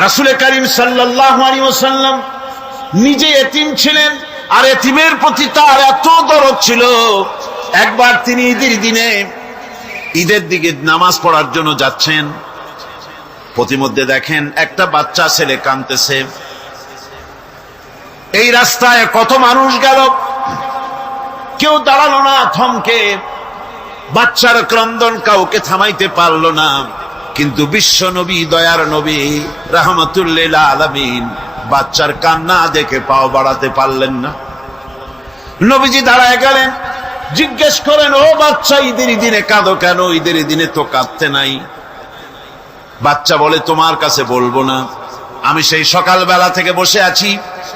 রাসূল করিম সাল্লাল্লাহু আলাইহি ওয়াসাল্লাম নিজে এতিম ছিলেন, আর এতিমের প্রতি তার এত দরদ ছিল, একবার তিনি ঈদের দিকে নামাজ পড়ার জন্য যাচ্ছেন, প্রতিমধ্যে দেখেন একটা বাচ্চা ছেলে কাঁদতেছে। এই রাস্তায় কত মানুষ গেল, কেউ দাঁড়ালো না থমকে, বাচ্চার ক্রন্দন কাউকে থামাইতে পারলো না। কিন্তু বিশ্ব নবী, দয়ার নবী রাহমাতুল লিল আলামিন বাচ্চার কান্না দেখে পাও বাড়াতে পারলেন না। নবীজি দাঁড়ায় গেলেন, জিজ্ঞেস করেন, ও বাচ্চা, ঈদের দিনে কাঁদো কেন? ঈদের দিনে তো কাঁদতে নাই। বাচ্চা বলে, তোমার কাছে বলবো না, আমি সেই সকালবেলা থেকে বসে আছি,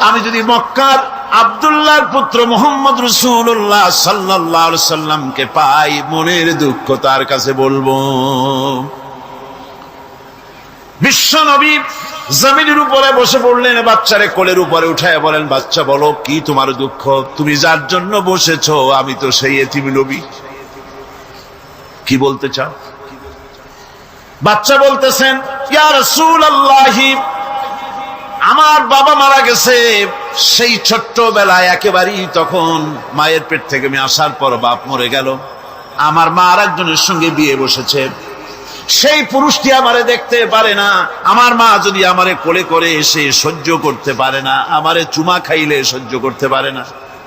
আমি যদি মক্কার আব্দুল্লাহর পুত্র মুহাম্মদ রাসূলুল্লাহ সাল্লাল্লাহু আলাইহি সাল্লামকে পাই, মনের দুঃখ তার কাছে বলবো। বিশ্ব নবী জমিনের উপরে বসে পড়লেন, বাচ্চারে কোলের উপরে উঠায় বলেন, বাচ্চা বলো কি তোমার দুঃখ? তুমি যার জন্য বসেছো আমি তো সেই এতিম নবী, কি বলতে চাও? বাচ্চা বলতেছেন, ইয়া রাসূলুল্লাহ, আমার বাবা মারা গেছে, সেই ছোট্টবেলায় একেবারেই তখন মায়ের পেট থেকে আমি আসার পর বাপ মরে গেল, আমার মা আর একজনের সঙ্গে বিয়ে বসেছে, সেই পুরুষটি আমারে দেখতে পারে না, আমার মা যদি আমারে কোলে করে এসে সহ্য করতে পারে না, আমারে চুমা খাইলে সহ্য করতে পারে না,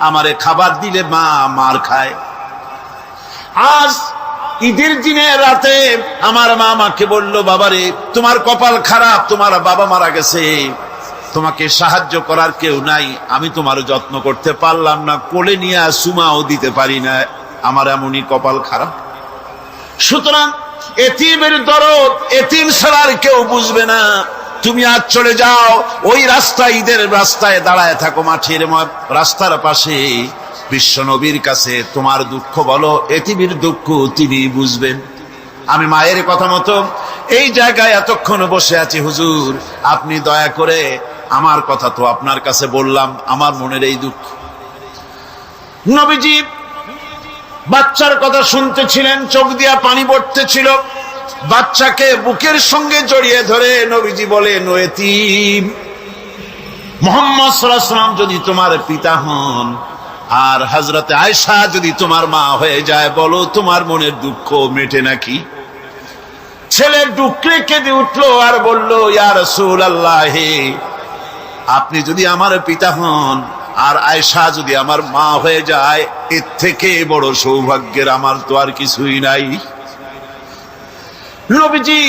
আমারে খাবার দিলে মা মার খায়। আজ ঈদের দিনে রাতে আমার মা আমাকে বলল, বাবারে তোমার কপাল খারাপ, তোমার বাবা মারা গেছে, তোমাকে সাহায্য করার কেউ নাই, আমি তোমার যত্ন করতে পারলাম না, কোলে নিয়ে সুমাও দিতে পারি না, আমার এমনই কপাল খারাপ। সুতরাং এতিমের দরদ এতিম ছাড়ার কেউ বুঝবে না। তুমি আজ চলে যাও, ওই রাস্তায়, ঈদের রাস্তায় দাঁড়ায় থাকো, মাঠের রাস্তার পাশে, বিশ্ব নবীর কাছে তোমার দুঃখ বলো, এতিমের দুঃখ তিনি বুঝবেন। আমি মায়ের কথা মতো এই জায়গায় এতক্ষণ বসে আছি, হুজুর আপনি দয়া করে, আমার কথা তো আপনার কাছে বললাম, আমার মনের এই দুঃখ। নবীজি বাচ্চার কথা শুনতেছিলেন, চোখ দিয়া পানি পড়তেছিল, বাচ্চাকে বুকের সঙ্গে জড়িয়ে ধরে নবীজি বলেন, ও এতিম, মুহাম্মদ সাল্লাল্লাহু আলাইহি ওয়াসাল্লাম যদি তোমার পিতা হন আর হযরতে আয়েশা যদি তোমার মা হয়ে যায়, বলো তোমার মনের দুঃখ মেটে নাকি? ছেলে ডুকরে কেঁদে উঠলো আর বলল, ইয়া রাসূলুল্লাহ, আপনি যদি আমার পিতা হন আর আয়েশা যদি আমার মা হয়ে যায়, এর থেকে বড় সৌভাগ্যের আমার তো আর কিছুই নাই। নবীজি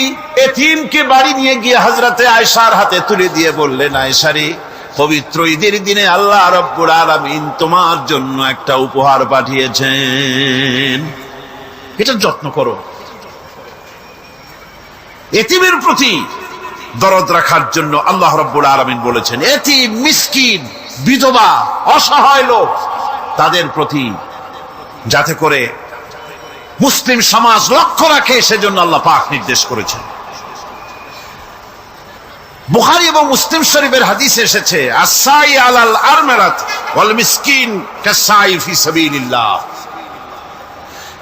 এতিমকে বাড়ি নিয়ে গিয়ে হযরতে আয়েশার হাতে তুলে দিয়ে বললেন, আয়েশা রে, পবিত্র ঈদের দিনে আল্লাহ রাব্বুল আলামিন তোমার জন্য একটা উপহার পাঠিয়েছেন, এটা যত্ন করো। এতিমের প্রতি দরদ রাখার জন্য আল্লাহ রাব্বুল আলামিন বলেছেন, এতিম, মিসকিন, বিধবা, অসহায় লোক, তাদের প্রতি যাতে করে মুসলিম সমাজ লক্ষ্য রাখে, সেজন্য আল্লাহ পাক নির্দেশ করেছেন। বুখারী এবং মুসলিম শরীফের হাদিসে এসেছে, আস-সাই আলাল আরমালাত ওয়াল মিসকিন কাস-সাই ফি সাবিলিল্লাহ।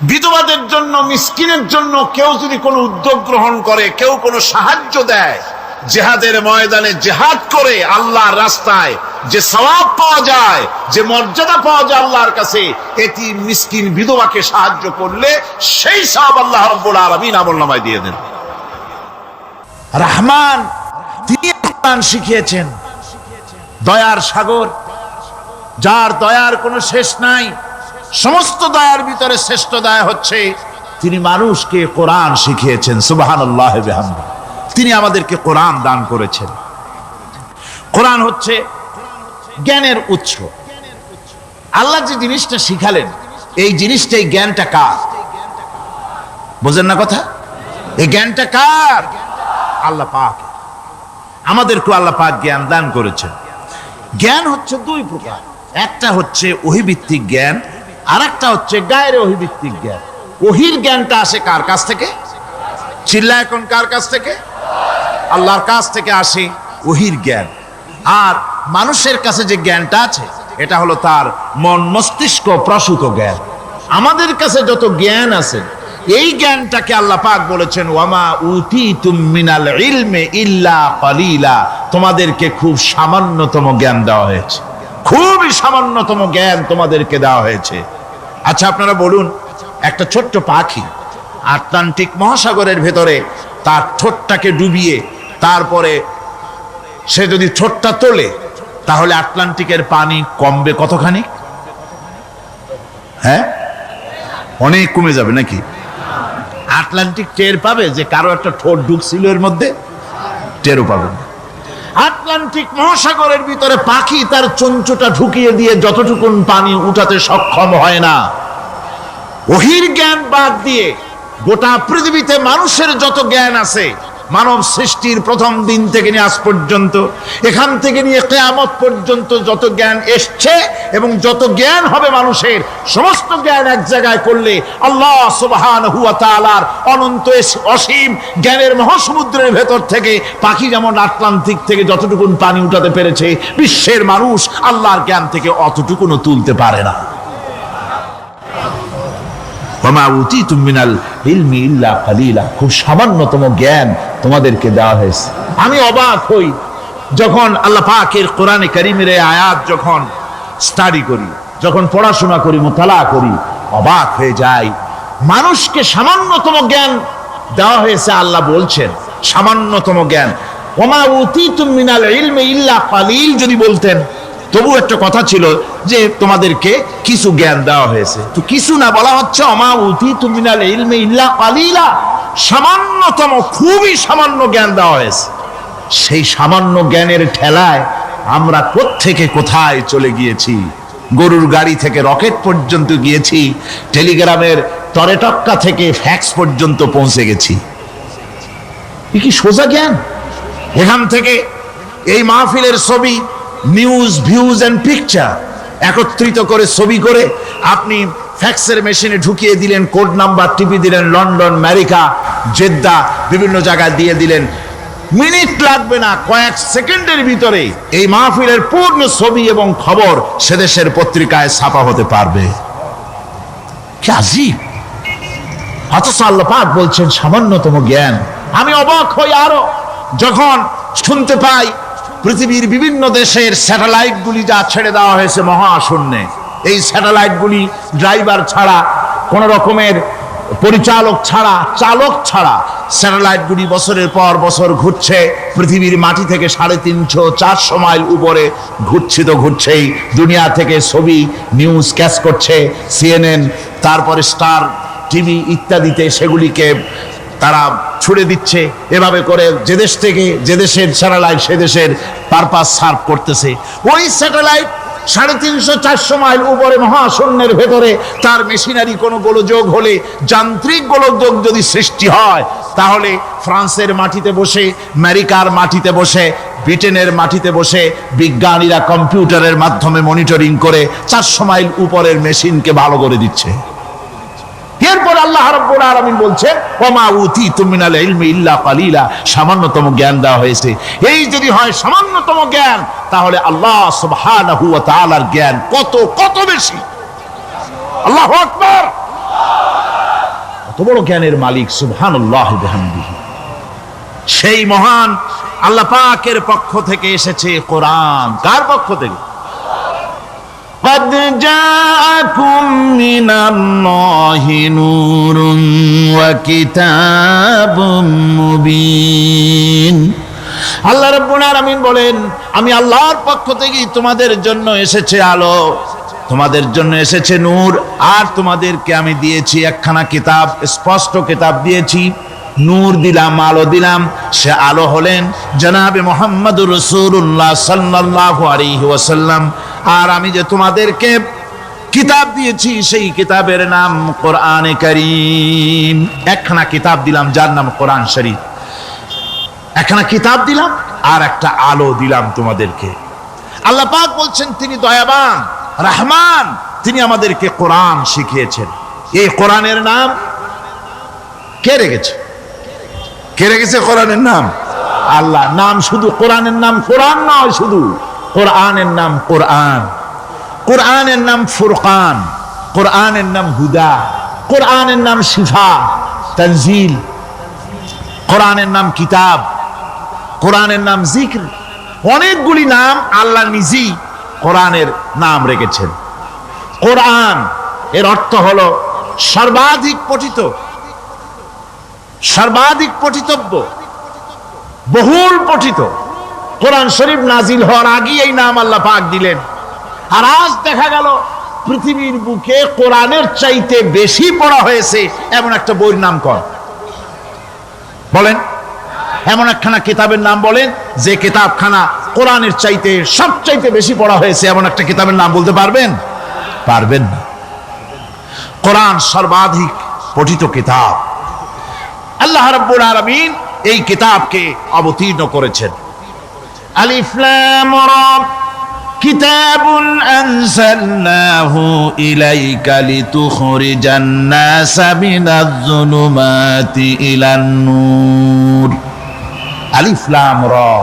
বিধবাদের জন্য, মিসকিনের জন্য কেউ যদি কোনো উদ্যোগ গ্রহণ করে, কেউ কোনো সাহায্য দেয়, জিহাদের ময়দানে জিহাদ করে আল্লাহর রাস্তায় যে সওয়াব পাওয়া যায়, যে মর্যাদা পাওয়া যায় আল্লাহর কাছে, এতিম, মিসকিন, বিধবাকে সাহায্য করলে সেই সওয়াব আল্লাহ রাব্বুল আলামিন আমলনামায় দিয়ে দেন। রহমান তিনি কোরআন শিখিয়েছেন, দয়ার সাগর, যার দয়ার কোনো শেষ নাই, সমস্ত দয়ার ভিতরে শ্রেষ্ঠ দয়া হচ্ছে তিনি মানুষকে কোরআন শিখিয়েছেন। সুবহানাল্লাহ ওয়া বিহামদিহি, তিনি আমাদেরকে কোরআন দান করেছেন। কোরআন হচ্ছে জ্ঞানের উৎস। আল্লাহ যে জিনিসটা শিখালেন, এই জিনিসটাই, জ্ঞানটা কার? বোঝেন না কথা? এই জ্ঞানটা কার? আল্লাহ পাক। আমাদেরকে আল্লাহ পাক জ্ঞান দান করেছেন। জ্ঞান হচ্ছে দুই প্রকার, একটা হচ্ছে ওহীভিত্তিক জ্ঞান, আর একটা হচ্ছে গায়রে ওহীভিত্তিক জ্ঞান। ওহীর জ্ঞানটা আসে কার কাছ থেকে? চিল্লা এখন, কার কাছ থেকে? আল্লাহর কাছ থেকে আসে ওহীর জ্ঞান। আর মানুষের কাছে যে জ্ঞানটা আছে, এটা হলো তার মন মস্তিষ্ক প্রসূত জ্ঞান। আমাদের কাছে যত জ্ঞান আছে, এই জ্ঞানটাকে আল্লাহ পাক বলেছেন ওয়ামা উতিতুম মিনাল ইলমি ইল্লা কালিলা, তোমাদেরকে খুব সামান্যতম জ্ঞান দেওয়া হয়েছে, খুবই সামান্যতম জ্ঞান তোমাদেরকে দেওয়া হয়েছে। আচ্ছা আপনারা বলুন, একটা ছোট্ট পাখি আটলান্টিক মহাসাগরের ভেতরে তার ঠোঁটটাকে ডুবিয়ে তারপরে সে যদি ঠোঁটটা তোলে তাহলে আটলান্টিকের পানি কমবে কতখানি? হ্যাঁ, অনেক কমে যাবে নাকি? আটলান্টিক টের পাবে যে কারো একটা ঠোঁট ঢুকছিল এর মধ্যে? টেরও পাবে না। আটলান্টিক মহাসাগরের ভিতরে পাখি তার চঞ্চুটা ঢুকিয়ে দিয়ে যতটুকুন পানি উঠাতে সক্ষম হয় না, ওহির জ্ঞান বাদ দিয়ে গোটা পৃথিবীতে মানুষের যত জ্ঞান আছে, মানব সৃষ্টির প্রথম দিন থেকে নিয়ে আজ পর্যন্ত, এখান থেকে নিয়ে কিয়ামত পর্যন্ত যত জ্ঞান এসছে এবং যত জ্ঞান হবে মানুষের, সমস্ত জ্ঞান এক জায়গায় করলে আল্লাহ সুবহানাহু ওয়া তাআলার অনন্ত অসীম জ্ঞানের মহাসমুদ্রের ভেতর থেকে পাখি যেমন আটলান্টিক থেকে যতটুকুন পানি উঠাতে পেরেছে, বিশ্বের মানুষ আল্লাহর জ্ঞান থেকে অতটুকুনও তুলতে পারে না। খুব সামান্যতম জ্ঞান তোমাদেরকে দেওয়া হয়েছে। আমি অবাক হই যখন আল্লাহ পাকের কোরআনে কারীমের এই আয়াত যখন স্টাডি করি, যখন পড়াশোনা করি, মুতালা করি, অবাক হয়ে যাই। মানুষকে সামান্যতম জ্ঞান দেওয়া হয়েছে, আল্লাহ বলছেন সামান্যতম জ্ঞান। ওমা উতিতুম মিনাল ইলমি ইল্লা কালিল যদি বলতেন তবু একটা কথা ছিল যে তোমাদেরকে কিছু জ্ঞান দেওয়া হয়েছে, তো কিছু না বলা হচ্ছে ওমা উতিতুম মিনাল ইলমি ইল্লা কালিলা, সামান্যতম, খুবই সামান্য জ্ঞান দেওয়া হয়েছে। সেই সামান্য জ্ঞানের ঠেলায় আমরা কোত্থেকে কোথায় চলে গিয়েছি। গরুর গাড়ি থেকে রকেট পর্যন্ত গিয়েছি, টেলিগ্রামের তরেটক্কা থেকে ফ্যাক্স পর্যন্ত পৌঁছে গেছি। এ কি সোজা জ্ঞান? এখান থেকে এই মাহফিলের ছবি, নিউজ, ভিউজ এন্ড পিকচার একত্রিত করে ছবি করে আপনি ফ্যাক্সের মেশিনে ঢুকিয়ে দিলেন, কোড নাম্বার টিপি দিলেন, লন্ডন, আমেরিকা, জেদ্দা, বিভিন্ন জায়গায় দিয়ে দিলেন, মিনিট লাগবে না, কয়েক সেকেন্ডের ভিতরে এই মাহফিলের পূর্ণ ছবি এবং খবর সে দেশের পত্রিকায় ছাপা হতে পারবে। কি আজীব! অথচ আল্লাহ পাক বলছেন সামান্যতম জ্ঞান। আমি অবাক হই আরো যখন শুনতে পাই পৃথিবীর বিভিন্ন দেশের স্যাটেলাইটগুলি যা ছেড়ে দেওয়া হয়েছে মহাশূন্যে, এই স্যাটেলাইটগুলি ড্রাইভার ছাড়া, কোন রকমের পরিচালক ছাড়া, চালক ছাড়া স্যাটেলাইটগুলি বছরের পর বছর ঘুরছে, পৃথিবীর মাটি থেকে 350-400 মাইল উপরে ঘুরছে, তো ঘুরছেই। দুনিয়া থেকে ছবি, নিউজ ক্যাচ করছে, CNN, তারপরে স্টার টিভি ইত্যাদিতে সেগুলিকে তারা ছুড়ে দিচ্ছে। এভাবে করে যে দেশ থেকে যে দেশের স্যাটেলাইট সে দেশের পারপাস সার্ভ করতেছে। ওই স্যাটেলাইট 350-400 মাইল উপরে মহাশূন্যের ভেতরে তার মেশিনারি কোনো গোলযোগ হলে, যান্ত্রিক গোলযোগ যদি সৃষ্টি হয়, তাহলে ফ্রান্সের মাটিতে বসে, আমেরিকার মাটিতে বসে, ব্রিটেনের মাটিতে বসে বিজ্ঞানীরা কম্পিউটারের মাধ্যমে মনিটরিং করে 400 মাইল উপরের মেশিনকে ভালো করে দিচ্ছে। এরপর আল্লাহ রাব্বুল আলামিন বলছেন ওমা উতিতুম মিনাল ইলমি ইল্লা কালিলা, সামান্যতম জ্ঞান দেওয়া হয়েছে। এই যদি হয় সামান্যতম জ্ঞান, তাহলে আল্লাহ সুবহানাহু ওয়া তাআলার জ্ঞান কত কত বেশি। আল্লাহু আকবার! কত বড় জ্ঞানের মালিক সুবহানাল্লাহি বিহামদিহি। সেই মহান আল্লাহ পাকের পক্ষ থেকে এসেছে কোরআন। কার পক্ষ থেকে? قد جاءكم من الله نور وكتاب مبين। আল্লাহ রাব্বুল আলামিন বলেন, আমি আল্লাহর পক্ষ থেকে তোমাদের জন্য এসেছে আলো, তোমাদের জন্য এসেছে নূর, আর তোমাদেরকে আমি দিয়েছি একখানা কিতাব, স্পষ্ট কিতাব দিয়েছি। নূর দিলাম, আলো দিলাম। সে আলো হলেন জনাবে মুহাম্মদুর রাসূলুল্লাহ সাল্লাল্লাহু আলাইহি ওয়াসাল্লাম। আর আমি যে তোমাদেরকে কিতাব দিয়েছি সেই কিতাবের নাম কোরআনে কারীম। একখানা কিতাব দিলাম যার নাম কোরআন শরীফ। একখানা কিতাব দিলাম আর একটা আলো দিলাম তোমাদেরকে। আল্লাহ পাক বলছেন তিনি দয়াবান, রহমান, তিনি আমাদেরকে কোরআন শিখিয়েছেন। এই কোরআনের নাম কে রেখেছে? কে রেখেছে কোরআনের নাম? আল্লাহ। নাম শুধু কোরআনের নাম কোরআন নয়, শুধু কোরআনের নাম কোরআন। কোরআনের নাম ফুরকান, কোরআনের নাম হুদা, কোরআনের নাম শিফা, তানজিল, কোরআনের নাম কিতাব, কোরআনের নাম জিক্র, অনেকগুলি নাম আল্লাহ নিজেই কোরআনের নাম রেখেছেন। কোরআন এর অর্থ হলো সর্বাধিক পঠিত, সর্বাধিক পঠিতব্য, বহুল পঠিত। কোরআন শরীফ নাজিল হওয়ার আগেই এই নাম আল্লাহ পাক দিলেন। আর আজ দেখা গেল পৃথিবীর বুকে কোরআনের চাইতে বেশি পড়া হয়েছে এমন একটা বইয়ের নাম কোন? বলেন, এমন একখানা কিতাবের নাম বলেন যে কিতাবখানা কোরআনের চাইতে সবচাইতে বেশি পড়া হয়েছে, এমন একটা কিতাবের নাম বলতে পারবেন? পারবেন না। কোরআন সর্বাধিক পঠিত কিতাব। আল্লাহ রাব্বুল আলামিন এই কিতাবকে অবতীর্ণ করেছেন। আলিফ লাম রা কিতাবুন আনজালনাহু ইলাইকা লিতুখরিজান নাসা মিনাজ যুলুমাতি ইলান নূর। আলিফ লাম রা,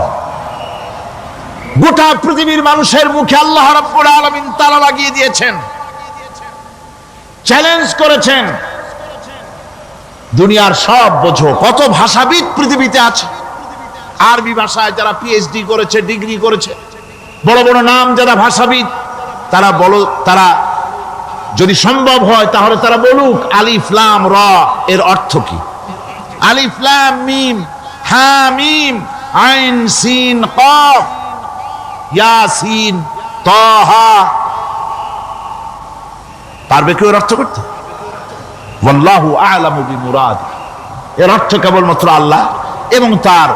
গোটা পৃথিবীর মানুষের মুখে আল্লাহ রাব্বুল আলামিন তালা লাগিয়ে দিয়েছেন, চ্যালেঞ্জ করেছেন, দুনিয়ার সব বোঝো। কত ভাষাবিদ পৃথিবীতে আছে, আরবি ভাষায় যারা পিএইচডি করেছে, ডিগ্রি করেছে, বড় বড় নাম যারা ভাষাবিদ, তারা বলো, তারা যদি সম্ভব হয় তাহলে তারা বলুক আলিফ লাম রা এর অর্থ কি। আলিফ লাম মিম হা মিম আইন সিন কফ ইয়াসিন তাহা, পারবে কেউ এর অর্থ করতে? ওয়াল্লাহু আ'লামু বিমুরাদ, এর অর্থ কেবলমাত্র আল্লাহ এবং তার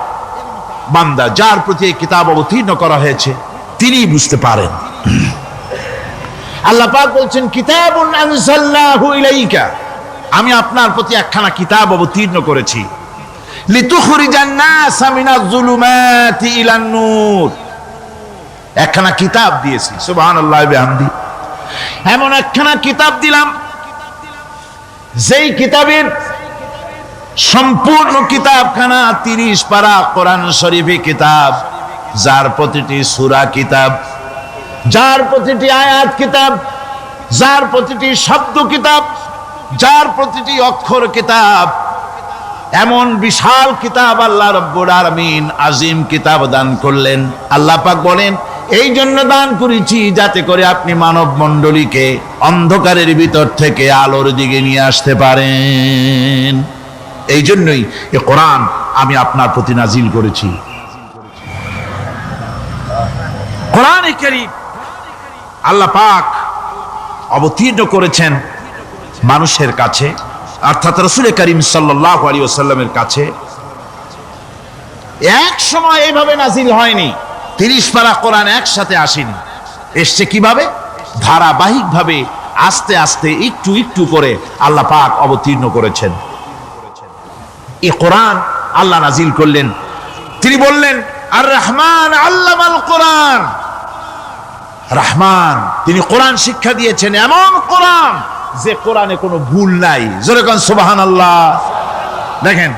বান্দা যার প্রতি এই কিতাব অবতীর্ণ করা হয়েছে তিনিই বুঝতে পারেন। আল্লাহ পাক বলছেন কিতাবুন আনজালনাহু ইলাইকা, আমি আপনার প্রতি একখানা কিতাব অবতীর্ণ করেছি, লিতুখরিজান নাসা মিনাজ যুলুমাতি ইলান নূর, একখানা কিতাব দিয়েছি। সুবহানাল্লাহি বিহামদি, এমন একখানা কিতাব দিলাম যেই কিতাবের সম্পূর্ণ কিতাবখানা 30 পারা কোরআন শরীফে কিতাব, যার প্রতিটি সূরা কিতাব, যার প্রতিটি আয়াত কিতাব, যার প্রতিটি শব্দ কিতাব, যার প্রতিটি অক্ষর কিতাব। এমন বিশাল কিতাব আল্লাহ রাব্বুল আলামিন আজিম কিতাব দান করলেন। আল্লাহ পাক বলেন এই জন্য দান করেছি যাতে করে আপনি মানব মণ্ডলীকে অন্ধকারের ভিতর থেকে আলোর দিকে নিয়ে আসতে পারেন। এই জন্যই এই কোরআন আমি আপনার প্রতি নাজিল করেছি। কোরআনে কারীম আল্লাহ পাক অবতীর্ণ করেছেন মানুষের কাছে, অর্থাৎ রাসূল করিম সাল্লাল্লাহু আলাইহি ওয়াসাল্লামের কাছে। এক সময় এইভাবে নাজিল হয়নি, 30 পারা কোরআন একসাথে আসেনি। এসছে কিভাবে? ধারাবাহিকভাবে আস্তে আস্তে একটু একটু করে আল্লাহ পাক অবতীর্ণ করেছেন। এই কোরআন আল্লাহ নাজিল করলেন, তিনি বললেন আর রহমান আল্লামাল কোরআন, রহমান তিনি কোরআন শিক্ষা দিয়েছেন, এমন কোরআন যে কোরআনে কোনো ভুল নাই। জোরে কোন সুবহানাল্লাহ। দেখেন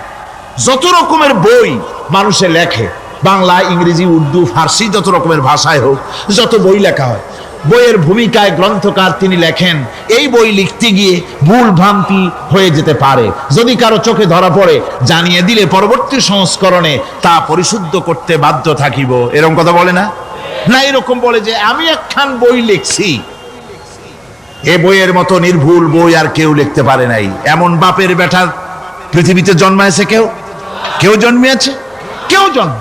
যত রকমের বই মানুষে লেখে, বাংলা, ইংরেজি, উর্দু, ফার্সি, যত রকমের ভাষায় হোক, যত বই লেখা হয়, বইয়ের ভূমিকায় গ্রন্থকার তিনি লেখেন এই বই লিখতে গিয়ে ভুল ভ্রান্তি হয়ে যেতে পারে, যদি কারো চোখে ধরা পড়ে জানিয়ে দিলে পরবর্তী সংস্করণে তা পরিশুদ্ধ করতে বাধ্য থাকিব। এরকম কথা বলে না? না, এরকম বলে যে আমি একখান বই লিখছি, এ বইয়ের মতো নির্ভুল বই আর কেউ লিখতে পারে নাই। এমন বাপের বেটার পৃথিবীতে জন্মাইছে কেউ? কেউ জন্মিয়েছে? কেউ জন্ম।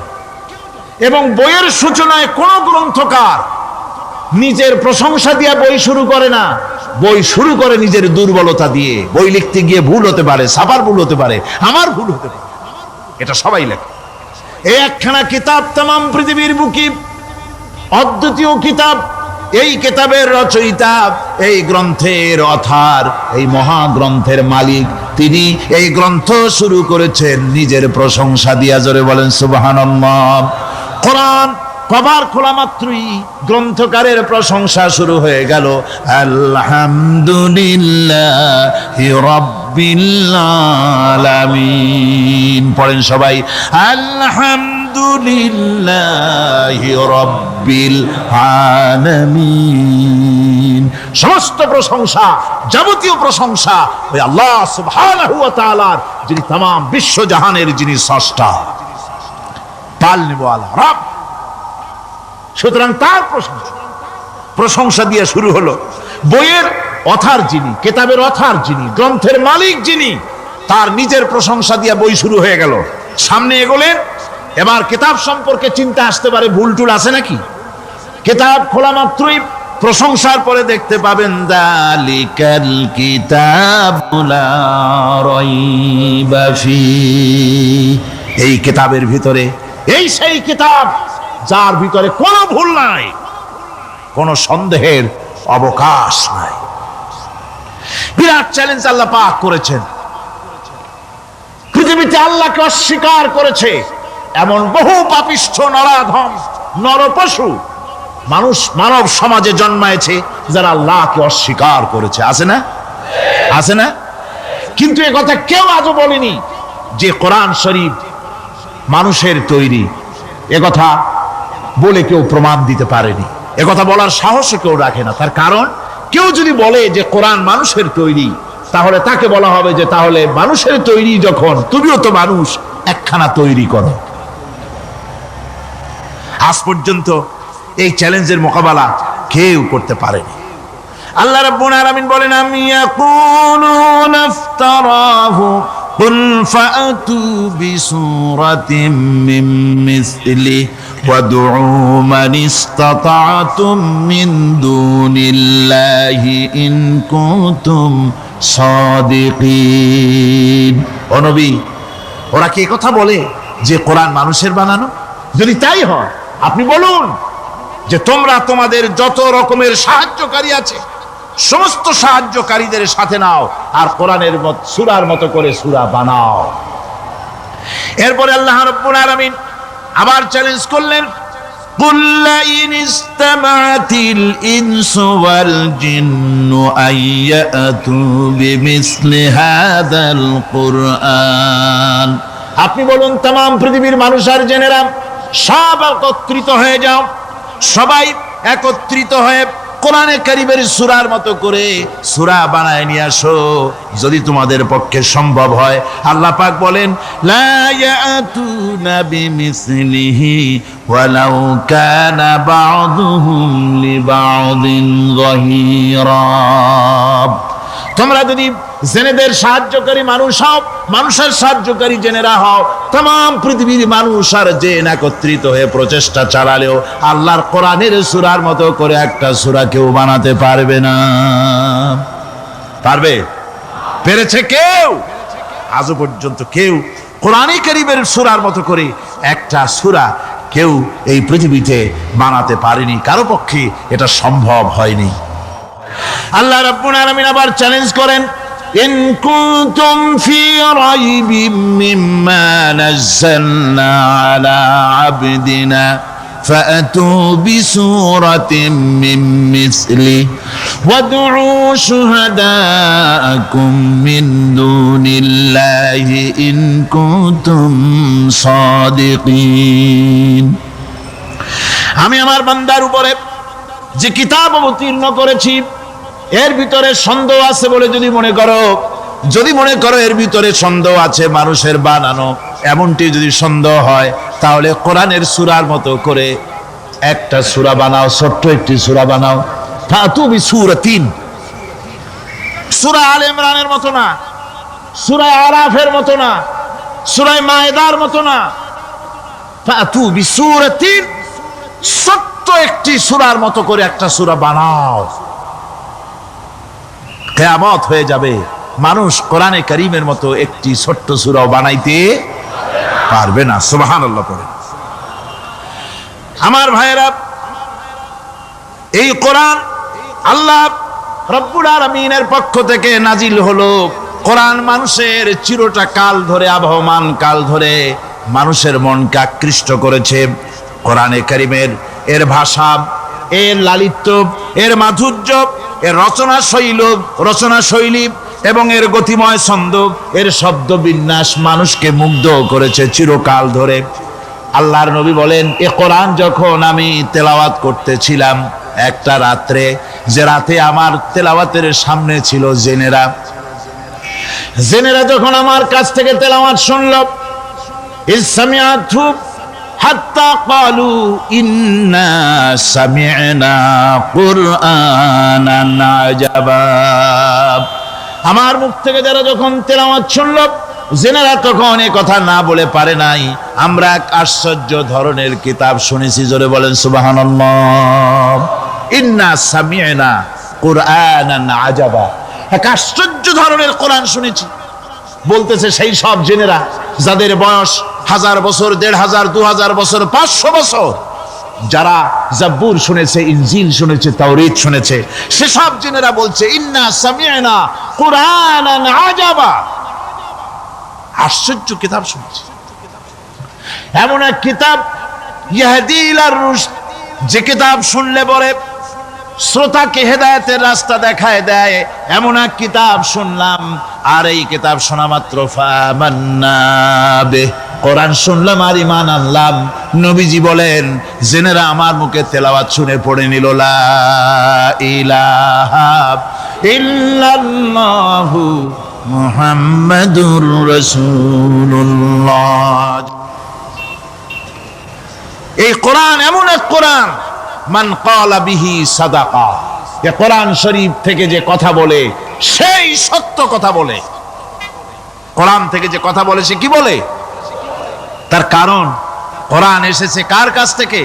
এবং বইয়ের সূচনায় কোন গ্রন্থকার নিজের প্রশংসা দিয়ে বই শুরু করে না, বই শুরু করে নিজের দুর্বলতা দিয়ে। বই লিখতে গিয়ে ভুল হতে পারে, ছাপার ভুল হতে পারে, আমার ভুল হতে পারে, এটা সবাই লেখে। এই একখানা কিতাব তামাম পৃথিবীর বুকে অদ্বিতীয় কিতাব। এই কিতাবের রচয়িতা, এই গ্রন্থের অথার, এই মহাগ্রন্থের মালিক, তিনি এই গ্রন্থ শুরু করেছেন নিজের প্রশংসা দিয়া। জোরে বলেন সুবহানাল্লাহ। কোরআন কভার খোলা মাত্রই গ্রন্থকারের প্রশংসা শুরু হয়ে গেল। আলহামদুলিল্লাহি রাব্বিল আলামিন। পড়েন সবাই আলহামদুলিল্লাহি রাব্বিল আলামিন। সমস্ত প্রশংসা, যাবতীয় প্রশংসা ওই আল্লাহ সুবহানাহু ওয়া তাআলার, যিনি तमाम বিশ্ব জাহানের যিনি স্রষ্টা, পালনে ওয়ালা রব। সুতরাং তার প্রশংসা দিয়ে শুরু হলো। বইয়ের অথার যিনি, কিতাবের অথার যিনি, গ্রন্থের মালিক যিনি, তার নিজের প্রশংসা দিয়ে বই শুরু হয়ে গেল। সামনে এগোলেন, এবার কিতাব সম্পর্কে চিন্তা আসতে পারে ভুল টুল আছে নাকি। কিতাব খোলা মাত্রই প্রশংসার পরে দেখতে পাবেন যালিকাল কিতাবু লা রাইবা ফি, এই কিতাবের ভিতরে, এই সেই কিতাব যার ভিতরে কোনো ভুল নাই, কোনো সন্দেহের অবকাশ নাই। বিরাট চ্যালেঞ্জ আল্লাহ পাক করেছেন। পৃথিবীতে আল্লাহকে অস্বীকার করেছে এমন বহু পাপিষ্ঠ নরাধম নরপশু মানুষ মানব সমাজে জন্মায়েছে যারা আল্লাহকে অস্বীকার করেছে, আছে না? আছে না? কিন্তু এ কথা কেউ আজও বলেনি যে কোরআন শরীফ মানুষের তৈরি। এ কথা বলে কেউ প্রমাণ দিতে পারেনি, এ কথা বলার সাহসও কেউ রাখে না। তার কারণ, কেউ যদি বলে যে কোরআন মানুষের তৈরি, তাহলে তাকে বলা হবে যে তাহলে মানুষের তৈরি যখন, তুমিও তো মানুষ, একখানা তৈরি করো। আজ পর্যন্ত এই চ্যালেঞ্জের মোকাবেলা কেউ করতে পারেনি। আল্লাহ রাব্বুল আলামিন বলেন, আম ইয়াকুলুনা ইফতারাহু কুল ফাআতু বিসূরাতিন মিন মিসলিহি ওয়াদউ মান ইসতাতা'তুম মিন দুনিল্লাহি ইন কুনতুম সাদিকিন। ও নবী, ওরা কি কথা বলে যে কোরআন মানুষের বানানো? যদি তাই হয়, আপনি বলুন যে তোমরা তোমাদের যত রকমের সাহায্যকারী আছে সমস্ত সাহায্যকারীদের সাথে নাও আর কোরআনের সূরার মতো করে সূরা বানাও। এরপরে আল্লাহ রাব্বুল আলামিন আবার চ্যালেঞ্জ করলেন, কুল ইন ইসতামা'তিল ইনসু ওয়াল জিন্নু আইয়াতু বিমিসলি হাযাল কুরআন। আপনি বলুন, तमाम পৃথিবীর মানুষ আর জেনেরা সব একত্রিত হয়ে যাও, সবাই একত্রিত হয়ে কোরআনে কারীমের সূরার মতো করে সূরা বানায় নিয়ে আসো যদি তোমাদের পক্ষে সম্ভব হয়। আল্লাহ পাক বলেন, লা ইয়াতুনা বিমিসলিহি ওয়ালাউ কানা বা'দুহুম লিবা'দিন যাহিরা। তোমরা যদি জেনেদের সাহায্যকারী মানুষ হও, মানুষের সাহায্যকারী জেনেরা হও, तमाम পৃথিবীর মানুষ আর জেন একত্রিত হয়ে প্রচেষ্টা চালালেও আল্লাহর কোরআনের সূরার মতো করে একটা সূরা কেউ বানাতে পারবে না। পারবে? পেরেছে কেউ? আজও পর্যন্ত কেউ কোরআনে কারীমের সূরার মতো করে একটা সূরা কেউ এই পৃথিবীতে বানাতে পারেনি, কারো পক্ষে এটা সম্ভব হয়নি। আল্লাহ রাব্বুল আলামিন আবার চ্যালেঞ্জ করেন, ইন কুনতুম ফি রাইবিম মিম্মা নাযালনা আলা আবদিনা ফাআতু বিসূরাতিন মিন মিসলিহি ওয়াদউ শুহাদাআকুম মিন দুনিল্লাহি ইন কুনতুম সাদিকিন। আমি আমার বান্দার উপরে যে কিতাব অবতীর্ণ করেছি এর ভিতরে সন্দেহ আছে বলে যদি মনে করো এর ভিতরে সন্দেহ আছে মানুষের বানানো, এমনটি যদি সন্দেহ হয়, তাহলে কোরআনের সূরার মতো করে একটা সূরা বানাও, ছোট্ট একটি সূরা বানাও। ফাতু বিসূরাতিন, সূরা আলে ইমরানের মতো না, সূরা আরাফের মতো না, সূরা মায়েদার মতো না। ফাতু বিসূরাতিন, ছোট্ট একটি সূরার মতো করে একটা সূরা বানাও। কিয়ামত হয়ে যাবে, মানুষ কোরআনে কারীমের মতো একটি ছোট্ট সূরা বানাইতে পারবে না। সুবহানাল্লাহ পড়ে। আমার ভাইয়েরা, এই কোরআন আল্লাহ রব্বুল আলামিনের পক্ষ থেকে নাজিল হলো। কোরআন মানুষের চিরটা কাল ধরে, আবহমান কাল ধরে মানুষের মনকে আকৃষ্ট করেছে। কোরআনে কারীমের এর ভাষা, এর লালিত্য, এর মাধুর্য, এর রচনা শৈলী এবং এর গতিময় ছন্দ, এর শব্দ বিন্যাস মানুষকে মুগ্ধ করেছে চিরকাল ধরে। আল্লাহর নবী বলেন, এ কোরআন যখন আমি তেলাওয়াত করতেছিলাম একটা রাত্রে, যে রাতে আমার তেলাওয়াতের সামনে ছিল জেনেরা যখন আমার কাছ থেকে তেলাওয়াত শুনল, ইসসামিআতু হাত্তা ক্বালু ইন্না সামি'না কুরআনান আজাবা। আমার মুখ থেকে যারা যখন তেলাওয়াত শুনল, জেনেরা তখন এই কথা না বলে পারে নাই, আমরা এক আশ্চর্য ধরনের কিতাব শুনেছি। জোরে বলেন সুবহানাল্লাহ। ইন্না সামি'না কুরআনান আজাবা, এক আশ্চর্য ধরনের কোরআন শুনেছি। বলতেছে সেই সব জেনেরা যাদের বয়স 1000 বছর, 1500, 2000 বছর, 500 বছর, যারা জাব্বুর শুনেছে, ইনজিল শুনেছে, তাওরীত শুনেছে, সেসব জেনেরা বলছে ইন্না সামি'না কুরআনান আজাবা, আশ্চর্য কিতাব শুনেছি। এমন এক কিতাব ইয়াহদি ইলার রুশদ, যে কিতাব শুনলে পরে শ্রোতাকে হেদায়েতের রাস্তা দেখায় দেয়, এমন এক কিতাব শুনলাম। আর এই কিতাব শোনা মাত্র ফামান্না বিহি, কোরআন শুনলাম আর ঈমান আনলাম। নবীজি বলেন জেনেরা আমার মুখে তেলাওয়াত শুনে পড়ে নিল লা ইলাহা ইল্লাল্লাহু মুহাম্মাদুর রাসূলুল্লাহ। এই কোরআন এমন এক কোরআন, মান ক্বালা বিহি সাদাকা, এই কোরআন শরীফ থেকে যে কথা বলে সেই সত্য কথা বলে। কোরআন থেকে যে কথা বলে সে কি বলে? তার কারণ কোরআন এসেছে কার কাছ থেকে?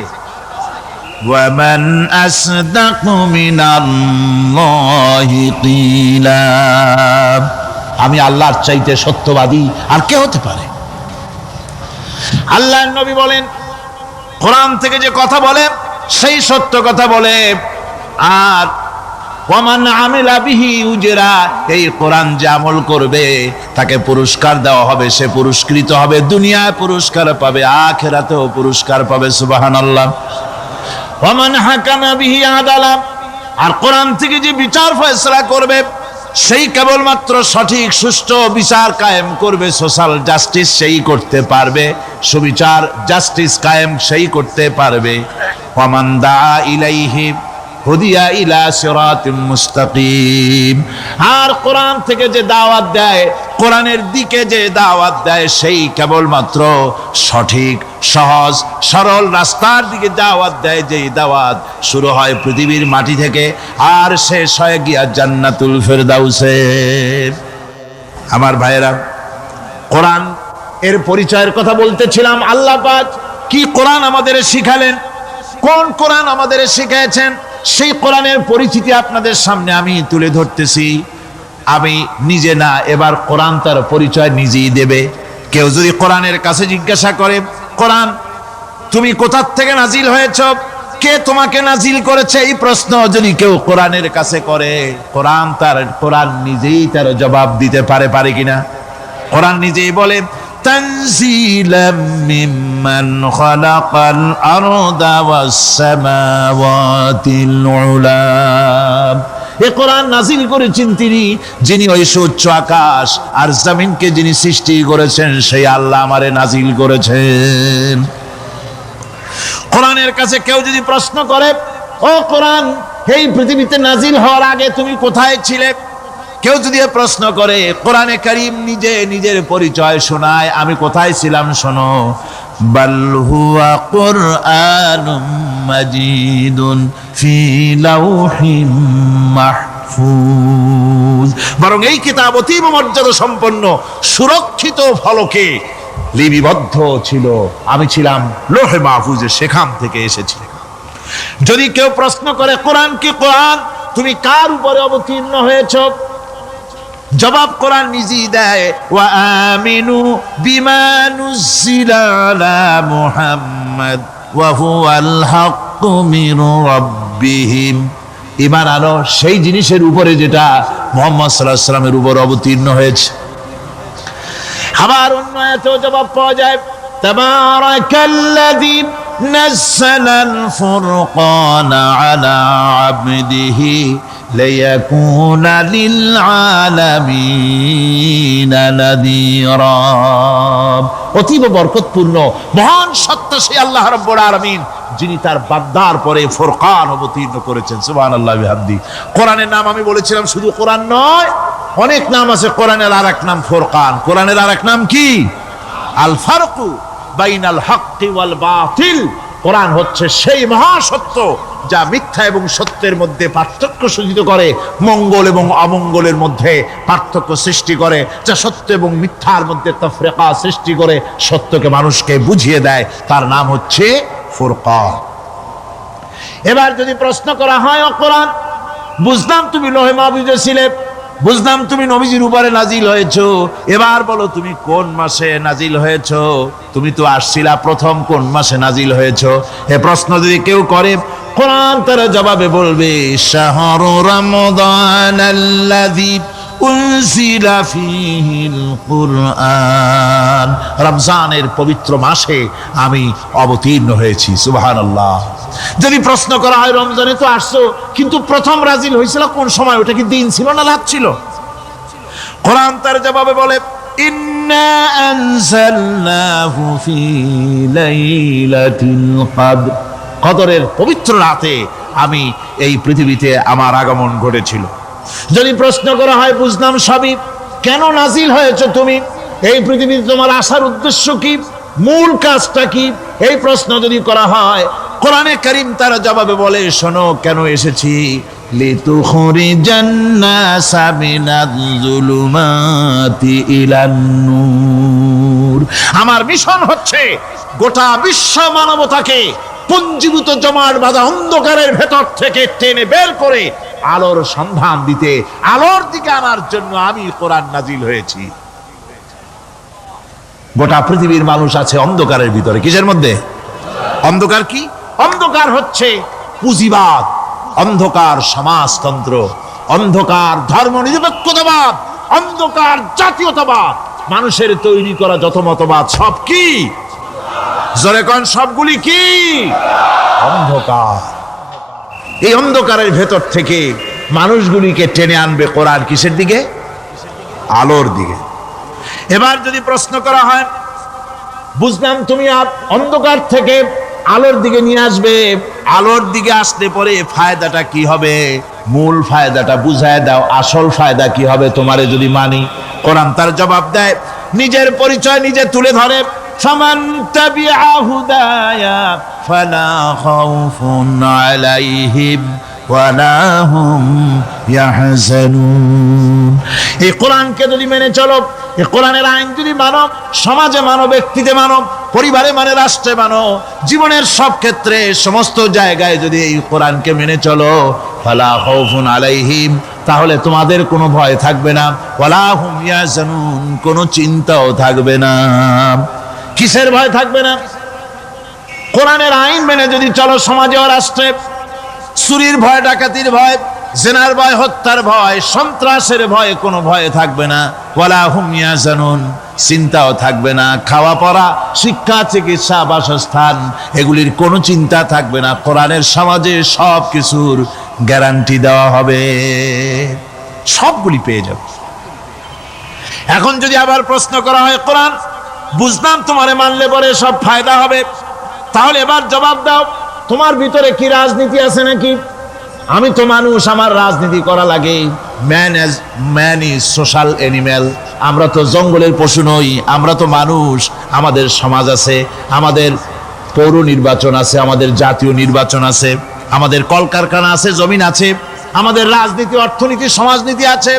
ওয়া মান আসদাকু মিনাল্লাহি কিলা, আমি আল্লাহর চাইতে সত্যবাদী আর কে হতে পারে? আল্লাহর নবী বলেন কোরআন থেকে যে কথা বলে সেই সত্য কথা বলে। আর ওয়ামান আমিলা বিহি উজরা, এই কোরআন যে আমল করবে তাকে পুরস্কার দেওয়া হবে, সে পুরস্কৃত হবে, দুনিয়ায় পুরস্কার পাবে, আখিরাতেও পুরস্কার পাবে। সুবহানাল্লাহ। ওয়ামান হাকামা বিহি আদালা, আর কোরআন থেকে যে বিচার ফয়সালা করবে সেই কেবলমাত্র সঠিক সুষ্ঠু বিচার কায়েম করবে, সোশ্যাল জাস্টিস সেই করতে পারবে, সুবিচার জাস্টিস কায়েম সেই করতে পারবে। ওয়ামান দা ইলাইহি হুদিয়া ইলা সিরাতিম মুস্তাকিম, আর কোরআন থেকে যে দাওয়াত দেয়, কোরআনের দিকে যে দাওয়াত দেয় সেই কেবলমাত্র সঠিক সহজ সরল রাস্তার দিকে দাওয়াত দেয়। যেই দাওয়াত শুরু হয় পৃথিবীর মাটি থেকে আর শেষ হয় গিয়া জান্নাতুল ফেরদাউসে। আমার ভাইয়েরা, কোরআন এর পরিচয়ের কথা বলতেছিলাম। আল্লাহ পাক কি কোরআন আমাদের শিখালেন, কোন কোরআন আমাদের শিখিয়েছেন, সেই কোরআনের পরিচিতি আপনাদের সামনে আমি তুলে ধরতেছি। আমি নিজে না, এবার কোরআন তার পরিচয় নিজেই দেবে। কেউ যদি কোরআনের কাছে জিজ্ঞাসা করে, কোরআন তুমি কোথা থেকে নাজিল হয়েছ, কে তোমাকে নাজিল করেছে, এই প্রশ্ন যদি কেউ কোরআনের কাছে করে, কোরআন নিজেই তার জবাব দিতে পারে কিনা? কোরআন নিজেই বলে তানজিলাম মিম্মান খালাকাল আরদা ওয়াস সামাওয়াতিল উলা, এই কোরআন নাজিল করেছেন তিনি, যিনি ওই সুউচ্চ আকাশ আর জমিনকে যিনি সৃষ্টি করেছেন, সেই আল্লাহ আমারে নাজিল করেছেন। কোরআনের কাছে কেউ যদি প্রশ্ন করে, ও কোরআন এই পৃথিবীতে নাজিল হওয়ার আগে তুমি কোথায় ছিলে, কেউ যদি প্রশ্ন করে, কোরআনে কারীম নিজে নিজের পরিচয় শোনায়, আমি কোথায় ছিলাম শোনো। বাল হুয়া কুরআনুম মাজিদুন ফি লাউহিম মাহফুজ, বরং এই কিতাব অতীব মর্যাদা সম্পন্ন সুরক্ষিত ফলকে লিপিবদ্ধ ছিল, আমি ছিলাম লৌহে মাহফুজে, সেখান থেকে এসেছি। যদি কেউ প্রশ্ন করে কোরআন কি, কোরআন তুমি কার উপরে অবতীর্ণ হয়েছ, জবাব কোরআন নিজেই দেয়। ওয়া আমিনু বিমা নুজিলা আলা মুহাম্মাদ ওয়া হুয়াল হাক্কু মির রাব্বিহিম, ঈমান আনো সেই জিনিসের উপরে যেটা মুহাম্মদ সাল্লাল্লাহু আলাইহি ওয়াসাল্লামের উপর অবতীর্ণ হয়েছে। আবার অন্য আয়াতেও জবাব পাওয়া যায়, তাবারাকাল্লাযী নাযালাল ফুরকানা আলা আবদিহি লিয়াকুনা লিল আলামিনা নাযীরা। অতীব বরকতপূর্ণ মহান সত্তা সেই আল্লাহ রাব্বুল আলামিন, যিনি তার বান্দার পরে ফুরকান অবতীর্ণ করেছেন। সুবহানাল্লাহি ওয়া বিহামদিহি। কোরআনের নাম আমি বলেছিলাম শুধু কোরআন নয়, অনেক নাম আছে। কোরআনের আরেক নাম ফুরকান। কোরআনের আরেক নাম কি? আল ফারকু বাইনাল হাক্কি ওয়াল বাতিল। কোরআন হচ্ছে সেই মহাসত্য যা মিথ্যা এবং সত্যের মধ্যে পার্থক্য সূচিত করে, মঙ্গল এবং অমঙ্গলের মধ্যে পার্থক্য সৃষ্টি করে, যা সত্য এবং মিথ্যার মধ্যে তাফরিকা সৃষ্টি করে, সত্যকে মানুষকে বুঝিয়ে দেয়। তার নাম হচ্ছে ফুরকান। এবার যদি প্রশ্ন করা হয়, ও কোরআন, বুঝলাম তুমি লৌহে মাহফুজে ছিলে, বুঝলাম তুমি নবীজির উপরে নাজিল হয়েছো, এবার বলো তুমি কোন মাসে নাজিল হয়েছো? তুমি তো আসছিলা প্রথম, কোন মাসে নাজিল হয়েছো? এ প্রশ্ন যদি কেউ করে, কোরআন তার জবাবে বলবে, শাহরু রমাদানাল্লাযী উনজিলা ফীহিল কুরআন। রমজানের পবিত্র মাসে আমি অবতীর্ণ হয়েছি। সুবহানাল্লাহ। যদি প্রশ্ন করা হয়, রমজানে তো আসছো, কিন্তু প্রথম নাজিল হয়েছিল কোন সময়? ওটা কি দিন ছিল না রাত ছিল? কোরআন তার জবাবে বলে, ইন্না আনজালনাহু ফী লাইলাতিল কদর। কদরের পবিত্র রাতে আমি এই পৃথিবীতে আমার আগমন ঘটেছিল। যদি প্রশ্ন করা হয়, বুঝলাম সবই, কেন নাজিল হয়েছে তুমি? এই পৃথিবীতে তোমার আসার উদ্দেশ্য কি? মূল কাজটা কি? এই প্রশ্ন যদি করা হয়, কোরআনে কারীম তার জবাবে বলে, শোনো কেন এসেছি। লিতুখরিজান নাসা মিনাজ যুলুমাতি ইলান নূর। আমার মিশন হচ্ছে গোটা বিশ্ব মানবতাকে পুঞ্জীভূত জমাট বাঁধা অন্ধকারের ভেতর থেকে টেনে বের করে আলোর সন্ধান দিতে, আলোর দিকে আনার জন্য আমি কোরআন নাজিল হয়েছি। গোটা পৃথিবীর মানুষ আছে অন্ধকারের ভিতরে। কিসের মধ্যে? অন্ধকার কি? অন্ধকার হচ্ছে পুঁজিবাদ, অন্ধকার সমাজতন্ত্র, অন্ধকার ধর্ম নিরপেক্ষতাবাদ, অন্ধকার জাতীয়তাবাদ। মানুষের তৈরি করা যত মতবাদ সব কি? জোরে কোন, সবগুলি কি? অন্ধকার। এই অন্ধকারের ভেতর থেকে মানুষগুলিকে টেনে আনবে কোরআন কিসের দিকে? আলোর দিকে। এবার যদি প্রশ্ন করা হয়, বুঝলাম তুমি অন্ধকার থেকে আলোর দিকে নিয়ে আসবে, আলোর দিকে আসতে পরে ফায়দাটা কি হবে? মূল ফায়দাটা বুঝায় দাও, আসল ফায়দা কি হবে তোমারে যদি মানি? কোরআন তার জবাব দেয়, নিজের পরিচয় নিজে তুলে ধরে, ফামান তাবিআ হুদায়া ফালা খাউফুন আলাইহিম ওয়ালা হুম ইয়াহজানুন। এই কোরআনকে যদি মেনে চলো, এই কোরআনের আইন যদি মানো, সমাজে মানো, ব্যক্তিতে মানো, পরিবারে মানে, রাষ্ট্রে মানো, জীবনের সব ক্ষেত্রে সমস্ত জায়গায় যদি এই কোরআনকে মেনে চলো, ফালা খাউফুন আলাইহিম, তাহলে তোমাদের কোনো ভয় থাকবে না, ওয়ালা হুম ইয়াহজানুন, কোনো চিন্তাও থাকবে না। কিসের ভয় থাকবে না? কোরআনের আইন মেনে যদি চলো সমাজে ও রাষ্ট্রে, চুরির ভয়, ডাকাতির ভয়, জেনার ভয়, হত্যার ভয়, সন্ত্রাসের ভয় কোনো ভয় থাকবে না। ওয়ালা হুম ইয়াহজানুন, চিন্তাও থাকবে না। খাওয়া পড়া, শিক্ষা, চিকিৎসা, বাসস্থান, এগুলির কোনো চিন্তা থাকবে না। কোরআনের সমাজে সব কিছুর গ্যারান্টি দেওয়া হবে, সবগুলি পেয়ে যাবে। এখন যদি আবার প্রশ্ন করা হয়, কোরআন বুঝলাম তোমারে মানলে পরে সব ফায়দা হবে, তাহলে এবার জবাব দাও, তোমার ভিতরে কি রাজনীতি আছে নাকি? আমি তো মানুষ, আমার রাজনীতি করা লাগে। Man is social animal. আমরা তো জঙ্গলের পশু নই, আমরা তো মানুষ। আমাদের সমাজ আছে, আমাদের পৌর নির্বাচন আছে, আমাদের জাতীয় নির্বাচন আছে, আমাদের কলকারখানা আছে, জমিন আছে, আমাদের রাজনীতি, অর্থনীতি, সমাজনীতি আছে,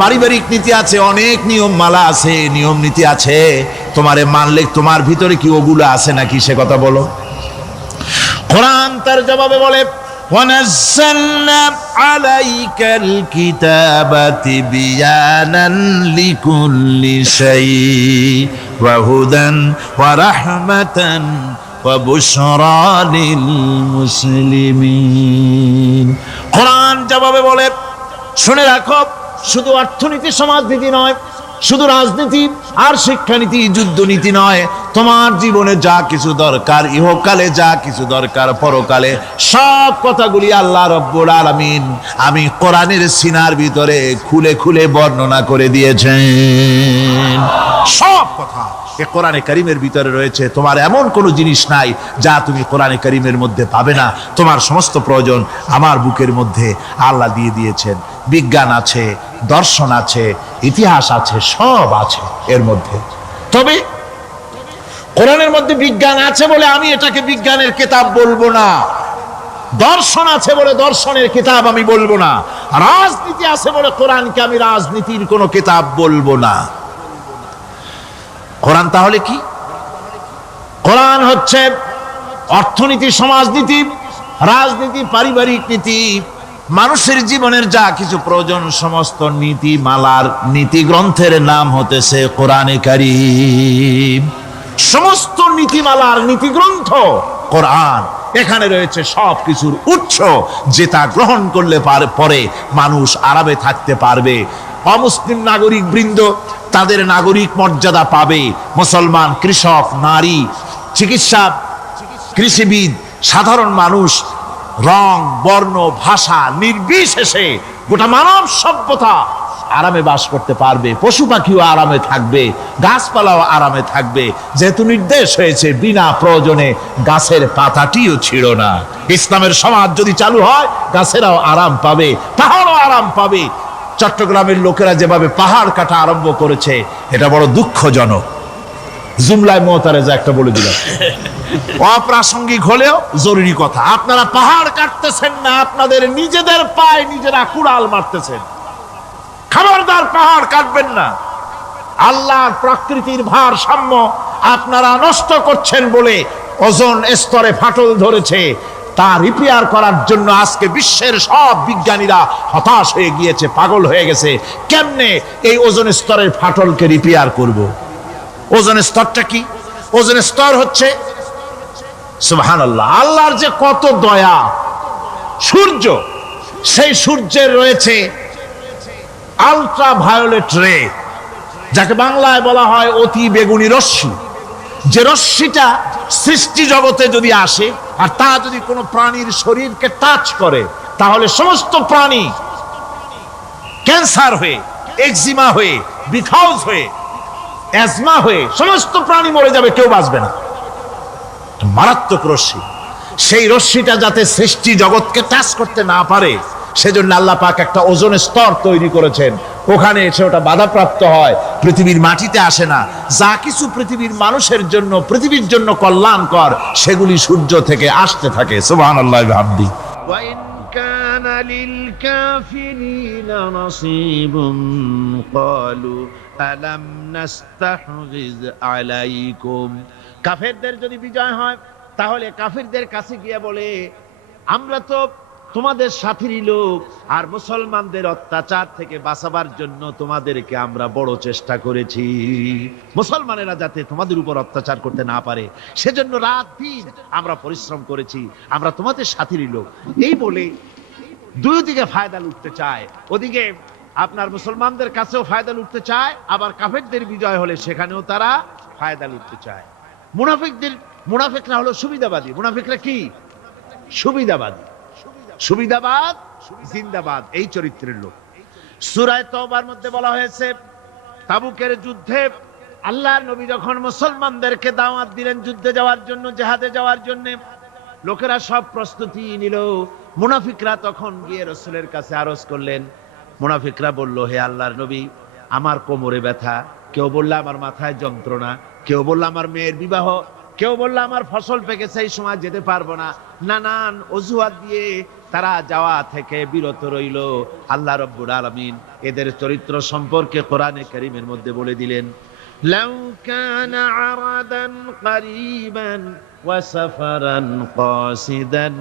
পারিবারিক নীতি আছে, অনেক নিয়ম মালা আছে, নিয়ম নীতি আছে। তোমারে মানলে তোমার ভিতরে কি ওগুলো আছে নাকি সে কথা বলো। কোরআন তার জবাবে বলে, ওয়ানাজ্জালনা আলাইকাল কিতাবা তিবয়ানান লিকুল্লি শাই ওয়া হুদান ওয়া রাহমাতান ওয়া বুশরা লিল মুসলিমিন। কোরআন জবাবে বলে, শুনে রাখো, শুধু অর্থনীতি সমাজনীতি নয়, শুধু রাজনীতি আর শিক্ষানীতি, যুদ্ধনীতি নয়, তোমার জীবনে যা কিছু দরকার, ইহকালে যা কিছু দরকার, পরকালে সব কথাগুলি আল্লাহ রব্বুল আলামিন আমি কোরআনের সিনার ভিতরে খুলে খুলে বর্ণনা করে দিয়েছেন। সব কথা এ কোরআনে কারীমের ভিতরে রয়েছে। তোমার এমন কোনো জিনিস নাই যা তুমি কোরআনে কারীমের মধ্যে পাবে না। তোমার সমস্ত প্রয়োজন আমার বুকের মধ্যে আল্লাহ দিয়ে দিয়েছেন। বিজ্ঞান আছে, দর্শন আছে, ইতিহাস আছে, সব আছে এর মধ্যে। তবে কোরআনের মধ্যে বিজ্ঞান আছে বলে আমি এটাকে বিজ্ঞানের কিতাব বলবো না, দর্শন আছে বলে দর্শনের কিতাব আমি বলবো না, রাজনীতি আছে বলে কোরআনকে আমি রাজনীতির কোনো কিতাব বলবো না। কোরআন তাহলে কি? কোরআন হচ্ছে অর্থনীতি, সমাজনীতি, রাজনীতি, পারিবারিক নীতি, মানুষের জীবনের যা কিছু প্রয়োজন, সমস্ত নীতি মালার নীতি গ্রন্থের নাম হতেছে কোরআনে কারীম। সমস্ত নীতিমালার নীতি গ্রন্থ কোরআন। এখানে রয়েছে সব কিছুর উৎস, যেটা গ্রহণ করলে পরে মানুষ আরামে থাকতে পারবে। অমুসলিম নাগরিক বৃন্দ তাদের নাগরিক মর্যাদা পাবে। মুসলমান, কৃষক, নারী, চিকিৎসা, কৃষিবিদ, সাধারণ মানুষ, রং, বর্ণ, ভাষা নির্বিশেষে গোটা মানব সভ্যতা আরামে বাস করতে পারবে। পশু পাখিও আরামে থাকবে, গাছপালাও আরামে থাকবে, যেহেতু নির্দেশ হয়েছে বিনা প্রয়োজনে গাছের পাতাটিও ছিঁড়ো না। ইসলামের সমাজ যদি চালু হয়, গাছেরাও আরাম পাবে, পাহাড়ও আরাম পাবে। চট্টগ্রামের লোকেরা যেভাবে পাহাড় কাটা আরম্ভ করেছে, এটা বড় দুঃখজনক। জুমলায় মোতারেজা একটা বলে দিলাম, অপ্রাসঙ্গিক হলেও জরুরি কথা। আপনারা পাহাড় কাটতেছেন না, আপনাদের নিজেদের পায়ে নিজেরা কুড়াল মারতেছেন। খবরদার পাহাড় কাটবেন না। আল্লাহর প্রকৃতির ভারসাম্য আপনারা নষ্ট করছেন বলে ওজোন স্তরে ফাটল ধরেছে। তা রিপেয়ার করার জন্য আজকে বিশ্বের সব বিজ্ঞানীরা হতাশ হয়ে গিয়েছে, পাগল হয়ে গেছে। কেমনে এই ওজোন স্তরের ফাটলকে রিপেয়ার করব? ওজোন স্তরটা কি? ওজোন স্তর হচ্ছে, সুবহানাল্লাহ, আল্লাহর যে কত দয়া। সূর্য, সেই সূর্যের রয়েছে আলট্রা ভায়োলেট রে, যাকে বাংলায় বলা হয় অতি বেগুনি রশ্মি। যে রশ্মিটা সৃষ্টি জগতে যদি আসে আর তা যদি কোনো প্রাণীর শরীরকে টাচ করে, তাহলে সমস্ত প্রাণী ক্যান্সার হয়ে, এক্সিমা হয়ে, বিখাউজ হয়ে, অ্যাজমা হয়ে সমস্ত প্রাণী মরে যাবে, কেউ বাঁচবে না। মারাত্মক রশ্মি। সেই রশ্মিটা যাতে সৃষ্টি জগৎকে টাচ করতে না পারে, সেজন্য আল্লাহ পাক একটা ওজোন স্তর তৈরি করেছেন। ওখানে এসে ওটা বাধাপ্রাপ্ত হয়, পৃথিবীর মাটিতে আসে না। যা কিছু পৃথিবীর মানুষের জন্য, পৃথিবীর জন্য কল্যাণকর, সেগুলি সূর্য থেকে আসতে থাকে। সুবহানাল্লাহ ওয়া বিহামদিহি। ওয়া ইন কানা লিল কাফিরিনা নাসিবুন ক্বালু আলাম নাস্তাহযিজ আলাইকুম। কাফেরদের যদি বিজয় হয়, তাহলে কাফেরদের কাছে গিয়ে বলে, আমরা তো তোমাদের সাথীরই লোক, আর মুসলমানদের অত্যাচার থেকে বাঁচাবার জন্য তোমাদেরকে আমরা বড় চেষ্টা করেছি। মুসলমানেরা যাতে তোমাদের উপর অত্যাচার করতে না পারে, সেজন্য রাত দিন আমরা পরিশ্রম করেছি, আমরা তোমাদের সাথীরই লোক। এই বলে দুই দিকে ফায়দা লুটতে চায়। ওদিকে আপনার মুসলমানদের কাছেও ফায়দা লুটতে চায়, আবার কাফেরদের বিজয় হলে সেখানেও তারা ফায়দা লুটতে চায়। মুনাফিকরা হলো সুবিধাবাদী। মুনাফিকরা কি? সুবিধাবাদী। সুবিধাবাদ জিন্দাবাদ, এই চরিত্রের লোক। সূরা তাওবার মধ্যে বলা হয়েছে, তাবুকের যুদ্ধে আল্লাহর নবী যখন মুসলমানদেরকে দাওয়াত দিলেন যুদ্ধে যাওয়ার জন্য, জিহাদে যাওয়ার জন্য, লোকেরা সব প্রস্তুতি নিল। মুনাফিকরা তখন গিয়ে রাসূলের কাছে আরজ করলেন। মুনাফিকরা বলল, হে আল্লাহর নবী, আমার কোমরে ব্যথা, কেউ বলল আমার মাথায় যন্ত্রণা, কেউ বলল আমার মেয়ের বিবাহ, কেউ বলল আমার ফসল পেকেছে, এই সময় যেতে পারবো না। নানান অজুহাত দিয়ে তারা যাওয়া থেকে বিরত রইল। আল্লাহ রাব্বুল আলামিন এদের চরিত্র সম্পর্কে কোরআনে কারীমের মধ্যে বলে দিলেন, লাউ কানা আরাদান করিবান ওয়া সাফারান কাসিদান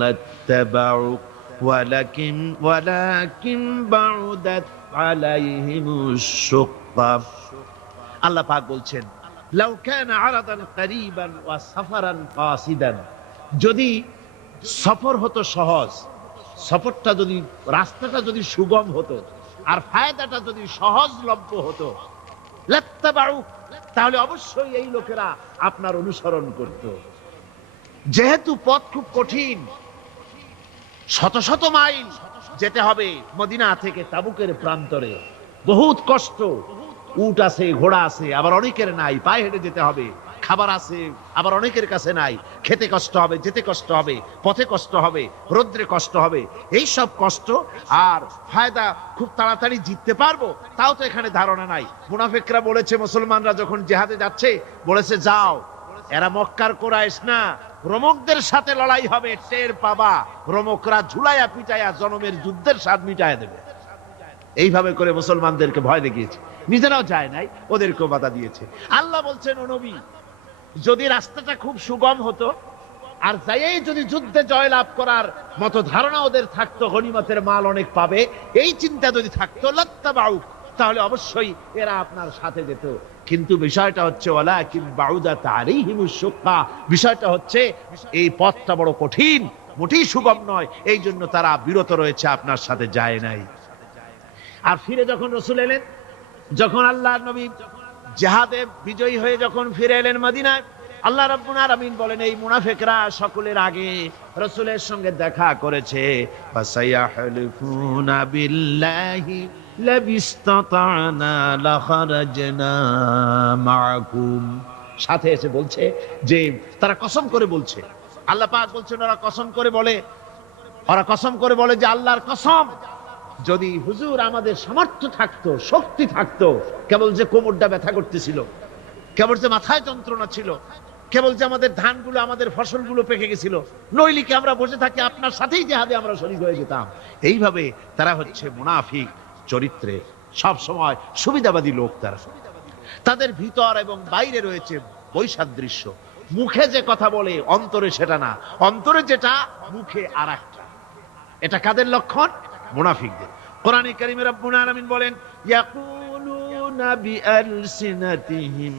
লাত্তাবাউক ওয়ালাকিন বাউদাত আলাইহিমুশ শুক্কা। আল্লাহ পাক বলছেন, লাউ কানা আরাদান করিবান ওয়া সাফারান কাসিদান, যদি সফর হতো সহজ, সফরটা যদি, রাস্তাটা যদি সুগম হতো, আর ফায়দাটা যদি সহজলভ্য হতো লাত্তাবাউ, তাহলে অবশ্যই এই লোকেরা আপনার অনুসরণ করত। যেহেতু পথ খুব কঠিন, শত শত মাইল যেতে হবে মদিনা থেকে তাবুকের প্রান্তরে, বহুত কষ্ট, উট আছে, ঘোড়া আছে, আবার অনেকের নাই, পায়ে হেঁটে যেতে হবে, খাবার আছে, আবার অনেকের কাছে নাই, খেতে কষ্ট হবে, যেতে কষ্ট হবে, পথে কষ্ট হবে, রৌদ্রে কষ্ট হবে, এই সব কষ্ট। আর ফায়দা খুব তাড়াতাড়ি জিততে পারবো তাও তো এখানে ধারণা নাই। মুনাফিকরা বলেছে, মুসলমানরা যখন জিহাদে যাচ্ছে বলেছে যাও, এরা মক্কার কুরাইশ না, রোমকদের সাথে লড়াই হবে, টের পাবা, রোমকরা ঝুলাইয়া পিটাইয়া জনমের যুদ্ধের স্বাদ মিটাইয়া দেবে। এইভাবে করে মুসলমানদেরকে ভয় দেখিয়েছে, নিজেরাও যায় নাই, ওদেরকেও বাধা দিয়েছে। আল্লাহ বলছেন, ও নবী, যদি রাস্তাটা খুব সুগম হতো আর যাই যদি যুদ্ধে জয়লাভ করার মতো ধারণা ওদের থাকতো, গনিমতের মাল অনেক পাবে, এই চিন্তা যদি থাকতো, লাত্তাবাউ, তাহলে অবশ্যই এরা আপনার সাথে যেত। কিন্তু বিষয়টা হচ্ছে ওয়ালাকিন বাউদাত আলাইহিমুশ শুক্কা, বিষয়টা হচ্ছে এই পথটা বড় কঠিন, মোটেই সুগম নয়, এই জন্য তারা বিরত রয়েছে, আপনার সাথে যায় নাই। আর ফিরে যখন রাসূল এলেন, যখন আল্লাহর নবী জিহাদে বিজয়ী হয়ে যখন ফিরে এলেন মদিনায়, আল্লাহ রাব্বুল আলামিন বলেন, এই মুনাফিকরা সকলের আগে রাসূলের সঙ্গে দেখা করেছে। ফাসায়াহলিফুনা বিল্লাহি লাবিস্তাতা'না লাখারাজনা মাআকুম, সাথে এসে বলছে যে তারা কসম করে বলছে, আল্লাহ পাক বলছেন ওরা কসম করে বলে, ওরা কসম করে বলে যে আল্লাহর কসম, যদি হুজুর আমাদের সামর্থ্য থাকতো, শক্তি থাকতো, কেবল যে কোমরটা ব্যথা করতেছিল, কেবল যে মাথায় যন্ত্রণা ছিল, কেবল যে আমাদের ধানগুলো, আমাদের ফসলগুলো পেকে গেছিল, নইলে কি আমরা বসে থাকি আপনার সাথেই জিহাদে আমরা শরীক হয়ে যেতাম। এইভাবে তারা হচ্ছে মুনাফিক চরিত্রে, সব সময় সুবিধাবাদী লোক। তারা, তাদের ভিতর এবং বাইরে রয়েছে বৈসাদৃশ্য, মুখে যে কথা বলে অন্তরে সেটা না, অন্তরে যেটা মুখে আর একটা। এটা কাদের লক্ষণ? মুনাফিকদের। কোরআনে কারীমে রব্বুল আলামিন বলেন, ইয়াকুলুনা বিআলসিনাতিহিম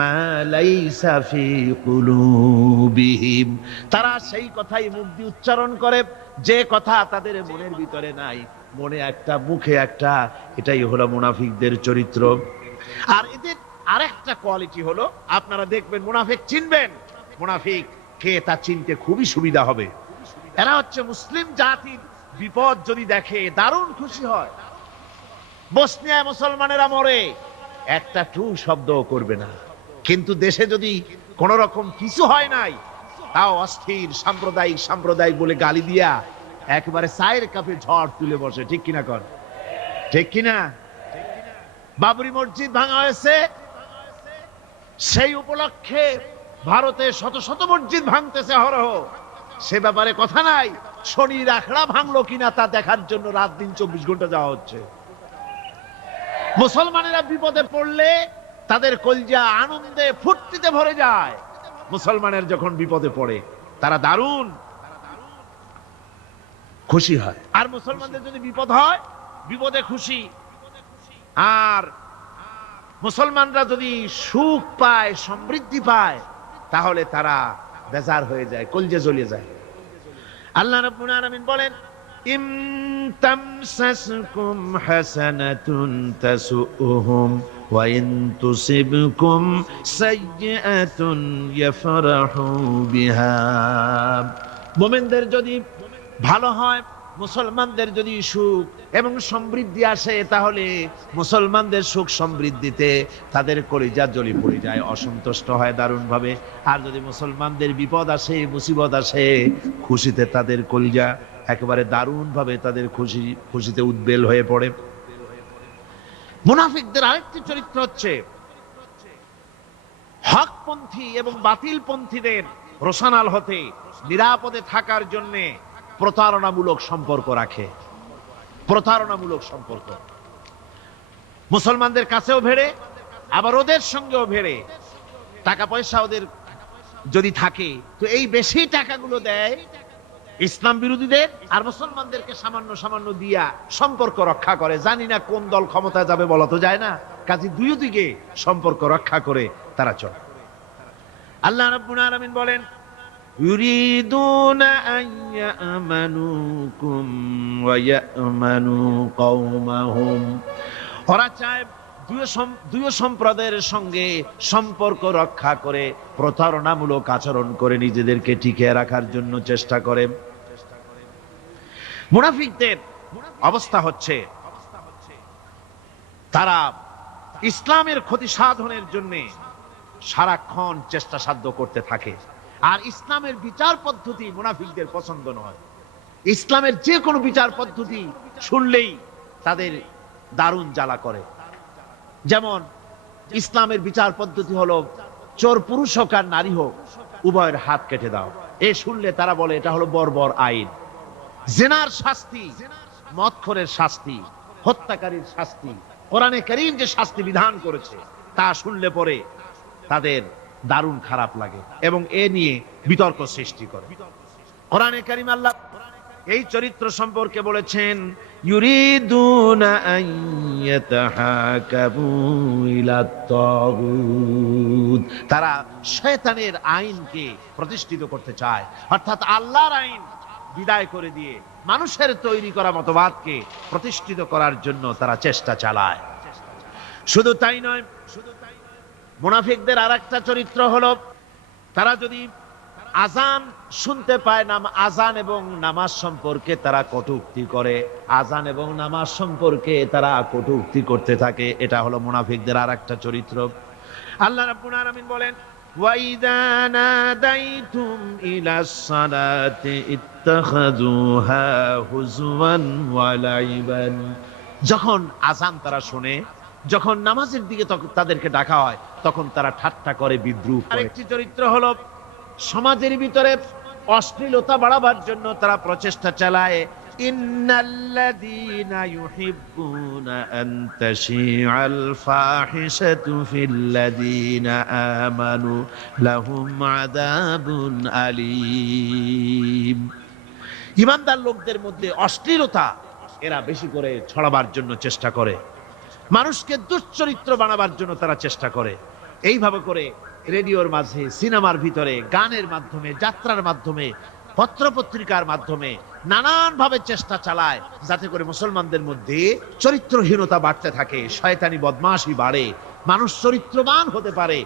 মা লাইসা ফি কুলুবিহিম, তারা সেই কথাই মুখ দিয়ে উচ্চারণ করে যে কথা তাদের মনের ভিতরে নাই, মনে একটা মুখে একটা। এটাই হলো মুনাফিকদের চরিত্র। আর এদের আরেকটা কোয়ালিটি হলো, আপনারা দেখবেন মুনাফিক চিনবেন, মুনাফিক কে তা চিনতে খুবই সুবিধা হবে। এরা হচ্ছে মুসলিম জাতির বিপদ যদি দেখে দারুণ খুশি হয়। বসনিয়ায় মুসলমানেরা মরে, একটা টু শব্দ করবে না, কিন্তু দেশে যদি কোন রকম কিছু হয় নাই, তাও অস্থির, সাম্প্রদায়িক সাম্প্রদায়িক বলে গালি দিয়া একবারে চায়ের কাপে ঝড় তুলে বসে। ঠিক কিনা কর? ঠিক কিনা? বাবরি মসজিদ ভাঙা হয়েছে, সেই উপলক্ষে ভারতে শত শত মসজিদ ভাঙতেছে হরহ, সে ব্যাপারে কথা নাই। শনির আখড়া ভাঙলো কিনা তা দেখার জন্য রাত দিন 24 ঘন্টা যাওয়া হচ্ছে। মুসলমানেরা বিপদে পড়লে তাদের কলজা আনন্দে ফুর্তিতে ভরে যায়। মুসলমানের যখন বিপদে পড়ে তারা দারুণ খুশি হয়। আর মুসলমানদের যদি বিপদ হয়, বিপদে খুশি। আর মুসলমানরা যদি সুখ পায়, সমৃদ্ধি পায়, তাহলে তারা বেজার হয়ে যায়, কলজে জ্বলে যায়। আল্লাহ রাব্বুল আলামিন বলেন, ইম তামসাসকুম হাসানাতুন তাসুহুম ওয়া ইন তুসিবকুম সাইয়্যাতুন ইয়াফরাহু বিহা। মুমিনদের যদি ভালো হয়, মুসলমানদের যদি সুখ এবং সমৃদ্ধি আসে, তাহলে মুসলমানদের সুখ সমৃদ্ধিতে তাদের কলিজা জ্বলি পড়ে যায়, অসন্তুষ্ট হয় দারুণ ভাবে। আর যদি মুসলমানদের বিপদ আসে, মুসিবত আসে, খুশিতে তাদের কলিজা একেবারে দারুণ ভাবে তাদের খুশিতে উদ্বেল হয়ে পড়ে। মুনাফিকদের আরেকটি চরিত্র হচ্ছে হকপন্থী এবং বাতিলপন্থীদের রোশানাল হতে, নিরাপদে থাকার জন্যে প্রতারণামূলক সম্পর্ক রাখে। প্রতারণামূলক সম্পর্ক মুসলমানদের কাছেও ভেড়ে, আবার ওদের সঙ্গেও ভেড়ে। টাকা পয়সা ওদের যদি থাকে, তো এই বেশি টাকাগুলো দেয় ইসলাম বিরোধীদের, আর মুসলমানদেরকে সামান্য সামান্য দিয়া সম্পর্ক রক্ষা করে। জানি না কোন দল ক্ষমতায় যাবে, বলা তো যায় না, কাজে দুই দিকে সম্পর্ক রক্ষা করে তারা চলে। আল্লাহ রাব্বুল আলামিন বলেন, ইউরিদুনা আন ইয়ামানুকুম ওয়া ইয়ামানু কওমাহুম। ওরা চায় দুই সম্প্রদায়ের সঙ্গে সম্পর্ক রক্ষা করে প্রতারণামূলক আচরণ করে নিজেদেরকে টিকিয়ে রাখার জন্য চেষ্টা করে। মুনাফিকদের অবস্থা হচ্ছে তারা ইসলামের ক্ষতি সাধনের জন্য সারাক্ষণ চেষ্টা সাধ্য করতে থাকে। আর ইসলামের বিচার পদ্ধতি মুনাফিকদের পছন্দ নয়। ইসলামের যে কোনো বিচার পদ্ধতি শুনলেই তাদের দারুণ জ্বালা করে। যেমন ইসলামের বিচার পদ্ধতি হলো চোর পুরুষ হোক আর নারী হোক উভয়ের হাত কেটে দাও। এ শুনলে তারা বলে এটা হলো বর্বর আইন। জিনার শাস্তি, মদখোরের শাস্তি, হত্যাকারীর শাস্তি, কোরআনে কারীম যে শাস্তি বিধান করেছে তা শুনলে পরে তাদের দারুণ খারাপ লাগে এবং এ নিয়ে বিতর্ক সৃষ্টি করে। কোরআনে কারীম আল্লাহ এই চরিত্র সম্পর্কে বলেছেন, ইউরিদুনা আন ইয়াতাহাকাবু ইলাত তাগুত। তারা শয়তানের আইনকে প্রতিষ্ঠিত করতে চায়, অর্থাৎ আল্লাহর আইন বিদায় করে দিয়ে মানুষের তৈরি করা মতবাদকে প্রতিষ্ঠিত করার জন্য তারা চেষ্টা চালায়। শুধু তাই নয়, মুনাফিকদের আরেকটা চরিত্র হলো তারা যদি আজান শুনতে পায়, আজান এবং নামাজ সম্পর্কে তারা কটূক্তি করে, আজান এবং নামাজ সম্পর্কে তারা কটূক্তি করতে থাকে। এটা হলো মুনাফিকদের আরেকটা চরিত্র। আল্লাহ রাব্বুল আলামিন বলেন, ওয়াইদা নাদাইতুম ইলাস সালাতি ইত্তাখাযুহা হুজওয়ান ওয়া লাইবান। যখন আজান তারা শুনে, যখন নামাজের দিকে তাদেরকে ডাকা হয়, তখন তারা ঠাট্টা করে, বিদ্রূপ করে। আরেকটি চরিত্র হলো সমাজের ভিতরে অশ্লীলতা বাড়াবার জন্য তারা প্রচেষ্টা চালায়। ইন্নাল্লাযীনা ইউহিব্বুনা আন তাশিআল ফাহিশাতু ফিল্লাযীনা আমানু লাহুম আযাবুন আলীম। ঈমানদার লোকদের মধ্যে অশ্লীলতা এরা বেশি করে ছড়াবার জন্য চেষ্টা করে, মানুষকে দুশ্চরিত্র বানাবার জন্য তারা চেষ্টা করে। এইভাবে করে রেডিওর মাঝে, সিনেমার ভিতরে, গানের মাধ্যমে, যাত্রার মাধ্যমে, পত্রপত্রিকার মাধ্যমে নানান ভাবে চেষ্টা চালায় যাতে করে মুসলমানদের মধ্যে চরিত্রহীনতা বাড়তে থাকে, শয়তানি বদমাশি বাড়ে, মানুষ চরিত্রবান হতে পারে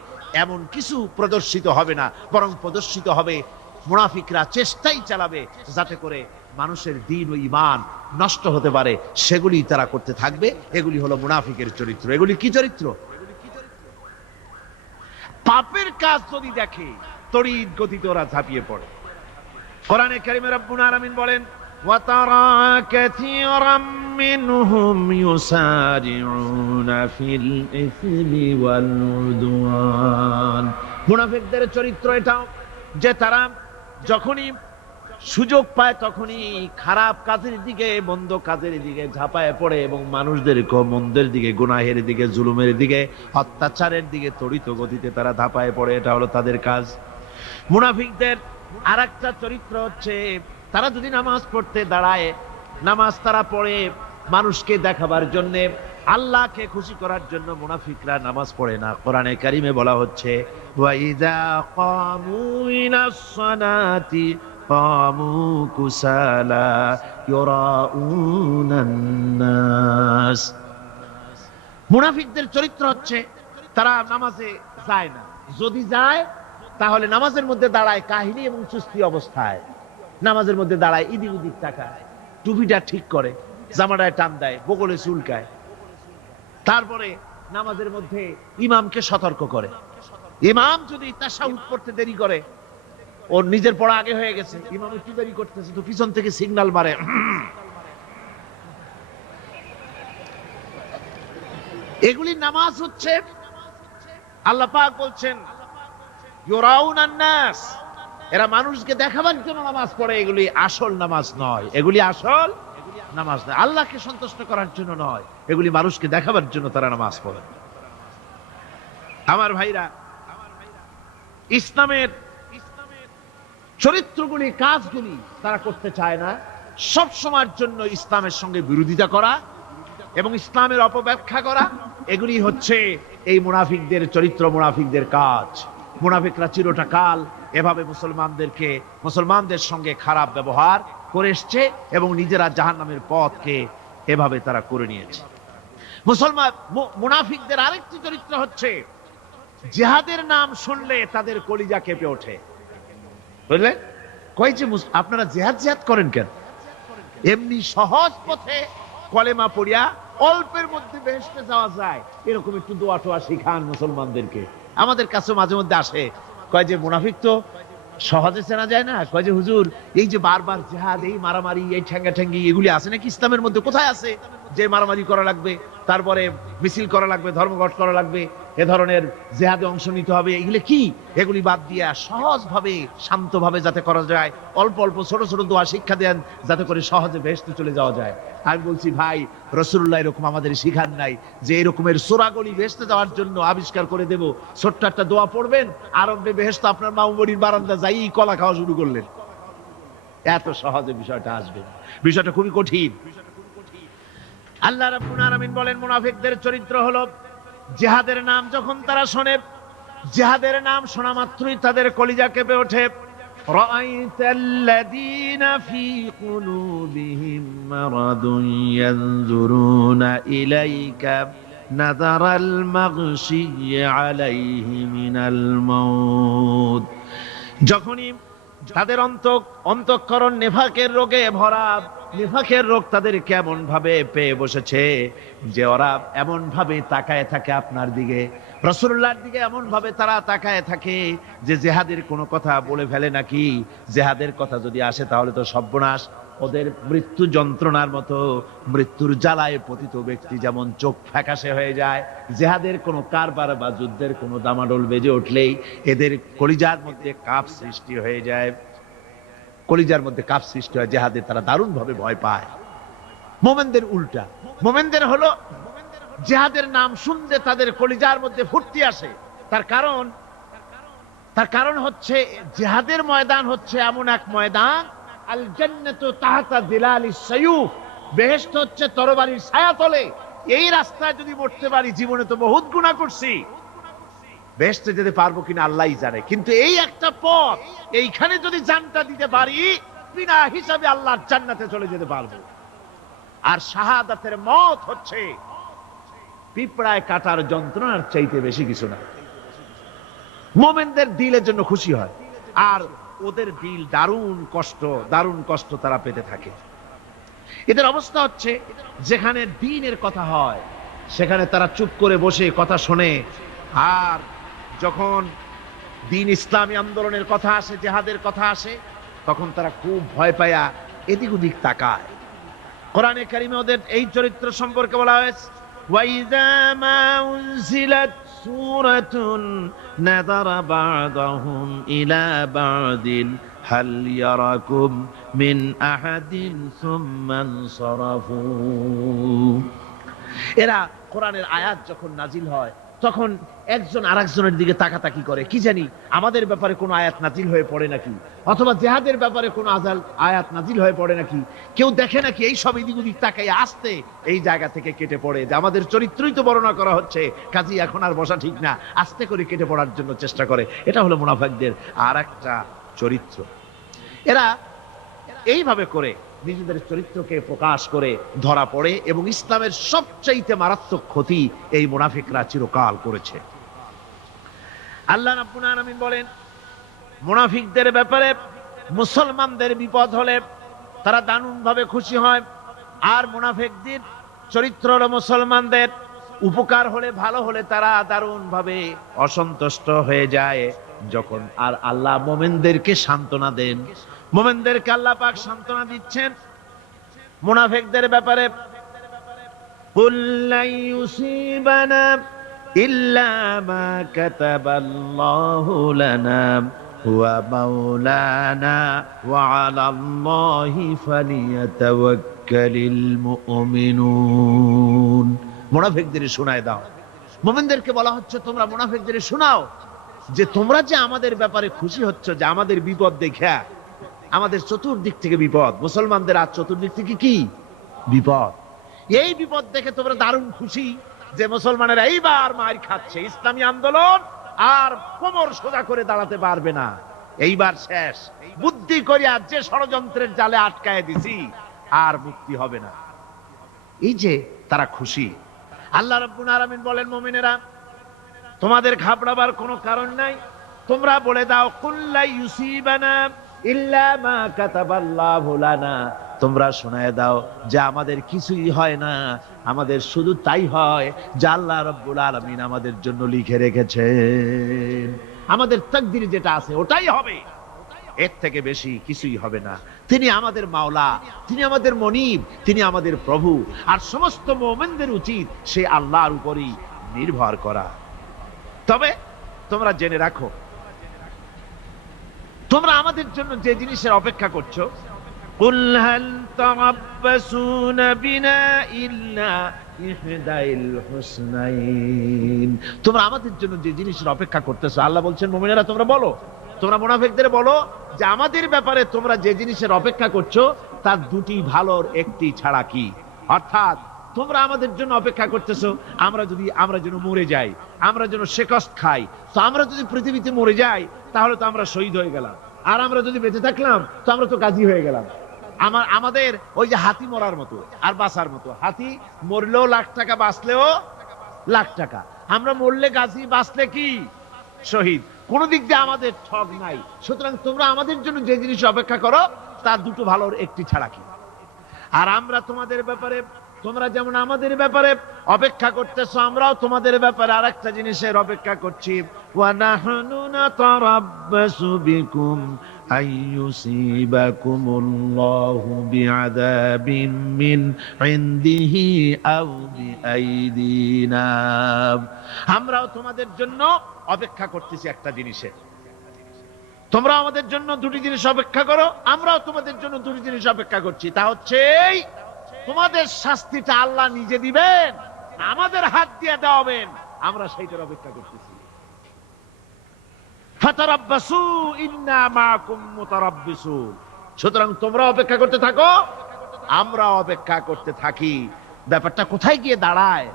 এমন কিছু প্রদর্শিত হবে না, বরং প্রদর্শিত হবে মুনাফিকরা চেষ্টাই চালাবে যাতে করে মানুষের দ্বীন ও ঈমান নষ্ট হতে পারে, সেগুলি তারা করতে থাকবে। এগুলি হলো মুনাফিকের চরিত্র। এগুলি কি চরিত্র? পাপের কাজ যদি দেখে তড়িৎ গতিতে ওরা ঝাঁপিয়ে পড়ে। কোরআনে কারীমে রব্বুল আলামিন বলেন, ওয়া তারা কাসীরাম মিনহুম ইউসারিউনা ফিল ইসমি ওয়াল উদওয়ান। মুনাফিকদের চরিত্র এটাও যে তারা যখনই সুযোগ পায় তখনই খারাপ কাজের দিকে, মন্দ কাজের দিকে ঝাঁপায় পড়ে এবং মানুষদেরকে মন্দের দিকে, গুনাহের দিকে, জুলুমের দিকে, অত্যাচারের দিকে তড়িৎ গতিতে তারা ঝাঁপায় পড়ে। এটা হলো তাদের কাজ। মুনাফিকদের আরেকটা চরিত্র হচ্ছে তারা যদি নামাজ পড়তে দাঁড়ায়, নামাজ তারা পড়ে মানুষকে দেখাবার জন্য, আল্লাহকে খুশি করার জন্য মুনাফিকরা নামাজ পড়ে না। কোরআনে কারীমে বলা হচ্ছে, ওয়াইদা কামু ইলাস সালাতি কামু কুসালা ইউরাউনান নাস। মুনাফিকদের চরিত্র হচ্ছে তারা নামাজে যায় না, যদি যায় তাহলে নামাজের মধ্যে দাঁড়ায় কাহিনী এবং সুস্থি অবস্থায়, নামাজের মধ্যে দাঁড়ায় ইদিক উদিক তাকায়, টুপিটা ঠিক করে, জামাটায় টান দেয়, বগলে চুলকায়, তারপরে নামাজের মধ্যে ইমামকে সতর্ক করে। ইমাম যদি তাশাহুদ পড়তে দেরি করে, ওর নিজের পড়া আগে হয়ে গেছে, ইমাম একটু দেরি করতেছে তো পিছন থেকে সিগন্যাল মারে। এগুলি নামাজ হচ্ছে। আল্লাহ পাক বলছেন, ইউরাউনান নাস, এরা মানুষকে দেখাবার জন্য নামাজ পড়ে, এগুলি আসল নামাজ নয়। এগুলি আসল নামাজ নয়, আল্লাহকে সন্তুষ্ট করার জন্য নয়, এগুলি মানুষকে দেখাবার জন্য তারা নামাজ পড়ে। আমার ভাইরা, ইসলামের চরিত্রগুলি, কাজগুলি তারা করতে চায় না। সব সময়ের জন্য ইসলামের সঙ্গে বিরোধিতা করা এবং ইসলামের অপব্যাখ্যা করা, এগুলি হচ্ছে এই মুনাফিকদের চরিত্র, মুনাফিকদের কাজ। মুনাফিকরা চিরটা কাল এভাবে মুসলমানদের সঙ্গে খারাপ ব্যবহার করে এসছে এবং নিজেরা জাহান্নামের পথকে এভাবে তারা করে নিয়েছে। মুনাফিকদের আরেকটি চরিত্র হচ্ছে জিহাদের নাম শুনলে তাদের কলিজা কেঁপে ওঠে। বুঝলেন? কই যে আপনারা জিহাদ করেন কেন? এমনি সহজ পথে কলেমা পড়িয়া অল্পের মধ্যে বেহেশতে যাওয়া যায়, এরকম একটু দোয়া টোয়া শিখান মুসলমানদেরকে। আমাদের কাছে মাঝে মধ্যে আসে, কয় যে মুনাফিক তো সহজে চেনা যায় না। কয় যে হুজুর, এই যে বারবার জিহাদ, এই মারামারি, এই ঠ্যাঙ্গা ঠ্যাঙ্গি, এগুলি আছে নাকি ইসলামের মধ্যে? কোথায় আছে যে মারামারি করা লাগবে, তারপরে মিছিল করা লাগবে, ধর্মঘট করা লাগবে, এ ধরনের জিহাদে অংশ নিতে হবে? এগুলি কি? এগুলি বাদ দিয়া সহজভাবে শান্তভাবে যাতে করা যায়, অল্প অল্প ছোট ছোট দোয়া শিক্ষা দেন যাতে করে সহজে বেহেশতে চলে যাওয়া যায়। আমি বলছি ভাই, রাসূলুল্লাহ এরকম আমাদের শিখান নাই যে এরকমের সোরাগলি বেহেশতে যাওয়ার জন্য আবিষ্কার করে দেব। ছোট্ট একটা দোয়া পড়বেন, আরবে বেহেশত আপনার মামুবাড়ির বারান্দা যাই কলা খাওয়া শুরু করলেন। এত সহজে বিষয়টা আসবে, বিষয়টা খুবই কঠিন। আল্লাহ রাব্বুল আলামিন বলেন, মুনাফিকদের চরিত্র হলো জিহাদের নাম যখন তারা শোনে, জিহাদের নাম শোনা মাত্রই তাদের কলিজা কেঁপে ওঠে। রাআইতাল্লাযীনা ফী কুলুবিহিম মারাদুন ইয়ানজুরুনা ইলাইকা নাযারাল মাগশিয়্যি আলাইহি মিনাল মাউত। যখনই তাদের অন্তঃকরণ নেফাকের রোগে ভরা, নিফাকের রোগ তাদের কেমন ভাবে পেয়ে বসেছে যে ওরা এমন ভাবে তাকায় থাকে আপনার দিকে, রাসূলুল্লাহর দিকে এমন ভাবে তারা তাকায় থাকে যে জিহাদের কোনো কথা বলে ফেলে নাকি। জিহাদের কথা যদি আসে তাহলে তো সর্বনাশ। ওদের মৃত্যু যন্ত্রণার মতো, মৃত্যুর জ্বালায় পতিত ব্যক্তি যেমন চোখ ফ্যাকাশে হয়ে যায়, জিহাদের কোনো কারবার বা যুদ্ধের কোনো দামাডোল বেজে উঠলেই এদের কলিজার মধ্যে কাঁপ সৃষ্টি হয়ে যায়, কলিজার মধ্যে কাঁপ সৃষ্টি হয়। জিহাদে তারা দারুণ ভাবে ভয় পায়। মোমেনদের উল্টা, মোমেনদের হলো জিহাদের নাম শুনতে তাদের কলিজার মধ্যে ফুর্তি আসে। তার কারণ হচ্ছে জিহাদের ময়দান হচ্ছে এমন এক ময়দান, আল জান্নাতু তাহতা দিলালিস সায়ুফ, বেহেশত হচ্ছে তরবারির ছায়াতলে। এই রাস্তায় যদি মরতে পারি, জীবনে তো বহুত গুনাহ করছি, বেহেশতে যেতে পারবো কিনা আল্লাহই জানে, কিন্তু এই একটা পথ, এইখানে যদি জানটা দিতে পারি, বিনা হিসাবে আল্লাহর জান্নাতে চলে যেতে পারবো। আর শাহাদাতের মত হচ্ছে পিঁপড়ায় কাটার যন্ত্রণার চাইতে বেশি কিছু না। মোমেনদের দিলের জন্য খুশি হয়, আর ওদের দিল দারুণ কষ্ট তারা পেতে থাকে। এদের অবস্থা হচ্ছে যেখানে দ্বীনের কথা হয় সেখানে তারা চুপ করে বসে কথা শোনে, আর যখন দ্বীন ইসলামী আন্দোলনের কথা আসে, জিহাদের কথা আসে, তখন তারা খুব ভয় পায়া এদিক ওদিক তাকায়। কোরআনে কারিমে ওদের এই চরিত্র সম্পর্কে বলা হয়েছে, ওয়াইযা মা উনজিলাত সূরাতুন নাযারা বা'দাহুম ইলা বা'দিন হাল ইয়ারাকুম মিন আহাদিন সুম্মা ইনসারাফু। এরা কোরআনের আয়াত যখন নাজিল হয় তখন একজন আরেকজনের দিকে তাকাতাকি করে, কি জানি আমাদের ব্যাপারে কোনো আয়াত নাজিল হয়ে পড়ে নাকি, অথবা জিহাদের ব্যাপারে কোনো আয়াত নাজিল হয়ে পড়ে নাকি। কেউ দেখে নাকি এই সব এদিক ওদিক তাকাই আসতে এই জায়গা থেকে কেটে পড়ে, যে আমাদের চরিত্রই তো বর্ণনা করা হচ্ছে, কাজী এখন আর বসা ঠিক না, আস্তে করে কেটে পড়ার জন্য চেষ্টা করে। এটা হলো মুনাফিকদের আর একটা চরিত্র। এরা এইভাবে করে নিজেদের চরিত্রকে প্রকাশ করে ধরা পড়ে, এবং ইসলামের সবচাইতে মারাত্মক ক্ষতি এই মুনাফিকরা চিরকাল করেছে। আল্লাহ রাব্বুল আলামিন বলেন, মুনাফিকদের ব্যাপারে মুসলমানদের বিপদ হলে তারা দারুণভাবে খুশি হয়, আর মুনাফিকদের চরিত্র হলো মুসলমানদের উপকার হলে, ভালো হলে তারা দারুণভাবে অসন্তুষ্ট হয়ে যায়। যখন আর আল্লাহ মুমিনদেরকে সান্ত্বনা দেন, মুমিনদেরকে আল্লাহ পাক সান্ত্বনা দিচ্ছেন। মুনাফিকদের ব্যাপারে, কুল লা ইউসিবানা ইল্লা মা কাতাবাল্লাহু লানা ওয়া মাওলানা ওয়া আলাল্লাহি ফালিয়াতাওয়াক্কালিল মুমিনুন। মুনাফিকদের শোনায় দাও। মুমিনদেরকে বলা হচ্ছে তোমরা মুনাফিকদের শোনাও যে তোমরা যে আমাদের ব্যাপারে খুশি হচ্ছ, যে আমাদের বিপদ দেখা, আমাদের চতুর্দিক থেকে বিপদ, মুসলমানদের আর চতুর্দিক থেকে কি বিপদ, এই বিপদ দেখে তোমরা দারুণ খুশি যে মুসলমানেরা এইবার মার খাচ্ছে, ইসলামী আন্দোলন আর কোমর সোজা করে দাঁড়াতে পারবে না। এইবার শেষ, বুদ্ধি করে আর যে ষড়যন্ত্রের জালে আটকায় দিছি আর মুক্তি হবে না। এই যে তারা খুশি। আল্লাহ রাব্বুল আলামিন বলেন, মুমিনেরা তোমাদের ঘাবড়াবার কোনো কারণ নাই, তোমরা বলে দাও কুল্লা ইউসিবানা ইল্লা মা কাতাবাল্লাহু লানা, তোমরা শোনায় দাও যে আমাদের কিছুই হয় না, আমাদের শুধু তাই হয় যা আল্লাহ রাব্বুল আলামিন আমাদের জন্য লিখে রেখেছেন। আমাদের তাকদীর যেটা আছে ওটাই হবে, এর থেকে বেশি কিছুই হবে না। তিনি আমাদের মাওলা, তিনি আমাদের মনিব, তিনি আমাদের প্রভু। আর সমস্ত মুমিনদের উচিত সে আল্লাহর উপরই নির্ভর করা। তবে তোমরা জেনে রাখো, তোমরা আমাদের জন্য যে জিনিসের অপেক্ষা করছো, কুল হাল তারাব্বাসুনা বিনা ইল্লা ইহদাইল হুসনাইন, তোমরা আমাদের জন্য যে জিনিসের অপেক্ষা করতেছো, আল্লাহ বলছেন মুমিনেরা তোমরা বলো, তোমরা মুনাফিকদের বলো যে আমাদের ব্যাপারে তোমরা যে জিনিসের অপেক্ষা করছো তার দুটি ভালোর একটি ছাড়া কি। অর্থাৎ তোমরা আমাদের জন্য অপেক্ষা করতেছো আমরা যেন মরে যাই, আমরা যেন শেকস্ত খাই। তো আমরা যদি পৃথিবীতে মরে যাই তাহলে তো আমরা শহীদ হয়ে গেলাম, আর আমরা যদি বেঁচে থাকলাম তো আমরা তো গাজী হয়ে গেলাম। আমাদের ওই যে হাতি মরার মতো আর বাঁচার মতো, হাতি মরলেও লাখ টাকা, বাঁচলেও লাখ টাকা। আমরা মরলে গাজী, বাঁচলে কি শহীদ, কোন দিক দিয়ে আমাদের ঠগ নাই। সুতরাং তোমরা আমাদের জন্য যে জিনিস অপেক্ষা করো তার দুটো ভালোর একটি ছাড়া কি। আর আমরা তোমাদের ব্যাপারে, তোমরা যেমন আমাদের ব্যাপারে অপেক্ষা করতেছো, আমরাও তোমাদের ব্যাপারে আরেকটা জিনিসের অপেক্ষা করছি। ওয়া নাহনু নাতারাব্বাসু বিকুম আইয়ুসিবাকুমুল্লাহু বিআযাবিন মিন ইনদিহি আও বিআইদিনা, আমরাও তোমাদের জন্য অপেক্ষা করতেছি একটা জিনিসের। তোমরা আমাদের জন্য দুটি জিনিস অপেক্ষা করো, আমরাও তোমাদের জন্য দুটি জিনিস অপেক্ষা করছি। তা হচ্ছে তোমাদের শাস্তিটা আল্লাহ নিজে দিবেন, আমাদের হাত দিয়ে দেওয়াবেন, আমরা সেইটার অপেক্ষা করতেছি। ফাতারাব্বাসু ইন্না মাআকুম মুতারাব্বিসুন, সুতরাং তোমরা অপেক্ষা করতে থাকো, আমরা অপেক্ষা করতে থাকি। ব্যাপারটা কোথায় গিয়ে দাঁড়ায়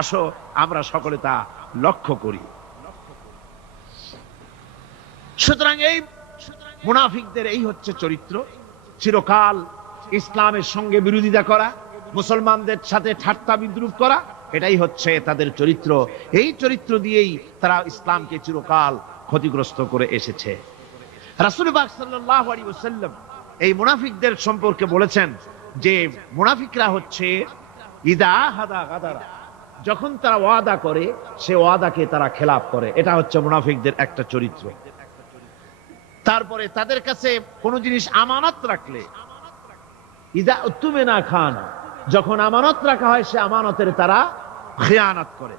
আসো আমরা সকলে তা লক্ষ্য করি। সুতরাং এই মুনাফিকদের এই হচ্ছে চরিত্র, চিরকাল ইসলামের সঙ্গে বিরোধিতা করা, মুসলমানদের সাথে ঠাট্টা বিদ্রুপ করা, এটাই হচ্ছে তাদের চরিত্র। এই চরিত্র দিয়েই তারা ইসলামকে চিরকাল ক্ষতিগ্রস্ত করে এসেছে। রাসূল পাক সাল্লাল্লাহু আলাইহি ওয়াসাল্লাম এই মুনাফিকদের সম্পর্কে বলেছেন যে মুনাফিকরা হচ্ছে ইদা হাদা গাদারা, যখন তারা ওয়াদা করে সে ওয়াদাকে তারা খেলাফ করে, এটা হচ্ছে মুনাফিকদের একটা চরিত্র। তারপরে তাদের কাছে কোন জিনিস আমানত রাখলে, ইদা উতুমিনা খান, যখন আমানত রাখা হয় সে আমানতের তারা খেয়ানত করে।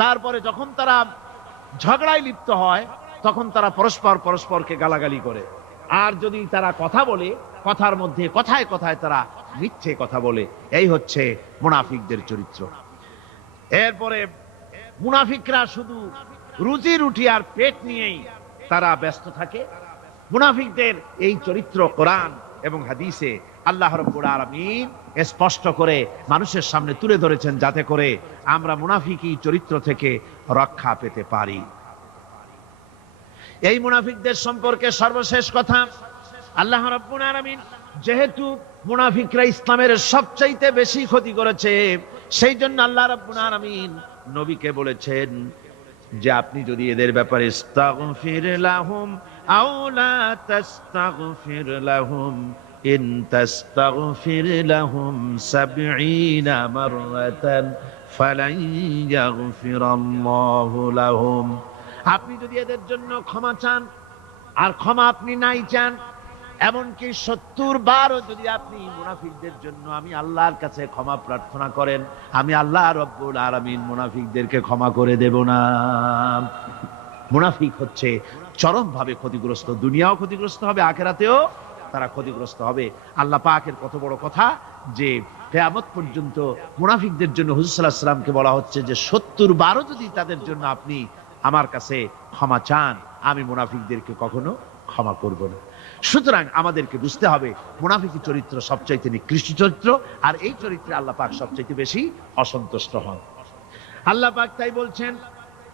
তারপরে যখন তারা ঝগড়ায় লিপ্ত হয় তখন তারা পরস্পরকে গালাগালি করে। আর যদি তারা কথা বলে, কথার মধ্যে কথায় কথায় তারা মিথ্যে কথা বলে। এই হচ্ছে মুনাফিকদের চরিত্র। এরপরে মুনাফিকরা শুধু রুজি রুটি আর পেট নিয়েই তারা ব্যস্ত থাকে। মুনাফিকদের এই চরিত্র কোরআন এবং হাদিসে আল্লাহ রাব্বুল আলামিন স্পষ্ট করে মানুষের সামনে তুলে ধরেছেন, যাতে করে আমরা মুনাফিকি চরিত্র থেকে রক্ষা পেতে পারি। এই মুনাফিকদের সম্পর্কে সর্বশেষ কথা, আল্লাহ রাব্বুল আলামিন যেহেতু মুনাফিকরা ইসলামের সবচাইতে বেশি ক্ষতি করেছে, সেই জন্য আল্লাহ রাব্বুল আলামিন নবীকে বলেছেন যে আপনি যদি এদের ব্যাপারে ইস্তাগফির লাহুম আও লা তাস্তাগফির লাহুম ইন তাস্তাগফির লাহুম ৭০ মাররাতান ফালান ইয়াগফিরাল্লাহু লাহুম, আপনি যদি এদের জন্য ক্ষমা চান, আর ক্ষমা আপনি নাই চান, এমনকি ৭০ বারও যদি আপনি মুনাফিকদের জন্য আমি আল্লাহর কাছে ক্ষমা প্রার্থনা করেন, আমি আল্লাহ রাব্বুল আলামিন মুনাফিকদেরকে ক্ষমা করে দেব না। মুনাফিক হচ্ছে চরমভাবে ক্ষতিগ্রস্ত, দুনিয়াও ক্ষতিগ্রস্ত হবে, আখিরাতেও তারা ক্ষতিগ্রস্ত হবে। আল্লাহ পাকের কত বড় কথা যে কিয়ামত পর্যন্ত মুনাফিকদের জন্য হুজুর সাল্লাল্লাহু আলাইহি ওয়াসাল্লামকে বলা হচ্ছে যে ৭০ বারও যদি তাদের জন্য আপনি আমার কাছে ক্ষমা চান, আমি মুনাফিকদেরকে কখনো ক্ষমা করব না। সুতরাং আমাদেরকে বুঝতে হবে মুনাফিকি চরিত্র সবচাইতে নিকৃষ্ট চরিত্র, আর এই চরিত্রে আল্লাহ পাক সবচাইতে বেশি অসন্তুষ্ট হন। আল্লাহ পাক তাই বলছেন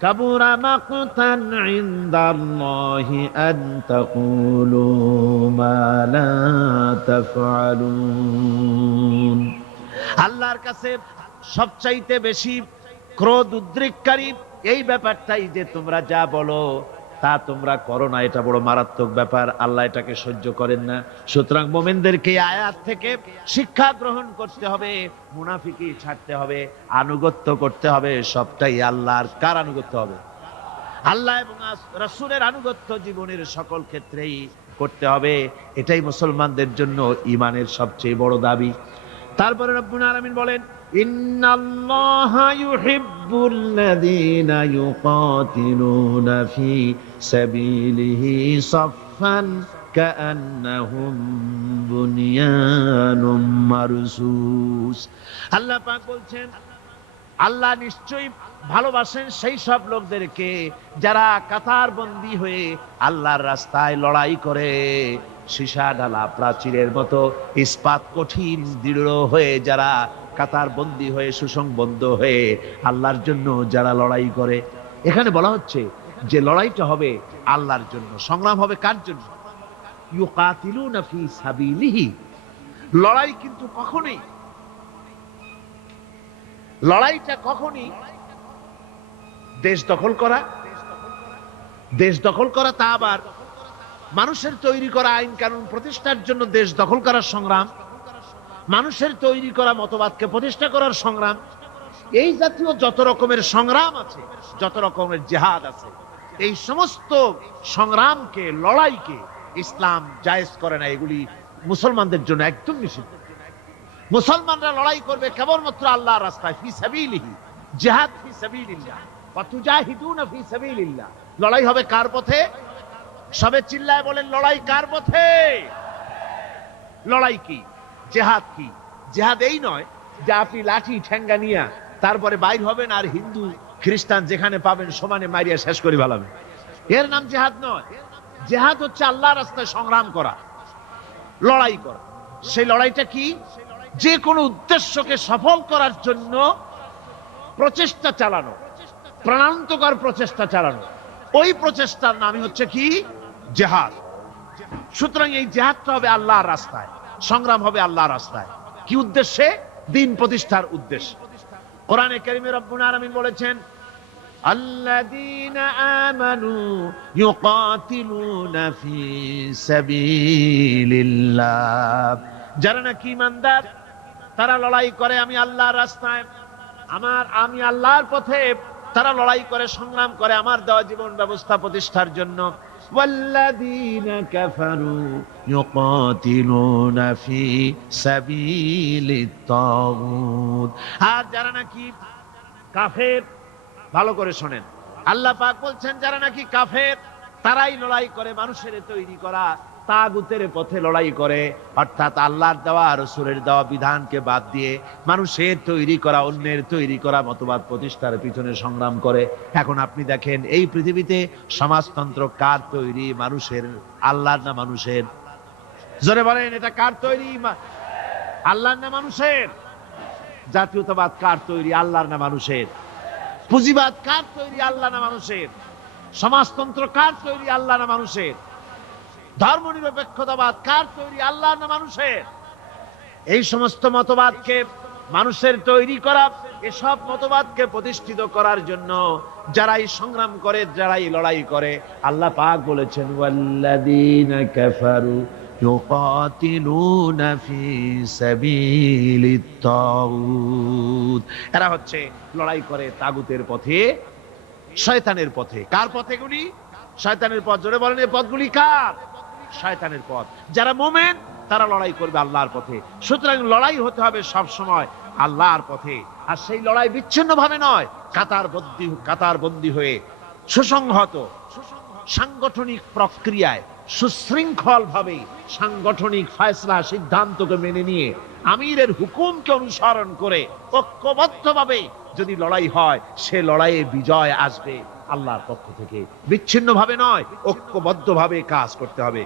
কাবুরা মাকতান ইনদাল্লাহি আন তাকুলু মা লা তাফআলুন। আল্লাহর কাছে সবচাইতে বেশি ক্রোধ উদ্রেককারী এই ব্যাপারটাই যে তোমরা যা বলো তা তোমরা করো না। এটা বড় মারাত্মক ব্যাপার, আল্লাহ এটাকে সহ্য করেন না। সুতরাং মুমিনদেরকে এই আয়াত থেকে শিক্ষা গ্রহণ করতে হবে, মুনাফিকি ছাড়তে হবে, আনুগত্য করতে হবে। সবটাই আল্লাহর। কার আনুগত্য হবে? আল্লাহ এবং রাসূলের আনুগত্য জীবনের সকল ক্ষেত্রেই করতে হবে। এটাই মুসলমানদের জন্য ঈমানের সবচেয়ে বড় দাবি। তারপরে রব্বুল আলামিন বলেন, ইন্নাল্লাহা ইউহিব্বুল্লাযীনা ইউকাতিলুনা ফি সাবিলিহি সাফফান কাআন্নাহুম বুনিয়ানুম মারসুস। আল্লাহ পাক বলছেন, আল্লাহ নিশ্চয়ই ভালোবাসেন সেই সব লোকদেরকে যারা কাতারবন্দী হয়ে আল্লাহর রাস্তায় লড়াই করে, সীসা ঢালা প্রাচীরের মতো ইস্পাত কঠিন দৃঢ় হয়ে যারা কাতারবন্দী হয়ে সুসংবদ্ধ হয়ে আল্লাহর জন্য যারা লড়াই করে। এখানে বলা হচ্ছে যে লড়াইটা হবে আল্লাহর জন্য। সংগ্রাম হবে কার জন্য? ইউকাতিলুনা ফি সাবিলিহি। লড়াই কিন্তু কখনোই, লড়াইটা কখনই দেশ দখল করা, দেশ দখল করা তা আবার মানুষের তৈরি করা আইন কানুন প্রতিষ্ঠার জন্য দেশ দখল করার সংগ্রাম, মানুষের তৈরি করা মতবাদকে প্রতিষ্ঠা করার সংগ্রাম, এই জাতীয় যত রকমের সংগ্রাম আছে, যত রকমের জিহাদ আছে, এই সমস্ত সংগ্রামকে, লড়াইকে ইসলাম জায়েজ করে না। এগুলি মুসলমানদের জন্য একদম নিষিদ্ধ। মুসলমানরা লড়াই করবে কেবলমাত্র আল্লাহর রাস্তায়, ফি সাবিলিহি, জিহাদ ফি সাবিলিল্লাহ, ওয়া তুজাহিদুনা ফি সাবিলিল্লাহ। লড়াই হবে কার পথে? সবে চিল্লায় বলেন, লড়াই কার পথে? লড়াই কি? জিহাদ কি? জিহাদ এই নয় যে আপনি লাঠি ঠেঙ্গা নিয়ে তারপরে বাইর হবেন আর হিন্দু খ্রিস্টান যেখানে পাবেন সমানে মারিয়া শেষ করে ফেলাবেন। এর নাম জিহাদ নয়। জিহাদ হচ্ছে আল্লাহর রাস্তায় সংগ্রাম করা, লড়াই করা। সেই লড়াইটা কি? যে কোনো উদ্দেশ্যকে সফল করার জন্য প্রচেষ্টা চালানো, প্রাণান্তকর প্রচেষ্টা চালানো। ওই প্রচেষ্টার নামই হচ্ছে কি? জিহাদ। সুতরাং এই জিহাদটা হবে আল্লাহর রাস্তায়, সংগ্রাম হবে আল্লাহর রাস্তায়। কি উদ্দেশ্যে? দ্বীন প্রতিষ্ঠার উদ্দেশ্যে। কোরআনে কারীমে রব্বুল আলামিন বলেছেন, আল্লাযীনা আমানু ইউকাতিলুনা ফি সাবিলিল্লাহ। যারা নাকি ঈমানদার তারা লড়াই করে আমি আল্লাহর রাস্তায়, আমি আল্লাহর পথে তারা লড়াই করে, সংগ্রাম করে আমার দেওয়া জীবন ব্যবস্থা প্রতিষ্ঠার জন্য। ওয়াল্লাযীনা কাফারু ইউকাতিলুনা ফি সাবিলিত তাগুত। আর যারা নাকি কাফের, ভালো করে শোনেন, আল্লাহ পাক বলছেন যারা নাকি কাফের তারাই লড়াই করে মানুষের তৈরি করা তাগুতের পথে লড়াই করে, অর্থাৎ আল্লাহর দেওয়া রাসূলের দেওয়া বিধানকে বাদ দিয়ে মানুষের তৈরি করা, অন্যের তৈরি করা মতবাদ প্রতিষ্ঠার পিছনে সংগ্রাম করে। এখন আপনি দেখেন এই পৃথিবীতে সমাজতন্ত্র কার তৈরি? মানুষের। আল্লাহর না মানুষের? জোরে বলেন, এটা কার তৈরি? আল্লাহর না মানুষের? জাতীয়তাবাদ কার তৈরি? আল্লাহর না মানুষের? পুঁজিবাদ কার তৈরি? আল্লাহ না মানুষের? সমাজতন্ত্র কার তৈরি? আল্লাহ না মানুষের? ধর্মনিরপেক্ষতাবাদ কার তৈরি? আল্লাহ না মানুষের? এই সমস্ত মতবাদকে মানুষের তৈরি করা, এসব মতবাদকে প্রতিষ্ঠিত করার জন্য যারাই সংগ্রাম করে, যারাই লড়াই করে, আল্লাহ পাক বলেছেন ওয়াল্লাযীনা কাফারু ইউকাতিলুনা ফি সাবিলিত তাগুত। এরা হচ্ছে লড়াই করে তাগুতের পথে, শয়তানের পথে। কার পথে গুলি? শয়তানের পথ। জোরে বলেন, এই পথগুলি কার? শয়তানের পথ। যারা মুমিন তারা লড়াই করবে আল্লাহর পথে। সুতরাং লড়াই হতে হবে সব সময় আল্লাহর পথে। আর সেই লড়াই বিচ্ছিন্ন ভাবে নয়, কাতারবন্দী হয়ে সুসংহত সাংগঠনিক প্রক্রিয়ায় সুশৃঙ্খল ভাবে সাংগঠনিক ফয়সলা সিদ্ধান্তকে মেনে নিয়ে আমিরের হুকুমকে অনুসরণ করে ঐক্যবদ্ধভাবে যদি লড়াই হয়, সে লড়াইয়ে বিজয় আসবে আল্লাহর পক্ষ থেকে। বিচ্ছিন্ন ভাবে নয়, ঐক্যবদ্ধ ভাবে কাজ করতে হবে।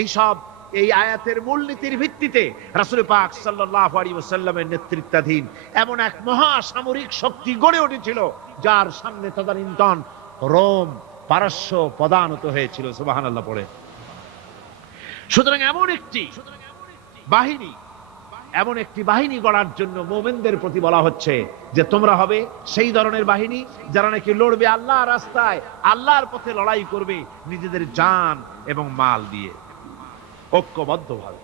এইসব এই আয়াতের মূলনীতির ভিত্তিতে রাসূল পাক সাল্লাল্লাহু আলাইহি ওয়াসাল্লামের নেতৃত্বাধীন এমন এক মহা সামরিক শক্তি গড়ে উঠেছিল যার সামনে তদানীন্তন রোম পারস্য পদানত হয়েছিল। সুবহানাল্লাহ পড়ে। সুতরাং এমন একটি বাহিনী গড়ার জন্য মুমিনদের প্রতি বলা হচ্ছে যে তোমরা হবে সেই ধরনের বাহিনী যারা নাকি লড়বে আল্লাহর রাস্তায়, আল্লাহর পথে লড়াই করবে নিজেদের জান এবং মাল দিয়ে ঐক্যবদ্ধভাবে।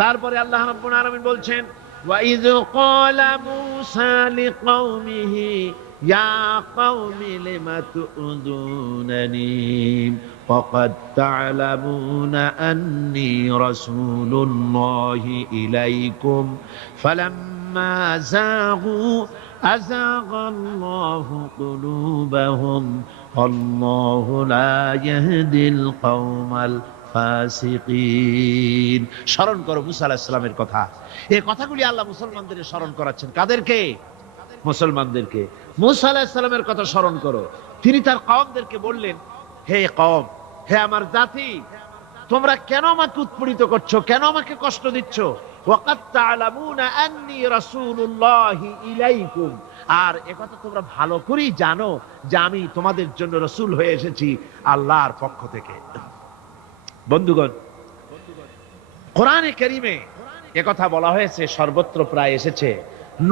তারপরে আল্লাহ রাব্বুল আলামিন বলছেন ওয়াইয ক্বালা মূসা লিকওমিহি ইয়া কওমি লিমা তু'যুনানি ওয়াকাদ তা'লামুনা আন্নী রাসূলুল্লাহি ইলাইকুম ফালাম্মা যাগু আযাগাল্লাহু কুলুবাহুম আল্লাহু লা ইয়াহদিল কওমাল ফাসিকিন। স্মরণ করো মুসা আলাইহিস সালামের কথা। এই কথাগুলি আল্লাহ মুসলমানদের স্মরণ করাচ্ছেন। কাদেরকে? মুসলমানদেরকে। মুসা আলাইহিস সালামের কথা স্মরণ করো। তিনি তার কওমদেরকে বললেন, হে কওম, হে আমার জাতি, তোমরা কেন আমাকে উৎপীড়িত করছো, কেন আমাকে কষ্ট দিচ্ছ? ওয়াকাদ তা'লামুনা আন্নী রাসূলুল্লাহি ইলাইকুম, আর একথা তোমরা ভালো করেই জানো যে আমি তোমাদের জন্য রাসূল হয়ে এসেছি আল্লাহর পক্ষ থেকে। বন্ধুগণ, কোরআনে কারীমে একথা বলা হয়েছে, সর্বত্র প্রায় এসেছে,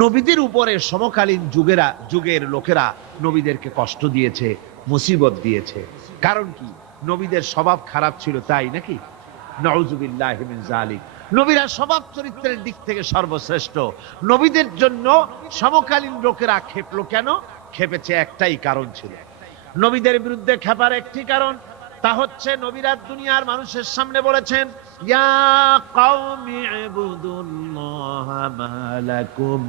নবীদের উপরে সমকালীন যুগের লোকেরা নবীদেরকে কষ্ট দিয়েছে, মুসিবত দিয়েছে। কারণ কি? নবীদের স্বভাব খারাপ ছিল, তাই নাকি? নাউযুবিল্লাহি মিন যালিক। নবীরা স্বভাব চরিত্রের দিক থেকে সর্বশ্রেষ্ঠ। নবীদের জন্য সমকালীন লোকেরা ক্ষেপলো কেন? ক্ষেপেছে একটাই কারণ ছিল। নবীদের বিরুদ্ধে ক্ষেপার একটি কারণ, তা হচ্ছে নবীরা দুনিয়ার মানুষের সামনে বলেছেন ইয়া কওমি ইবুদুল্লাহা মা লাকুম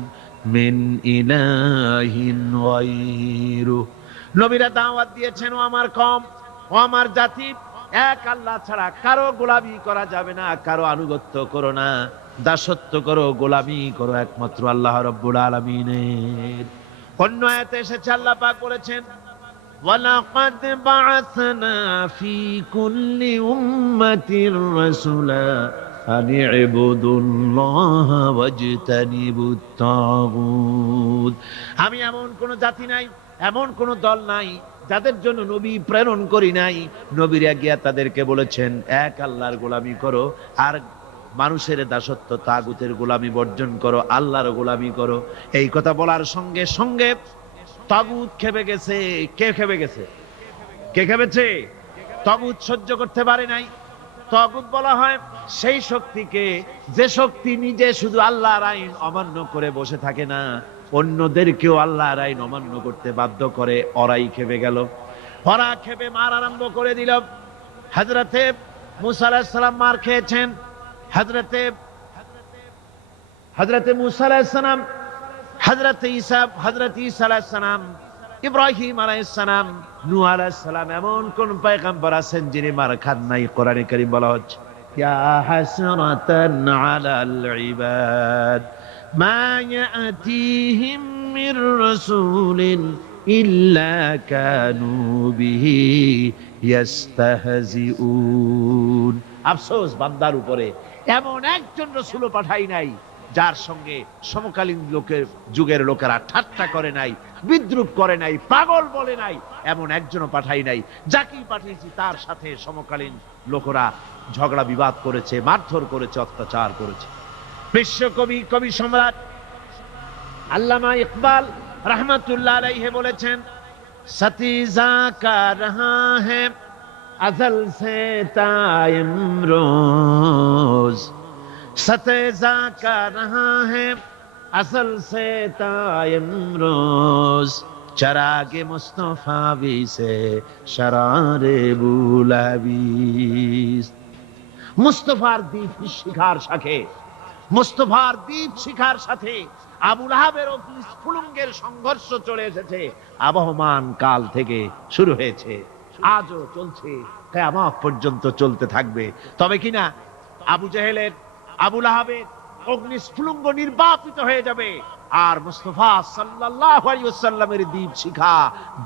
মিন ইলাহিন গায়রু। নবীরা দাওয়াত দিয়েছেন, ও আমার কওম, ও আমার জাতি, এক আল্লাহ ছাড়া কারো গোলামি করা যাবে না, কারো আনুগত্য করো না, দাসত্ব করো, গোলামি করো একমাত্র আল্লাহ রাব্বুল আলামিনের। অন্য আয়াতে এসেছে আল্লাহ পাক বলেছেন وَلَقَدْ بَعَثْنَا فِي كُلِّ أُمَّةٍ رَسُولًا أَنِ اعْبُدُوا اللَّهَ وَاجْتَنِبُوا الطَّاغُوتَ। আমি এমন কোন জাতি নাই, এমন কোন দল নাই যাদের জন্য নবী প্রেরণ করি নাই। নবীরা গিয়া তাদেরকে বলেছেন এক আল্লাহর গোলামি করো, আর মানুষের দাসত্ব তাগুতের গোলামি বর্জন করো, আল্লাহর গোলামি করো। এই কথা বলার সঙ্গে সঙ্গে তাগুত খেপে গেছে। কে খেপে গেছে? কে খেপেছে? তাগুত সহ্য করতে পারে নাই। তাগুত বলা হয় সেই শক্তিকে যে শক্তি নিজে শুধু আল্লাহর আইন অমান্য করে বসে থাকে না, অন্যদেরকেও আল্লাহর আইন অমান্য করতে বাধ্য করে। ওরাই খেপে গেল। ওরা খেপে মার আরম্ভ করে দিল। হযরতে মুসা আলাইহিস সালাম মার খেয়েছেন। হযরতে মুসা আলাইহিস সালাম, হযরতে ঈসা আলাইহিস সালাম, ইব্রাহিম আলাইহিস সালাম, নূহ আলাইহিস সালাম, এমন কোন পয়গম্বর আছেন যিনি মার খান নাই? কোরআনে কারীম বলা হচ্ছে ইয়া হাসরাতান আলাল ইবাদ মা ইয়াতিহিম মির রাসূলিন ইল্লা কানু বিহি ইস্তাহজিউন। আফসোস বান্দার উপরে, এমন একজন রাসূল পাঠাই নাই যার সঙ্গে সমকালীন যুগের লোকেরা ঠাট্টা করে নাই, বিদ্রুপ করে নাই, পাগল বলে নাই। এমন একজনও পাঠাই নাই। যাকেই পাঠিয়েছি তার সাথে সমকালীন লোকেরা ঝগড়া বিবাদ করেছে, মারধর করেছে, অত্যাচার করেছে। বিশ্বকবি, কবি সম্রাট আল্লামা ইকবাল রহমাতুল্লাহ আলাইহি বলেছেন সতীজা কা রহা হ্যায় আজল সে তা ইমরোজ, सतेजा का रहा है असल से तायम रोज, चरागे मुस्तफावी से शरारे बुलावीस। মুস্তাফার দ্বীপ শিখার সাথে, মুস্তাফার দ্বীপ শিখার সাথে আবু লাহাবের অগ্নিস্ফুলিঙ্গের সংঘর্ষ চলে এসেছে। আবহমান কাল থেকে শুরু হয়েছে, আজও চলছে, কিয়ামত পর্যন্ত চলতে থাকবে। তবে কিনা আবু জেহেলের, আবু লাহাবের অগ্নিস্ফুলিঙ্গ নির্বাপিত হয়ে যাবে, আর মুস্তাফা সাল্লাল্লাহু আলাইহি ওয়াসাল্লামের দীপ শিখা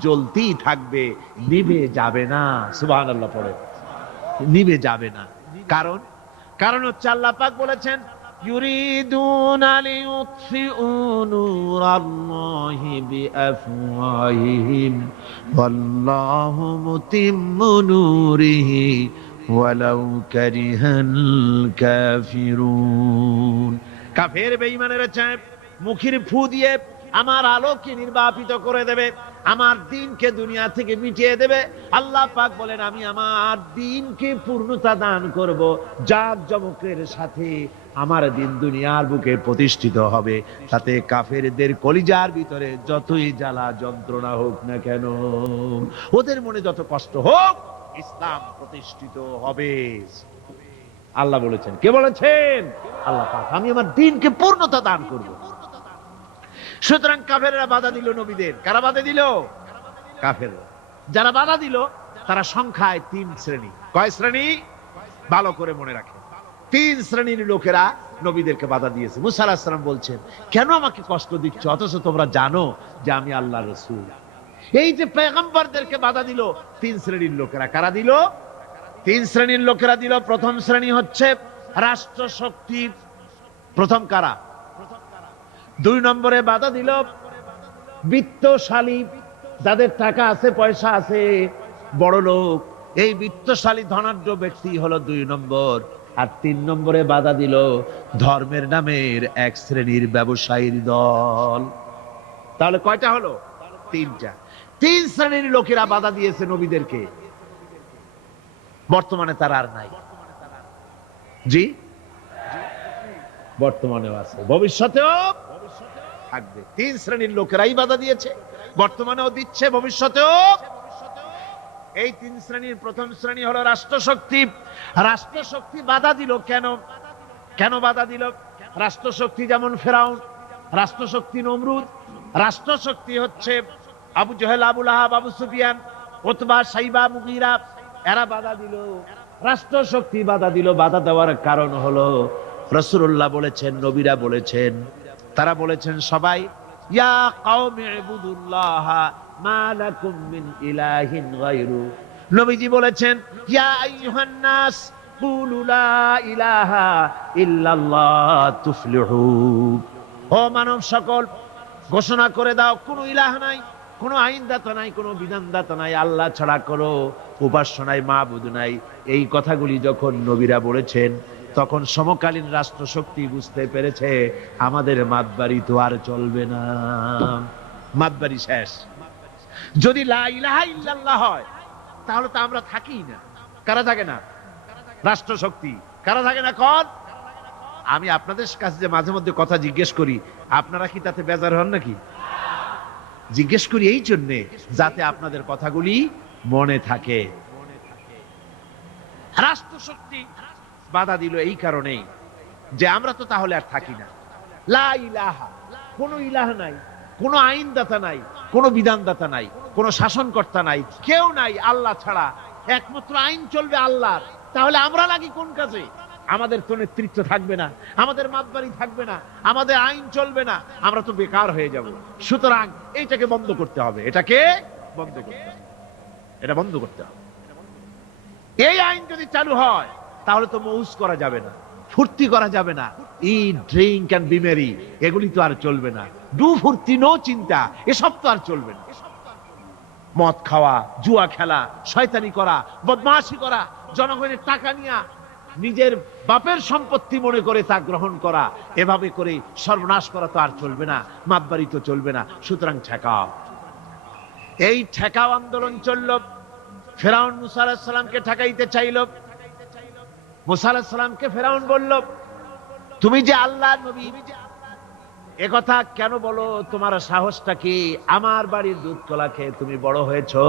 জ্বলতেই থাকবে, নিভে যাবে না। সুবহানাল্লাহ পড়ে। নিভে যাবে না। কারণ হচ্ছে আল্লাহ পাক বলেছেন ইউরিদুনা লিইউতফিউ নূরাল্লাহি বিআফওয়াহিহিম ওয়াল্লাহু মুতিম্মু নূরিহি ওয়ালাউ কারিহাল কাফিরুন। কাফের বেঈমানেরা চায় মুখের ফু দিয়ে আমার আলোকে নির্বাপিত করে দেবে, আমার দ্বীনকে দুনিয়া থেকে মিটিয়ে দেবে। আল্লাহ পাক বলেন আমি আমার দ্বীনকে পূর্ণতা দান করব, জাঁকজমকের সাথে আমার দ্বীন দুনিয়ার বুকে প্রতিষ্ঠিত হবে। তাতে কাফেরদের কলিজার ভিতরে যতই জ্বালা যন্ত্রণা হোক না কেন, ওদের মনে যত কষ্ট হোক, ইসলাম প্রতিষ্ঠিত হবে। আল্লাহ বলেছেন, কে বলেছেন? আল্লাহ পাক, আমি আমার দ্বীনকে পূর্ণতা দান করব। সুতরাং কাফেররা বাধা দিল নবীদের। কারা বাধা দিল? কাফেররা। যারা বাধা দিল তারা সংখ্যায় 3 শ্রেণী। কয় শ্রেণী? ভালো করে মনে রাখেন, 3 শ্রেণীর লোকেরা নবীদেরকে বাধা দিয়েছে। মুসা আলাইহিস সালাম বলছেন, কেন আমাকে কষ্ট দিচ্ছ অথচ তোমরা জানো যে আমি আল্লাহর রাসূল? এই যে পয়গম্বরদেরকে বাধা দিল 3 শ্রেণীর লোকেরা। কারা দিল? 3 শ্রেণীর লোকেরা দিল। প্রথম শ্রেণী হচ্ছে রাষ্ট্র শক্তি। প্রথম কারা? 2 নম্বরে বাধা দিল বিত্তশালী, যাদের টাকা আছে, পয়সা আছে, বড় লোক। এই বিত্তশালী ধনাঢ্য ব্যক্তি হলো 2 নম্বর। আর 3 নম্বরে বাধা দিল ধর্মের নামের 1 শ্রেণীর ব্যবসায়ীর দল। তাহলে কয়টা হলো? 3টা। 3 শ্রেণীর লোকেরা বাধা দিয়েছে নবীদেরকে। বর্তমানে তারা আর নাই। জি, বর্তমানেও আছে, ভবিষ্যতেও থাকবে। 3 শ্রেণীর লোকেরাই বাধা দিয়েছে, বর্তমানেও দিচ্ছে, ভবিষ্যতেও। এই 3 শ্রেণীর প্রথম শ্রেণী হলো রাষ্ট্রশক্তি। রাষ্ট্রশক্তি বাধা দিল কেন? কেন বাধা দিল? রাষ্ট্রশক্তি যেমন ফেরাউন, রাষ্ট্রশক্তি নমরুদ, রাষ্ট্রশক্তি হচ্ছে আবু জেহেল, আবু লাহাব, আবু সুফিয়ান, উতবা, সাইবা, মুগীরা, এরা বাধা দিল। রাষ্ট্রশক্তি বাধা দিল। বাধা দেওয়ার কারণ হলো রাসূলুল্লাহ বলেছেন, নবীরা বলেছেন, তারা বলেছেন সবাই ইয়া কওমি ইবুদুল্লাহ মা লাকুম মিন ইলাহিন গায়রু। নবীজি বলেছেন ইয়া আইয়ুহান নাস কুলু লা ইলাহা ইল্লাল্লাহ তুফলিহু। ও মানব সকল, ঘোষণা করে দাও কোনো ইলাহ নাই, কোনো আইনদাতা নাই, কোনো বিধানদাতা নাই, আল্লাহ ছাড়া কোনো উপাস্য নাই, মাবুদ নাই। এই কথাগুলি যখন নবীরা বলেছেন, তখন সমকালীন রাষ্ট্রশক্তি বুঝতে পেরেছে আমাদের মাতবাড়ি তো আর চলবে না, মাতবাড়ি শেষ। যদি লা ইলাহা ইল্লাল্লাহ হয় তাহলে তো আমরা থাকি না। কারা থাকে না? রাষ্ট্রশক্তি। কারা থাকে না? কোন? আমি আপনাদের কাছে যে মাঝে মধ্যে কথা জিজ্ঞেস করি, আপনারা কি তাতে বেজার হন নাকি? জিজ্ঞেস করি এই জন্যে যাতে আপনাদের কথাগুলি মনে থাকে। রাষ্ট্রশক্তি বাধা দিল এই কারণেই যে আমরা তো তাহলে আর থাকি না। লা ইলাহা, কোনো ইলাহ নাই, কোনো আইনদাতা নাই, কোনো বিধানদাতা নাই, কোনো শাসনকর্তা নাই, কেউ নাই আল্লাহ ছাড়া। একমাত্র আইন চলবে আল্লাহর। তাহলে আমরা লাগি কোন কাজে? আমাদের তো নেতৃত্ব থাকবে না, আমাদের মাতবাড়ি থাকবে না, আমাদের আইন চলবে না, আমরা তো বেকার হয়ে যাব। সুতরাং এইটাকে বন্ধ করতে হবে, এটাকে বন্ধ করতে হবে, এটা বন্ধ করতে হবে। এই আইন যদি চালু হয় তাহলে তো মৌজ করা যাবে না, ফুর্তি করা যাবে না, ইট, ড্রিঙ্ক এন্ড বি মেরি, এগুলি তো আর চলবে না। ডু ফুর্তি, নো চিন্তা, এসব তো আর চলবে না। মদ খাওয়া, জুয়া খেলা, শয়তানি করা, বদমাশি করা, জনগণের টাকা নিয়ে নিজের বাপের সম্পত্তি মনে করে তা গ্রহণ করা, এভাবে করে সর্বনাশ করা তো আর চলবে না, মাতবাড়ি তো চলবে না। সুতরাং ঠেকাও। এই ঠেকাও আন্দোলন চলল। ফেরাউন মুসা আলাইহিস সালামকে ঠেকাইতে চাইল। মুসা আলাইহিস সালামকে ফেরাউন বলল, তুমি যে আল্লাহর নবী, একথা কেন বলো? তোমার সাহসটা কি? আমার বাড়ির দুধ কলা খেয়ে তুমি বড় হয়েছো,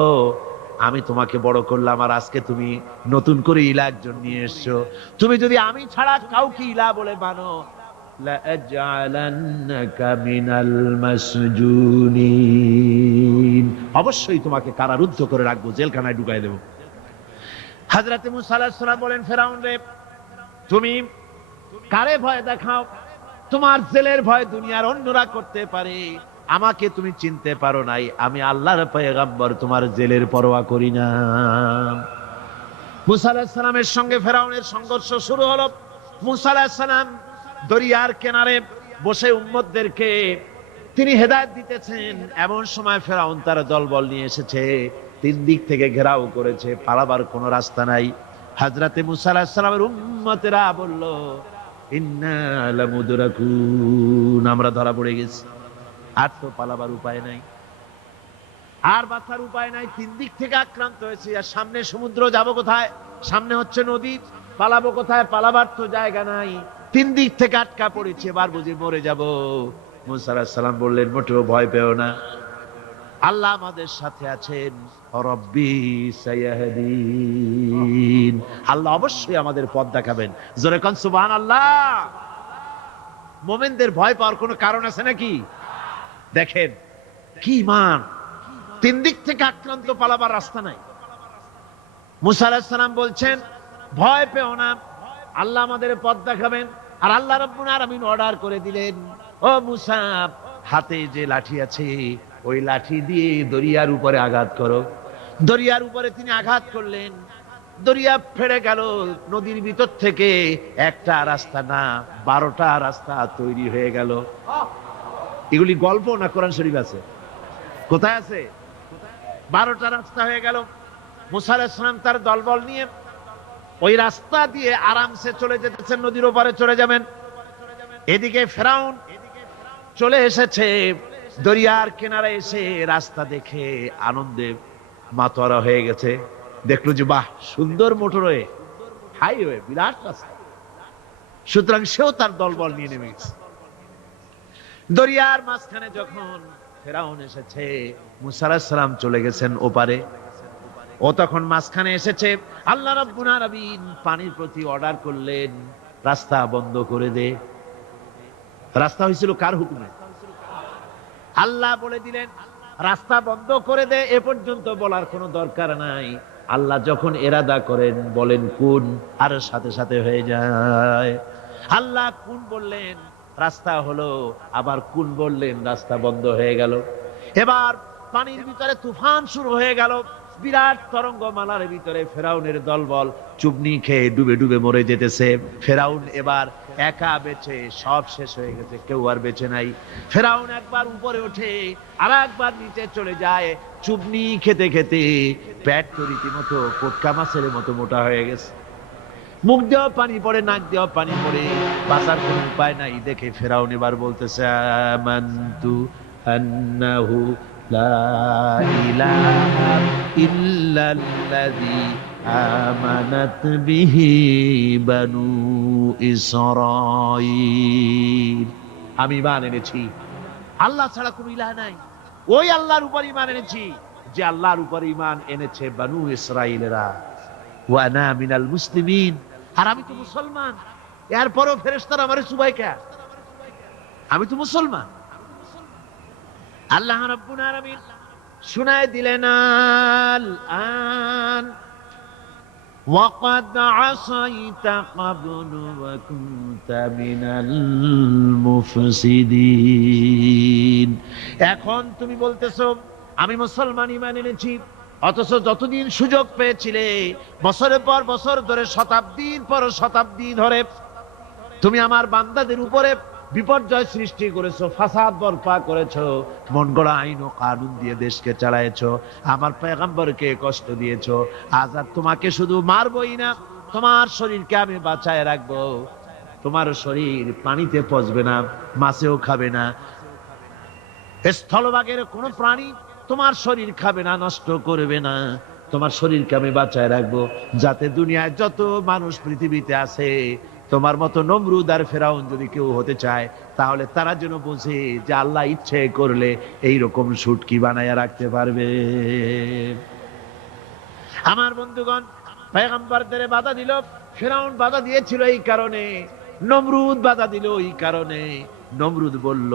আমি তোমাকে বড় করলাম, আর আজকে তুমি নতুন করে ইলাহ একজন নিয়ে এসছো। তুমি যদি আমি ছাড়া কাউকে ইলাহ বলে মানো, লাআজআলান্নাকা মিনাল মাসজুনিন, অবশ্যই তোমাকে কারারুদ্ধ করে রাখবো, জেলখানায় ঢুকাই দেব। হযরত মুসা আলাইহিস সালাম বলেন, ফেরাউন রে, তুমি কারে ভয় দেখাও? তোমার জেলের ভয় দুনিয়ার অন্যরা করতে পারে, আমাকে তুমি চিনতে পারো নাই। আমি আল্লাহর পয়গম্বর, তোমার জেলের পরোয়া করি না। মুসা আলাইহিস সালামের সঙ্গে ফেরাউনের সংঘর্ষ শুরু হলো। মুসা আলাইহিস সালাম দরিয়ার কিনারে বসে উম্মতদেরকে তিনি হেদায়েত দিতেছেন, এমন সময় ফেরাউন তার দলবল নিয়ে এসেছে, তিন দিক থেকে ঘেরাও করেছে, পালাবার কোনো রাস্তা নাই। হযরতে মুসা আলাইহিস সালামের উম্মতেরা বলল, ইন্না লামুদরাকুন, আমরা ধরা পড়ে গেছি, আর তো পালাবার উপায় নাই, আর বাঁচার উপায় নাই, তিন দিক থেকে আক্রান্ত হয়েছে, আর সামনে সমুদ্র, যাব কোথায়? সামনে হচ্ছে নদী, পালাবো কোথায়? পালাবার তো জায়গা নাই, তিন দিক থেকে আটকা পড়েছে, এবার বুঝি মরে যাব। মুসা আলাইহিস সালাম বললেন, মোটেও ভয় পেও না, আল্লাহ আমাদের সাথে আছেন, রব্বি সায়াহদিন, আল্লাহ অবশ্যই আমাদের পথ দেখাবেন। জোরে কোন সুবহানাল্লাহ। মুমিনদের ভয় পাওয়ার কোনো কারণ আছে নাকি? দেখেন কি ঈমান, তিন দিক থেকে আক্রান্ত, পালাবার রাস্তা নাই। মুসা আলাইহিস সালাম বলছেন, ভয় পেও না, আল্লাহ আমাদের পথ দেখাবেন। আর আল্লাহ রাব্বুল আলামিন অর্ডার করে দিলেন, ও মুসা, হাতে যে লাঠি আছে ওই লাঠি দিয়ে দরিয়ার উপরে আঘাত করো। দরিয়ার উপরে তিনি আঘাত করলেন, দরিয়া ফেড়ে গেল, নদীর ভিতর থেকে একটা রাস্তা না 12টা রাস্তা তৈরি হয়ে গেল। এগুলি গল্প না কোরআন শরীফ আছে? কোথায় আছে? 12টা রাস্তা হয়ে গেল। মুসা আলাইহিস সালাম তার দলবল নিয়ে ওই রাস্তা দিয়ে আরামসে চলে যেতেছেন, নদীর ওপারে চলে যাবেন। এদিকে ফেরাউন চলে এসেছে, দরিয়ার কিনারে এসে রাস্তা দেখে আনন্দে মাতোয়ারা হয়ে গেছে। দেখলো যে বাহ, সুন্দর মোটরওয়ে, হাইওয়ে, বিরাট রাস্তা। সুতরাং সেও তার দলবল নিয়ে নেমে গেছে। দরিয়ার মাঝখানে যখন ফেরাউন এসেছে, মুসা আলাইহিস সালাম চলে গেছেন ওপারে, ও তখন মাঝখানে এসেছে। আল্লাহ রাব্বুল আলামিন পানির প্রতি অর্ডার করলেন, রাস্তা বন্ধ করে দে। রাস্তা হয়েছিল কার হুকুমে? আল্লাহ বলে দিলেন রাস্তা বন্ধ করে দে। এ পর্যন্ত বলার কোনো দরকার নাই, আল্লাহ যখন এরাদা করেন বলেন কুন, আর সাথে সাথে হয়ে যায়। আল্লাহ কুন বললেন, রাস্তা হলো, আবার কুন বললেন, রাস্তা বন্ধ হয়ে গেল। এবার পানির ভিতরে তুফান শুরু হয়ে গেল, বিরাট তরঙ্গমালার ভিতরে ফেরাউনের দলবল চুবনি খেয়ে ডুবে ডুবে মরে যেতেছে। ফেরাউন এবার একা বেঁচে, সব শেষ হয়ে গেছে, কেউ আর বেঁচে নাই। ফেরাউন একবার উপরে ওঠে, আর একবার নিচে চলে যায়, চুবনি খেতে খেতে পেট তো রীতিমতো পটকা মাছের মতো মোটা হয়ে গেছে। মুখ দেওয়া পানি পড়ে, নাক দেওয়া পানি পড়ে, বাঁচার কোনো উপায় নাই। দেখে ফেরাউন এবার বলতেছে, আমানতু আন্নাহু লা ইলাহা ইল্লাল্লাযী আমানাত বিহি বানু ইসরাঈল। আমি ঈমান এনেছি আল্লাহ ছাড়া কোনো ইলাহ নাই, ওই আল্লাহর উপর ঈমান এনেছি যে আল্লাহর উপর ঈমান এনেছে বানু ইসরাঈলেরা। ওয়া আনা মিনাল মুসলিমিন, আর আমি তো মুসলমান। এরপরও ফেরেশতারা আমারে চুবায় কে? আমি তো মুসলমান। আল্লাহ রাব্বুল আলামিন শুনায় দিলেন, আল আন ওয়াকাদ আসাইতা ক্বাবলু ওয়া কুনতা মিনাল মুফসিদিন। এখন তুমি বলতেছো আমি মুসলমান, ঈমান এনেছি, অথচ যতদিন সুযোগ পেয়েছিলে, বছরের পর বছর ধরে, শতাব্দীর পর শতাব্দী ধরে তুমি আমার বান্দাদের উপরে বিপর্যয় সৃষ্টি করেছো, ফাসাদ বরপা করেছো, মন গড়া আইন ও কানুন দিয়ে দেশকে চালায়েছো, আমার পয়গম্বরকে কষ্ট দিয়েছো। আজ আর তোমাকে শুধু মারবই না, তোমার শরীরকে আমি বাঁচায় রাখবো। তোমার শরীর পানিতে পচবে না, মাছেও খাবে না, স্থলভাগের কোনো প্রাণী তোমার শরীর খাবে না, নষ্ট করবে না। তোমার শরীরকে আমি বাঁচায় রাখবো, যাতে দুনিয়ায় যত মানুষ পৃথিবীতে আছে, তোমার মতো নমরুদ আর ফেরাউন যদি কেউ হতে চায়, তাহলে তারা যেন বোঝে যে আল্লাহ ইচ্ছে করলে এইরকম শুটকি বানায়া রাখতে পারবে। আমার বন্ধুগণ, পয়গম্বরদের বাধা দিল, ফেরাউন বাধা দিয়েছিল এই কারণে, নমরুদ বাধা দিল এই কারণে। নমরুদ বলল,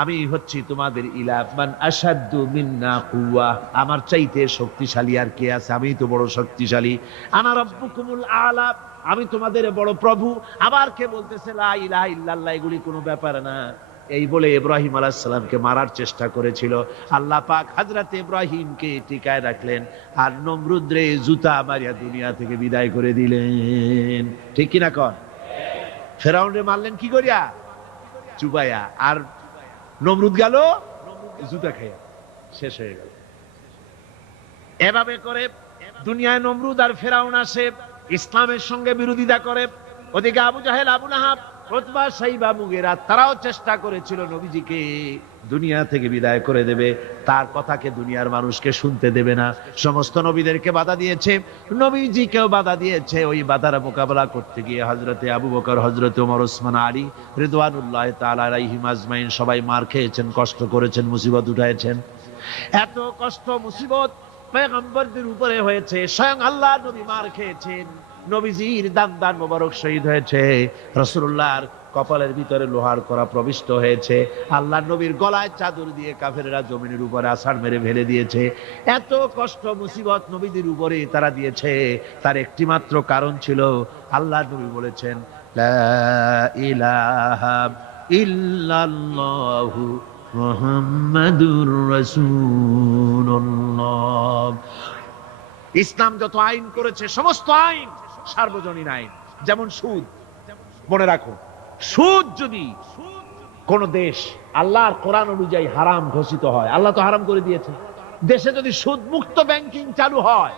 আমি হচ্ছি তোমাদের ইলাহ, মান আশাদ্দু মিন্না কুওয়া, আমার চাইতে শক্তিশালী আর কে আছে? আমি তো বড় শক্তিশালী। আনা রাব্বুকুমুল আলা, আমি তোমাদের বড় প্রভু। আবার কে বলতেছে লা ইলাহা ইল্লাল্লাহ, এগুলি কোনো ব্যাপার না। এই বলে ইব্রাহিম আলাইহিস সালামকে মারার চেষ্টা করেছিল, আল্লাহ পাক হযরত ইব্রাহিমকে টিকায় রাখলেন, আর নমরুদ রে জুতা মারিয়া দুনিয়া থেকে বিদায় করে দিলেন। ঠিক কি না কন? ফেরাউনরে মারলেন কি করিয়া? চুবাইয়া। আর নমরুদ গেল জুতা খাইয়া, শেষ হয়ে গেল। এভাবে করে দুনিয়ায় নমরুদ আর ফেরাউন আসে, ইসলামের সঙ্গে বিরোধিতা করে। ওদিকে আবু জাহেল, আবু লাহাব, উতবা, সাইবা, মুগীরা তারাও চেষ্টা করেছিল নবীজিকে দুনিয়া থেকে বিদায় করে দেবে, তার কথাকে দুনিয়ার মানুষকে শুনতে দেবে না। সমস্ত নবীদেরকে বাধা দিয়েছে, নবীজিকেও বাধা দিয়েছে। ওই বাধার মোকাবেলা করতে গিয়ে হযরতে আবু বকর, হযরতে ওমর, ওসমান, আলী রিদওয়ানুল্লাহ তাআলা আলাইহিম আজমাইন সবাই মার খেয়েছেন, কষ্ট করেছেন, মুসিবত উঠাইছেন। এত কষ্ট মুসিবত পয়গম্বরদের উপরে হয়েছে, স্বয়ং আল্লাহ নবী মার খেয়েছেন, নবীজির দান মোবারক শহীদ হয়েছে, রাসূলুল্লাহর কপালের ভিতরে লোহার কড়া প্রবিষ্ট হয়েছে, আল্লাহ নবীর গলায় চাদর দিয়ে কাফেররা জমিনের উপরে আছাড় মেরে ফেলে দিয়েছে। এত কষ্ট মুসিবত নবীদের উপরে তারা দিয়েছে, তার একটি মাত্র কারণ ছিল, আল্লাহ নবী বলেছেন লা ইলাহা ইল্লাল্লাহু মুহাম্মাদুর রাসূলুল্লাহ। ইসলাম যত আইন করেছে সমস্ত আইন সার্বজনীন আইন। যেমন সুদ, মনে রাখো, সুদ যদি কোন দেশ আল্লাহর কোরআন অনুযায়ী হারাম ঘোষিত হয়, আল্লাহ তো হারাম করে দিয়েছে, দেশে যদি সুদ মুক্ত ব্যাংকিং চালু হয়,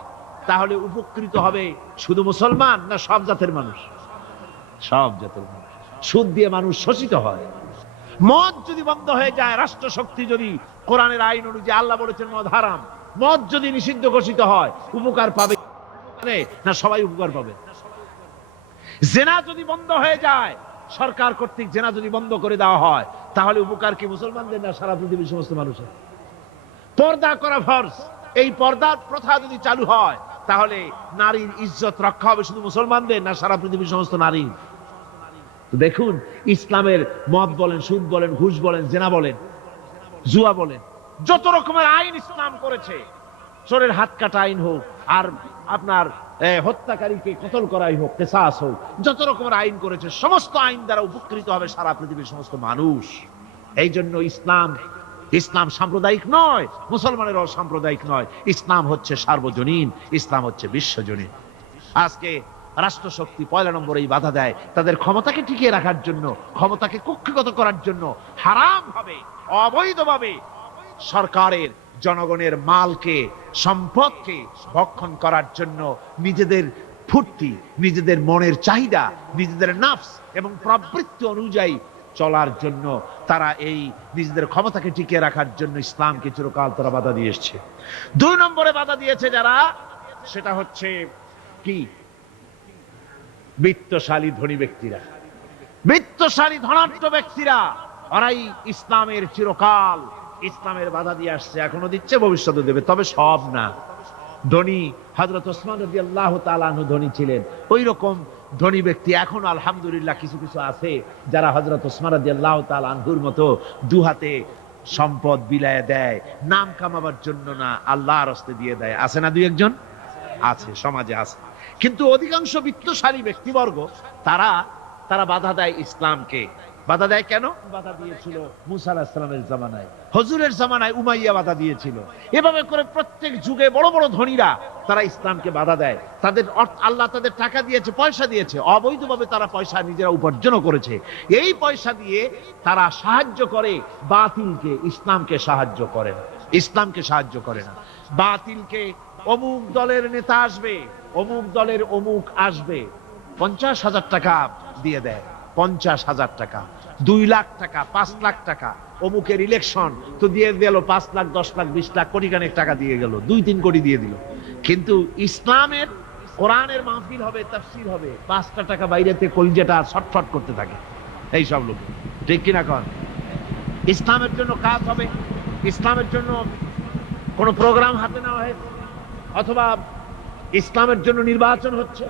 তাহলে উপকৃত হবে শুধু মুসলমান না সব জাতের মানুষ? সব জাতের মানুষ। সুদ দিয়ে মানুষ শোষিত হয়। মদ যদি বন্ধ হয়ে যায়, রাষ্ট্র শক্তি যদি কোরআনের আইন অনুযায়ী, আল্লাহ বলেছেন মদ হারাম, মদ যদি নিষিদ্ধ ঘোষিত হয়, উপকার পাবে না সবাই উপকার পাবে? জেনা যদি বন্ধ হয়ে যায়, সরকার কর্তৃক জেনা যদি বন্ধ করে দেওয়া হয়, তাহলে উপকার কি মুসলমানদের না সারা পৃথিবীর সমস্ত মানুষের? পর্দা করা ফরজ, এই পর্দার প্রথা যদি চালু হয়, তাহলে নারীর ইজ্জত রক্ষা হবে শুধু মুসলমানদের না সারা পৃথিবীর সমস্ত নারী? দেখুন, ইসলামের মদ বলেন, সুদ বলেন, ঘুষ বলেন, জেনা বলেন, জুয়া বলেন, যত রকমের আইন ইসলাম করেছে, চোরের হাত কাটা আইন হোক, আর আপনার হত্যাকারীকে কতল করাই হোক, কিসাস হোক, যত রকমের আইন করেছে, সমস্ত আইন দ্বারা উপকৃত হবে সারা পৃথিবীর সমস্ত মানুষ। এই জন্য ইসলাম সাম্প্রদায়িক নয়, মুসলমানেরও সাম্প্রদায়িক নয়, ইসলাম হচ্ছে সার্বজনীন, ইসলাম হচ্ছে বিশ্বজনীন। আজকে রাষ্ট্র শক্তি পয়লা নম্বরেই বাধা দেয়, তাদের ক্ষমতাকে টিকিয়ে রাখার জন্য, ক্ষমতাকে কুক্ষিগত করার জন্য, হারাম ভাবে, অবৈধভাবে সরকারের জনগণের মালকে, সম্পদকে ভক্ষণ করার জন্য, নিজেদের ফুর্তি, নিজেদের মনের চাহিদা, নিজেদের নাফস এবং প্রবৃত্তি অনুযায়ী চলার জন্য তারা এই নিজেদের ক্ষমতাকে টিকিয়ে রাখার জন্য ইসলামকে চিরকাল তারা বাধা দিয়ে এসছে। 2 নম্বরে বাধা দিয়েছে যারা, সেটা হচ্ছে কি? বিত্তশালী ধনী ব্যক্তিরা, বিত্তশালী ধনাঢ্য ব্যক্তিরা, ওরাই ইসলামের চিরকাল ইসলামের বাধা দিয়ে আসছে, এখনো দিচ্ছে, ভবিষ্যতে দেবে, তবে সব না। ধনী হযরত ওসমান রাদিয়াল্লাহু তাআলা আনহু ধনী ছিলেন, ওই রকম ধনী ব্যক্তি এখন আলহামদুলিল্লাহ কিছু কিছু আছে যারা হযরত ওসমান রাদিয়াল্লাহু তাআলা আনহুর মতো দুহাতে সম্পদ বিলায় দেয়, নাম কামাবার জন্য না, আল্লাহর রাস্তায় দিয়ে দেয়। আছে না দুই একজন? আছে, সমাজে আছে। কিন্তু অধিকাংশ বিত্তশালী ব্যক্তিবর্গ তারা বাধা দেয় ইসলামকে। বাধা দেয় কেন? বাধা দিয়েছিল মুসা আলাইহিস সালামের জামানায়, হুজুরের জামানায় উমাইয়া বাধা দিয়েছিল। এভাবে করে প্রত্যেক যুগে বড় বড় ধনীরা তারা ইসলামকে বাধা দেয়। তাদের আল্লাহ তাদের টাকা দিয়েছে, পয়সা দিয়েছে, অবৈধভাবে তারা পয়সা নিজেরা উপার্জন করেছে। এই পয়সা দিয়ে তারা সাহায্য করে বাতিলকে, ইসলামকে সাহায্য করে না, ইসলামকে সাহায্য করে না। বাতিলকে, অমুক দলের নেতা আসবে, অমুক দলের অমুক আসবে, 50,000 টাকা দিয়ে দেয়, 50,000 টাকা, 2 লাখ টাকা, 5 লাখ টাকা, অমুকের ইলেকশন তো দিয়ে দিল 5 লাখ, 10 লাখ, 20 লাখ, কোটি খানেক টাকা দিয়ে গেল, 2-3 কোটি দিয়ে দিল। কিন্তু ইসলামের কোরআনের মাহফিল হবে, তাফসীর হবে, 5টা টাকা বাইরেতে কলিজাটা ছটফট করতে থাকে এই সব লোক, ঠিক কিনা কন? ইসলামের জন্য কাজ হবে, ইসলামের জন্য কোন প্রোগ্রাম হাতে নেওয়া হয়েছে, অথবা ইসলামের জন্য নির্বাচন হচ্ছে,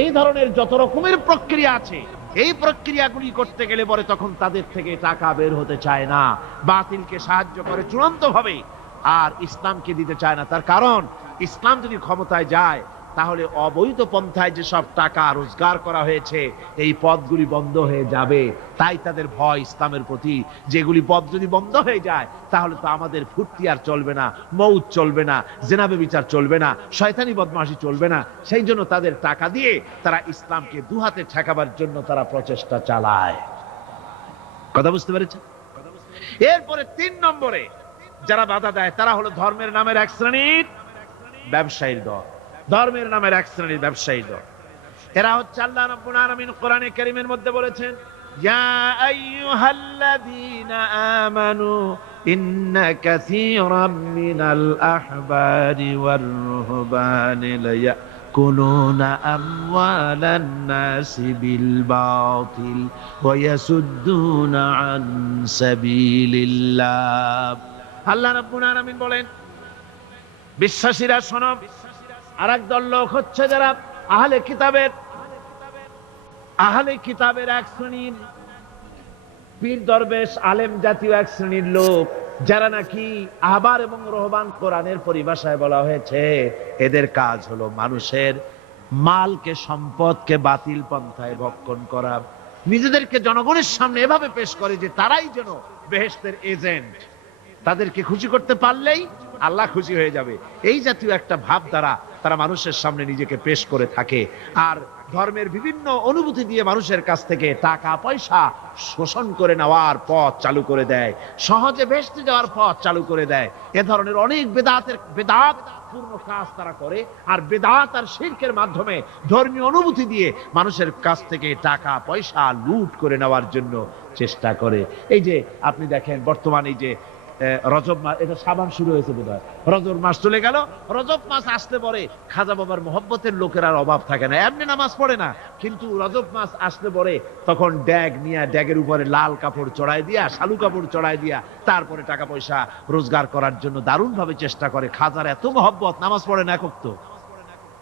এই ধরনের যত রকমের প্রক্রিয়া আছে, এই প্রক্রিয়াগুলি করতে গেলে পরে তখন তাদের থেকে টাকা বের হতে চায় না, বাতিলকে সাহায্য করে চূড়ান্ত ভাবে, আর ইসলামকে দিতে চায় না। তার কারণ ইসলাম যদি ক্ষমতায় যায়, তাহলে অবৈধ পন্থায় যেসব টাকা রোজগার করা হয়েছে এই পথগুলি বন্ধ হয়ে যাবে। তাই তাদের ভয় ইসলামের প্রতি, যেগুলি পথ যদি বন্ধ হয়ে যায় তাহলে তো আমাদের ফুর্তি আর চলবে না, মৌত চলবে না, জেনাবে বিচার চলবে না, শয়তানি বদমাশি চলবে না। সেই জন্য তাদের টাকা দিয়ে তারা ইসলামকে দুহাতে ঠেকাবার জন্য তারা প্রচেষ্টা চালায়। কথা বুঝতে পেরেছেন? এরপরে 3 নম্বরে যারা বাধা দেয় তারা হলো ধর্মের নামের এক শ্রেণীর ব্যবসায়ীর দল। ধর্মের নামের এক শ্রেণীর ব্যবসায়ীর দল। এরা হচ্ছে আল্লাহ রাব্বুল আলামিন কোরআনে কারীমের মধ্যে বলেছেন, ইয়া আইয়ুহাল্লাযীনা আমানু ইন্না কাসীরাম মিনাল আহবারি ওয়ার রুহবানি লায়াকুলুনা আমওয়ালান নাসি বিল বাতিল ওয়া ইয়াসুদ্দুনা আন সাবিলিল্লাহ। আল্লাহ রাব্বুল আলামিন বলেন, বিশ্বাসীরা শোনো, আরেক দল লোক হচ্ছে যারা আহলে কিতাবের এক শ্রেণীর পীর দরবেশ আলেম জাতীয় এক শ্রেণীর লোক, যারা নাকি আহবার এবং রহবান, কোরআনের পরিভাষায় বলা হয়েছে এদের কাজ হলো মানুষের মালকে, সম্পদকে বাতিল পন্থায় ভক্ষণ করা। নিজেদেরকে জনগণের সামনে এভাবে পেশ করে যে তারাই যেন বেহেশতের এজেন্ট, তাদেরকে খুশি করতে পারলেই আল্লাহ খুশি হয়ে যাবে। এই জাতীয় একটা ভাব দ্বারা তারা মানুষের সামনে নিজেকে পেশ করে থাকে আর ধর্মের বিভিন্ন অনুভূতি দিয়ে মানুষের কাছ থেকে টাকা পয়সা শোষণ করে নেওয়ার পথ চালু করে দেয়, সহজে বেহেশতে যাওয়ার পথ চালু করে দেয়। এ ধরনের অনেক বেদাত পূর্ণ কাজ তারা করে আর বেদাত আর শিরকের মাধ্যমে ধর্মীয় অনুভূতি দিয়ে মানুষের কাছ থেকে টাকা পয়সা লুট করে নেওয়ার জন্য চেষ্টা করে। এই যে আপনি দেখেন বর্তমানে এই যে রজব মাস, এটা সাবান শুরু হয়েছে বোধহয়, রজব মাস চলে গেল, রজব মাস আসতে পরে খাজা বাবার মোহব্বতের লোকের আর অভাব থাকে না। এমনি নামাজ পড়ে না, কিন্তু রজব মাস আসতে পরে তখন ড্যাগ নিয়ে ড্যাগের উপরে লাল কাপড় চড়াই দিয়া, শালু কাপড় চড়াই দিয়া তারপরে টাকা পয়সা রোজগার করার জন্য দারুণ ভাবে চেষ্টা করে। খাজার এত মোহব্বত, নামাজ পড়ে না একক তো,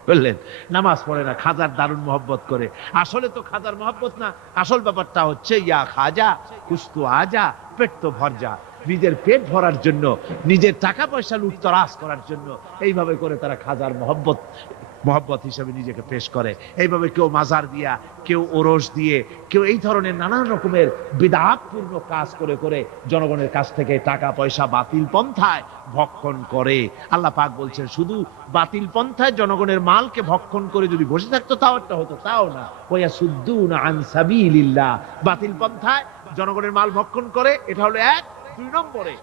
বুঝলেন, নামাজ পড়ে না, খাজার দারুণ মোহব্বত করে। আসলে তো খাজার মোহব্বত না, আসল ব্যাপারটা হচ্ছে ইয়া খাজা কুস্তু আজা, পেট তো ভর যা, নিজের পেট ভরার জন্য, নিজের টাকা পয়সা লুটতরাজ করার জন্য এইভাবে করে তারা খাজার মোহব্বত হিসেবে নিজেকে পেশ করে। এইভাবে কেউ মাজার দিয়া, কেউ ওরস দিয়ে, কেউ এই ধরনের নানান রকমের বিদআতপূর্ণ কাজ করে করে জনগণের কাছ থেকে টাকা পয়সা বাতিল পন্থায় ভক্ষণ করে। আল্লাহ পাক বলছেন, শুধু বাতিল পন্থায় জনগণের মালকে ভক্ষণ করে যদি বসে থাকতো তাও একটা হতো, তাও না। ওয়াসুদ্দুনা আন সাবিলিল্লাহ, বাতিল পন্থায় জনগণের মাল ভক্ষণ করে, এটা হলো এক। 2 নম্বরে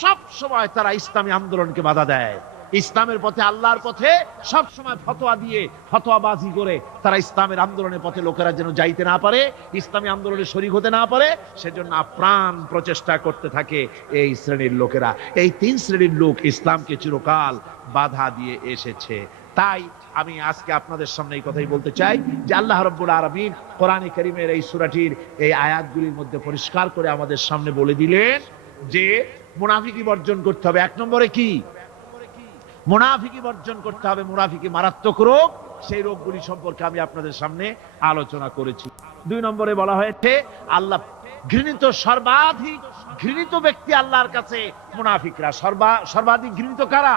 সব সময় তারা ইসলামী আন্দোলনকে বাধা দেয়। ইসলামের পথে, আল্লাহর পথে সব সময় ফতোয়া দিয়ে, ফতোয়াবাজি করে তারা ইসলামের আন্দোলনের পথে লোকেরা যেন যাইতে না পারে, ইসলামী আন্দোলনে শরীক হতে না পারে, সেজন্য আপ্রাণ প্রচেষ্টা করতে থাকে এই শ্রেণীর লোকেরা। এই 3 শ্রেণীর লোক ইসলামকে চিরকাল বাধা দিয়ে এসেছে। তাই আমি আজকে আপনাদের সামনে এই কথাই বলতে চাই যে আল্লাহ রাব্বুল আলামিন কোরআনে কারীমের এই সূরাটির এই আয়াতগুলির মধ্যে পরিষ্কার করে আমাদের সামনে বলে দিলেন যে মুনাফিকি বর্জন করতে হবে। 1 নম্বরে কি? মুনাফিকি বর্জন করতে হবে। মুনাফিকি মারাত্মক রোগ, সেই রোগগুলি সম্পর্কে আমি আপনাদের সামনে আলোচনা করেছি। 2 নম্বরে বলা হয়েছে আল্লাহ ঘৃণিত, সর্বাধিক ঘৃণিত ব্যক্তি আল্লাহর কাছে মুনাফিকরা। সর্বাধিক ঘৃণিত কারা?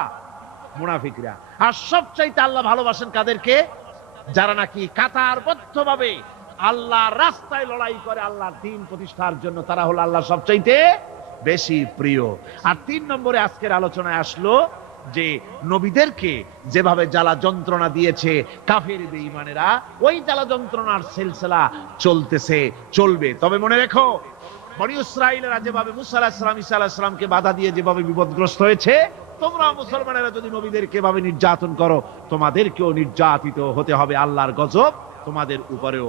মুনাফিকরা। আর সবচাইতে আল্লাহ ভালোবাসেন কাদেরকে? যারা নাকি কাতারবদ্ধভাবে আল্লাহর রাস্তায় লড়াই করে আল্লাহর দ্বীন প্রতিষ্ঠার জন্য, তারা হলো আল্লাহ সবচাইতে বেশি প্রিয়। আর 3 নম্বরে আজকের আলোচনায় আসলো যে নবীদেরকে যেভাবে জ্বালা যন্ত্রণা দিয়েছে কাফের বেঈমানেরা, ওই জ্বালা যন্ত্রণার সিলসিলা চলতেছে, চলবে। তবে মনে রেখো, বনী ইসরাঈলেরা যেভাবে মুসা আলাইহিস সালাম, ঈসা আলাইহিস সালামকে বাধা দিয়ে যেভাবে বিপদগ্রস্ত হয়েছে, তোমরা মুসলমানেরা যদি নবীদেরকে এভাবে নির্যাতন করো, তোমাদেরকেও নির্যাতিত হতে হবে। আল্লাহর গজব তোমাদের উপরেও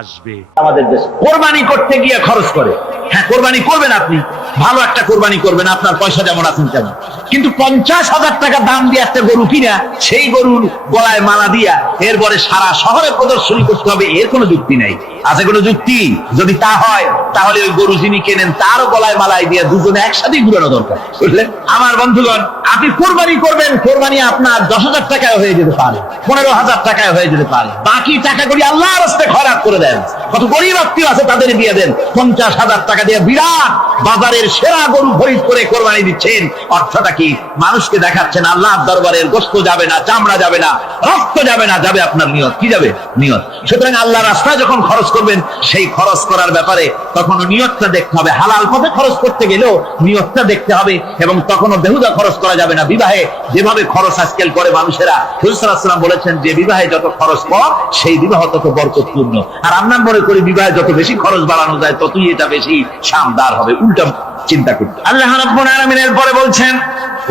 আসবে। আমাদের দেশে কোরবানি করতে গিয়ে খরচ করে, হ্যাঁ কোরবানি করবেন, আপনি ভালো একটা কোরবানি করবেন, আপনার পয়সা যেমন আছেন তেমন, কিন্তু 50,000 টাকা দাম দিয়ে একটা গরু কিনা, সেই গরুর গলায় মালা দিয়া এরপরে সারা শহরে প্রদর্শনী করতে হবে, এর কোনো যুক্তি নাই। আছে কোনো যুক্তি? যদি তা হয় তাহলে ওই গরু যিনি কেনেন তারও গলায় মালাই দিয়ে দুজনে একসাথেই ঘুরানো দরকার, বুঝলেন? আমার বন্ধুগণ, আপনি কোরবানি করবেন, কোরবানি আপনার 10,000 টাকায় হয়ে যেতে পারে, 15,000 টাকায় হয়ে যেতে পারে, বাকি টাকাগুলি আল্লাহর রাস্তায় খয়রাত করে দেন। কত গরিব আত্মীয় আছে তাদের দিয়ে দেন। 50,000 টাকা দিয়ে বিরাট বাজারের কুরবানির সেরা গরু খরিদ করে কোরবানি দিচ্ছেন, অর্থটা কি? মানুষকে দেখাচ্ছেন আল্লাহর দরবারের গোশত যাবে না, চামড়া যাবে না, রক্ত যাবে না, যাবে আপনার নিয়ত। কি যাবে? নিয়ত। সুতরাং আল্লাহর রাস্তায় যখন খরচ করবেন, সেই খরচ করার ব্যাপারে তখন নিয়তটা দেখতে হবে। হালাল পথে খরচ করতে গেলেও নিয়তটা দেখতে হবে, এবং তখনও বেহুদা খরচ করা যাবে না। বিবাহে যেভাবে খরচ আজকাল করে মানুষেরা, রাসূল সাল্লাল্লাহু আলাইহি ওয়াসাল্লাম বলেছেন যে বিবাহে যত খরচ কর সেই বিবাহ তত বরকতপূর্ণ। আর আমরা মনে করি বিবাহে যত বেশি খরচ বাড়ানো যায় ততই এটা বেশি শানদার হবে। উল্টা চিন্তা করতে। আল্লাহ রাব্বুল আলামিন এরপরে বলছেন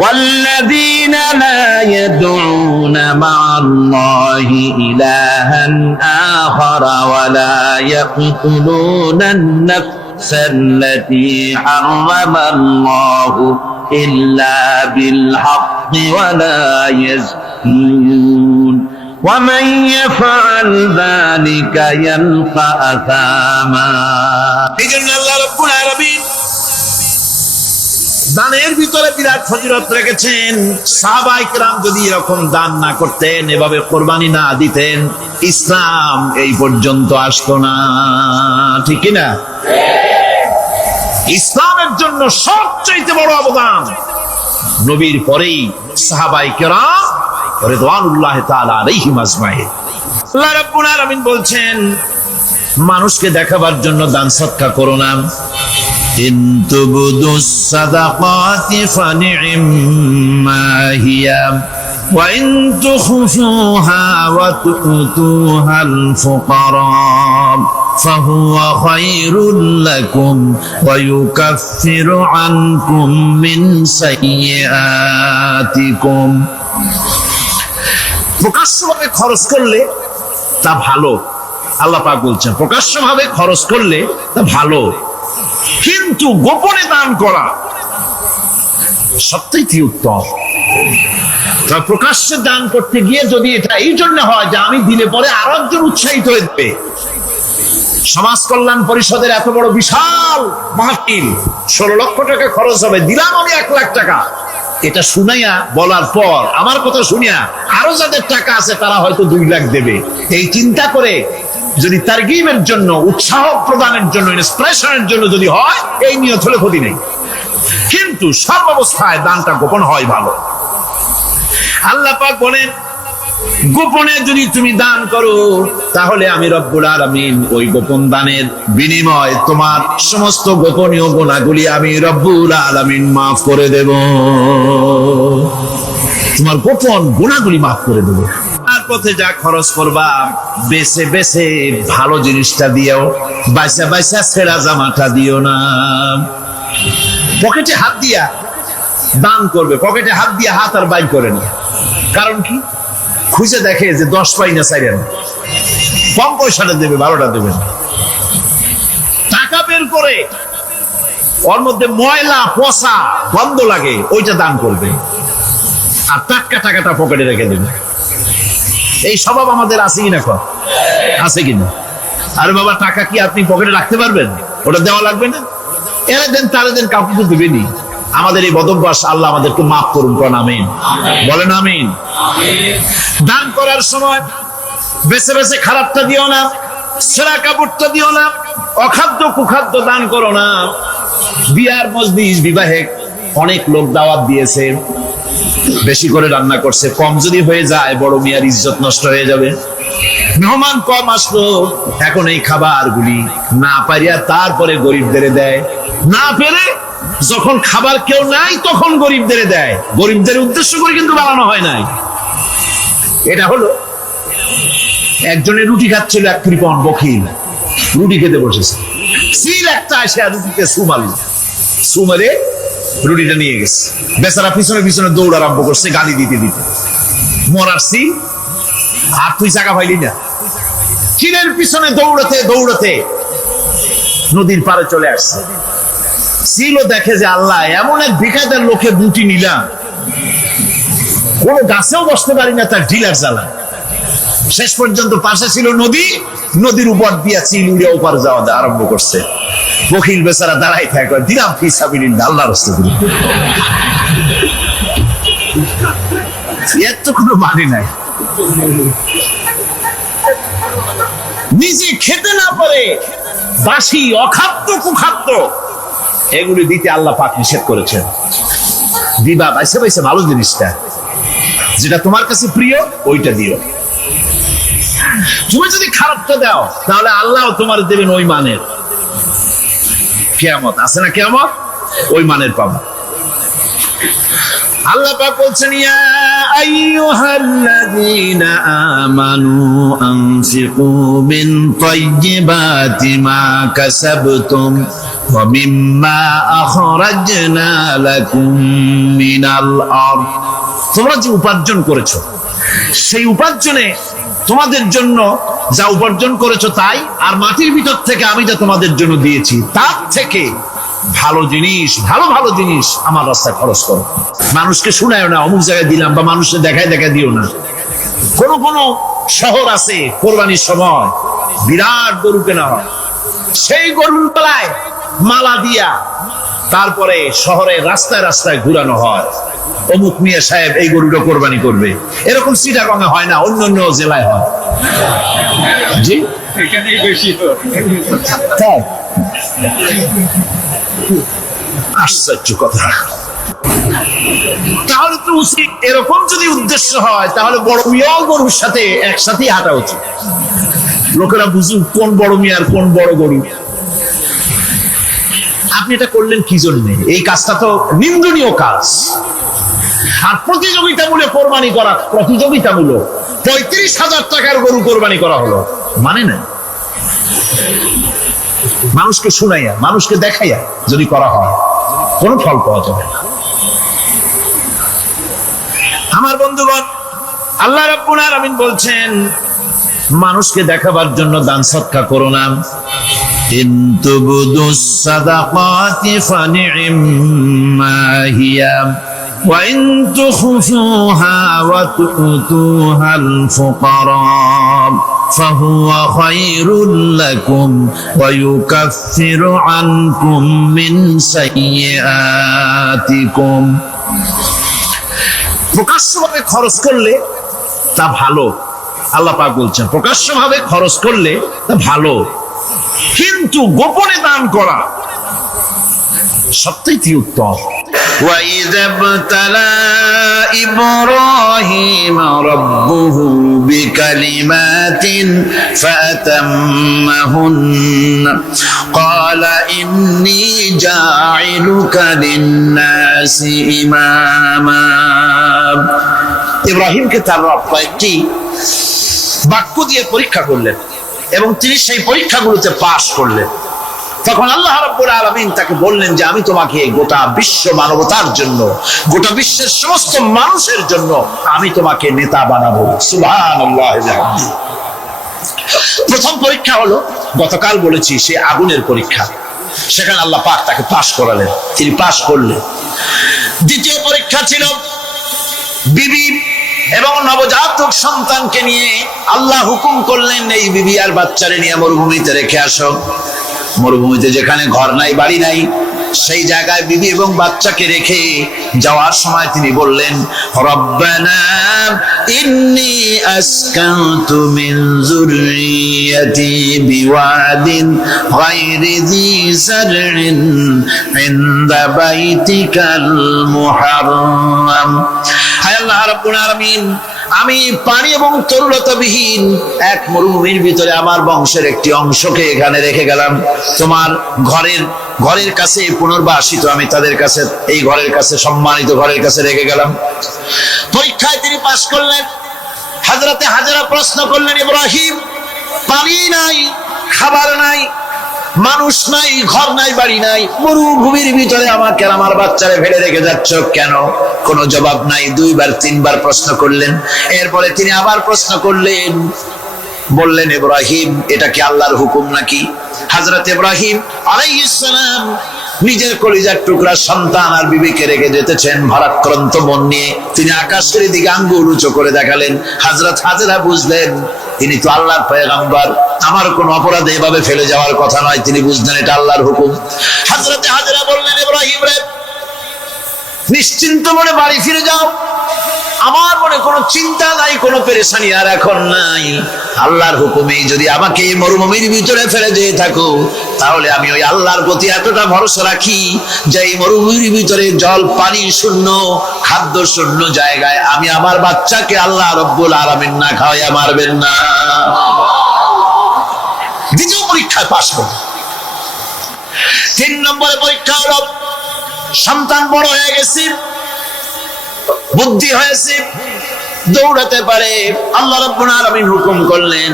والذين لا يدعون مع الله إلها آخر ولا يقتلون النفس التي حرم الله إلا بالحق ولا يزنون ومن يفعل ذلك يلقى أثاما এইজন্য আল্লাহ রাব্বুল আলামিন দানের ভিতরে বিরাট ফজিলত রেখেছেন। সাহাবায়ে কেরাম যদি এরকম দান না করতেন, এভাবে কোরবানি না দিতেন, ইসলাম এই পর্যন্ত আসতো না। ঠিক কি না? ইসলামের জন্য সবচেয়ে বড় অবদান নবীর পরেই সাহাবায়ে কেরাম রিদওয়ানুল্লাহি তাআলা আলাইহিম আজমাইন। আল্লাহ রাব্বুল আলামিন বলছেন, মানুষকে দেখাবার জন্য দান সদকা করো না। ইন তুবদুস সাদাকাতি ফানি'মা হিয়া ওয়া ইন তুখফুহা ওয়া তু'তুহাল ফুকারা ফাহুয়া খায়রুল লাকুম ওয়া ইউকাফফিরু আনকুম মিন সাইয়্যাতিকুম। প্রকাশ্যভাবে খরচ করলে তা ভালো। আল্লাহ পাক বলছেন প্রকাশ্যভাবে খরচ করলে তা ভালো, কিন্তু গোপনে দান করা সবচেয়ে উত্তম। প্রকাশ্যে দান করতে গিয়ে যদি এটা এই জন্য হয় যে আমি দিলে পরে আরো একজন উৎসাহিত হয়ে, সমাজ কল্যাণ পরিষদের এত বড় বিশাল মাহফিল, 16 লক্ষ টাকা খরচ হবে, দিলাম আমি 1 লাখ টাকা, এটা শুনাইয়া বলার পর আমার কথা শুনিয়া আরো যাদের টাকা আছে তারা হয়তো 2 লাখ দেবে, এই চিন্তা করে যদি তারগিবের জন্য, উৎসাহ প্রদানের জন্য, ইন্সপিরেশনের জন্য যদি হয়, এই নিয়ত হলে ক্ষতি নেই। কিন্তু সর্বাবস্থায় দানটা গোপন হয় ভালো। আল্লাহ পাক বলেন গোপনে যদি তুমি দান করো তাহলে আমি রব্বুল আলামিন ওই গোপন দানের বিনিময় তোমার সমস্ত গোপনীয় গুনাহগুলি আমি রব্বুল আলামিন মাফ করে দেব। তোমার গোপন গুনাহগুলি মাফ করে দেব। আর পথে যা খরচ করবা বেছে বেছে ভালো জিনিসটা দিও, বাইসা বাইসা ছেঁড়া জামাটা দিও না। পকেটে হাত দিয়া দান করবে, পকেটে হাত দিয়া হাত আর বাইর করে না। কারণ কি? খুঁজে দেখে যে 10 পাই না, 4 আনা, কম পয়সাটা দেবে, 12টা দেবে না। টাকা বের করে ওর মধ্যে ময়লা পচা গন্ধ লাগে, ওইটা দান করবে, আর টাটকা টাকাটা পকেটে রেখে দেবে। এই স্বভাব আমাদের আছে কিনা? আছে কিনা? আরে বাবা, টাকা কি আপনি পকেটে রাখতে পারবেন? ওটা দেওয়া লাগবে না, এরা দেন তারা দেন, কাউকে তো দেবেনি। আমাদের এই বদভ্যাস আল্লাহ আমাদেরকে মাফ করুন, কোন আমিন বলেন। আমিন। দান করার সময় বেছে বেছে খারাপটা দিও না, ছেঁড়া কাপড়টা দিও না, অখাদ্য কুখাদ্য দান করো না। বিয়ার মজলিস, বিবাহে অনেক লোক দাওয়াত দিয়েছে, বেশি করে রান্না করছে, কম যদি হয়ে যায় বড় মিয়ার ইজ্জত নষ্ট হয়ে যাবে। মেহমান কম আসলো, এখন এই খাবারগুলি না পারিয়া তারপরে গরিবদের দেয়, না পেরে যখন খাবার কেউ নাই তখন গরিবদের দেয়। গরিবদের উদ্দেশ্য করে কিন্তু বানানো হয় নাই। এটা হলো একজনের রুটি খাচ্ছিল, এক কৃপণ বখিল রুটি খেতে বসেছে, সিল একটা এসে রুটিতে সুমারে রুটিটা নিয়ে গেছে। বেচারা পিছনে পিছনে দৌড় আরম্ভ করছে, গালি দিতে দিতে। মরার সিল, আর তুই জায়গা পাইলি না। চিলের পিছনে দৌড়াতে দৌড়াতে নদীর পাড়ে চলে আসছে। সিলও দেখে যে আল্লাহ, এমন এক ভিখাদের লোকে রুটি নিলাম, কোন গাছেও বসতে পারি না, তার ঢিলার জ্বালা। শেষ পর্যন্ত পাশে ছিল নদী, নদীর উপর দিয়া চিল উড়ে ওপার যাওয়া আরম্ভ করছে। বখিল বেচারা দাঁড়াই থাকে, দিলাম ফি সাবিলিল্লাহ, আল্লাহর রাস্তায় দিলাম। এর তো কোনো মানে নাই। নিজে খেতে না পারে বাসি অখাদ্য কুখাদ্য এগুলি দিতে আল্লাহ পাক নিষেধ করেছেন। দিবা বাইসে বাইসে ভালো জিনিসটা, যেটা তোমার কাছে প্রিয় ওইটা দিও। তুমি যদি খারাপটা দাও তাহলে আল্লাহ তোমার দেবেন ওই মানের। কিয়ামত আছে না, কিয়ামত ওই মানের পাবা। আল্লাহ পাক বলছেন, ইয়া আইয়ুহাল্লাযীনা আমানু আনফিকু মিন তাইয়্যিবাতি মা কাসাবতুম ওয়া মিম্মা আখরাজনা লাকুম মিনাল আরদ। তোমরা যে উপার্জন করেছো, সেই উপার্জনে তোমাদের জন্য যা উপার্জন করেছো তাই, আর মাটির ভিতর থেকে আমি যা তোমাদের জন্য দিয়েছি তার থেকে ভালো জিনিস, ভালো ভালো জিনিস আমার রাস্তায় খরচ করো। মানুষকে শুনায়ও না অমুক জায়গায় দিলাম, বা মানুষকে দেখায় দেখায় দিও না। কোন কোন শহর আছে কোরবানির সময় বিরাট গরু কেনা হয়, সেই গরুর তলায় মালা দিয়া তারপরে শহরের রাস্তায় রাস্তায় ঘুরানো হয়, অমুক মিয়া সাহেব এই গরুটা কোরবানি করবে। এরকম চিটাগংয়ে হয় না, অন্য অন্য জেলায় হয়। জি, এখানেই বেশি হয়। তাই আশ্চর্য কথা। তাহলে তো উচিত, এরকম যদি উদ্দেশ্য হয় তাহলে বড় মিয়া গরুর সাথে একসাথে হাঁটা উচিত। লোকেরা বুঝুক কোন বড় মিয়া আর কোন বড় গরু। আপনি এটা করলেন কি জন্য? এই কাজটা তো নিন্দনীয় কাজ। আর প্রতিযোগিতামূলক কোরবানি করা, প্রতিযোগিতামূলক 35,000 টাকার গরু কোরবানি করা হলো, মানে না। মানুষকে শুনাইয়া, মানুষকে দেখাইয়া যদি করা হয় কোনো ফল পাওয়া যাবে না। আমার বন্ধুগণ, আল্লাহ রাব্বুল আলামিন বলছেন, মানুষকে দেখাবার জন্য দান সদকা করো না। ইন তুবদুস সাদাকাতি ফানি'ম্মা হিয়া ওয়া ইন তুখফুহা ওয়া তু'তুহাল ফুকারা ফাহুয়া খায়রুল লাকুম ওয়া ইউকাফিরু আনকুম মিন সাইয়্যাতিকুম। প্রকাশ্যভাবে খরচ করলে তা ভালো। আল্লাহ পাক বলছেন প্রকাশ্যভাবে খরচ করলে তা ভালো, কিন্তু গোপনে দান করা সবথেকে উত্তম। وَإِذَا ابْتَلَى إِبْرَاهِيمَ رَبُّهُ بِكَلِمَاتٍ فَأَتَمَّهُنَّ قَالَ إِنِّي جَاعِلُكَ لِلنَّاسِ إِمَامًا। ইব্রাহিমকে তার রব একটি বাক্য দিয়ে পরীক্ষা করলেন এবং তিনি সেই পরীক্ষাগুলোতে পাশ করলেন। তখন আল্লাহ রাব্বুল আলামিন তাকে বললেন যে আমি তোমাকে গোটা বিশ্ব মানবতার জন্য, গোটা বিশ্বের সমস্ত মানুষের জন্য আমি তোমাকে নেতা বানাবো। সুবহানাল্লাহ। প্রথম পরীক্ষা হলো, গতকাল বলেছি, সে আগুনের পরীক্ষা। সেখানে আল্লাহ পাক তাকে পাশ করালেন, তিনি পাশ করলেন। দ্বিতীয় পরীক্ষা ছিল বিবি এবং নবজাতক সন্তানকে নিয়ে। আল্লাহ হুকুম করলেন এই বিবি আর বাচ্চারে নিয়ে মরুভূমিতে রেখে আসো। মরুভূমিতে যেখানে ঘর নাই, বাড়ি নাই, সেই জায়গায় বিবি এবং বাচ্চাকে রেখে যাওয়ার সময় তিনি বললেন, রব্বানা ইন্নী আসকানতু মিন যুররিয়াতি বিওয়াদিন গায়রি যী যারইন ইনদা বাইতিকাল মুহাররাম। হায় আল্লাহ রাব্বুল আলামিন, আমি পানি এবং তরুলতাবিহীন এক মরুভূমির ভিতরে আমার বংশের একটি অংশকে এখানে রেখে গেলাম। তোমার ঘরের কাছে পুনর্বাসিত, আমি তাদের কাছে, এই ঘরের কাছে, সম্মানিত ঘরের কাছে রেখে গেলাম। পরীক্ষায় তিনি পাশ করলেন। হযরতে হাজেরা প্রশ্ন করলেন, ইব্রাহিম, পানি নাই, খাবার নাই, মানুষ নাই, ঘর নাই, বাড়ি নাই, মরুভূমির ভিতরে আমাকে আমার বাচ্চারে ফেলে রেখে যাচ্ছ কেন? কোনো জবাব নাই। 2বার 3বার প্রশ্ন করলেন। এরপরে তিনি আবার প্রশ্ন করলেন, বললেন, ইব্রাহিম, এটা কি আল্লাহর হুকুম নাকি? হযরত ইব্রাহিম আলাইহিস সালাম নিজের কলিজার টুকরা সন্তান আর বিবিকে রেখে যেতেছেন ভারাক্রান্ত মন নিয়ে। তিনি আকাশের দিকে আঙ্গুল উঁচু করে দেখালেন। হযরত হাজেরা বুঝলেন তিনি তো আল্লাহর পয়গম্বর, আমার কোন অপরাধে এভাবে ফেলে যাওয়ার কথা নয়। তিনি বুঝলেন এটা আল্লাহর হুকুম। হযরত হাজেরা বললেন, ইব্রাহিম রে, নিশ্চিন্ত মনে বাড়ি ফিরে যাও, আমার মনে কোনো চিন্তা নাই, কোনো পেরেশানি আর এখন নাই। আল্লাহর হুকুমে যদি আমাকে এই মরুভূমির ভিতরে ফেলে দিয়ে থাকো, তাহলে আমি ওই আল্লাহর প্রতি এতটা ভরসা রাখি যে এই মরুভূমির ভিতরে জল পানি শূন্য, খাদ্য শূন্য জায়গায় আমি আমার বাচ্চাকে আল্লাহ রব্বুল আলামিন না খাওয়াইয়া মারবেন না। দ্বিতীয় পরীক্ষায় পাশ করবে। 3 নম্বরে পরীক্ষা হলো সন্তান বড় হয়ে গেছে, বুদ্ধি হয়েছে, দৌড়াতে পারে। আল্লাহ রাব্বুল আলামিন হুকুম করলেন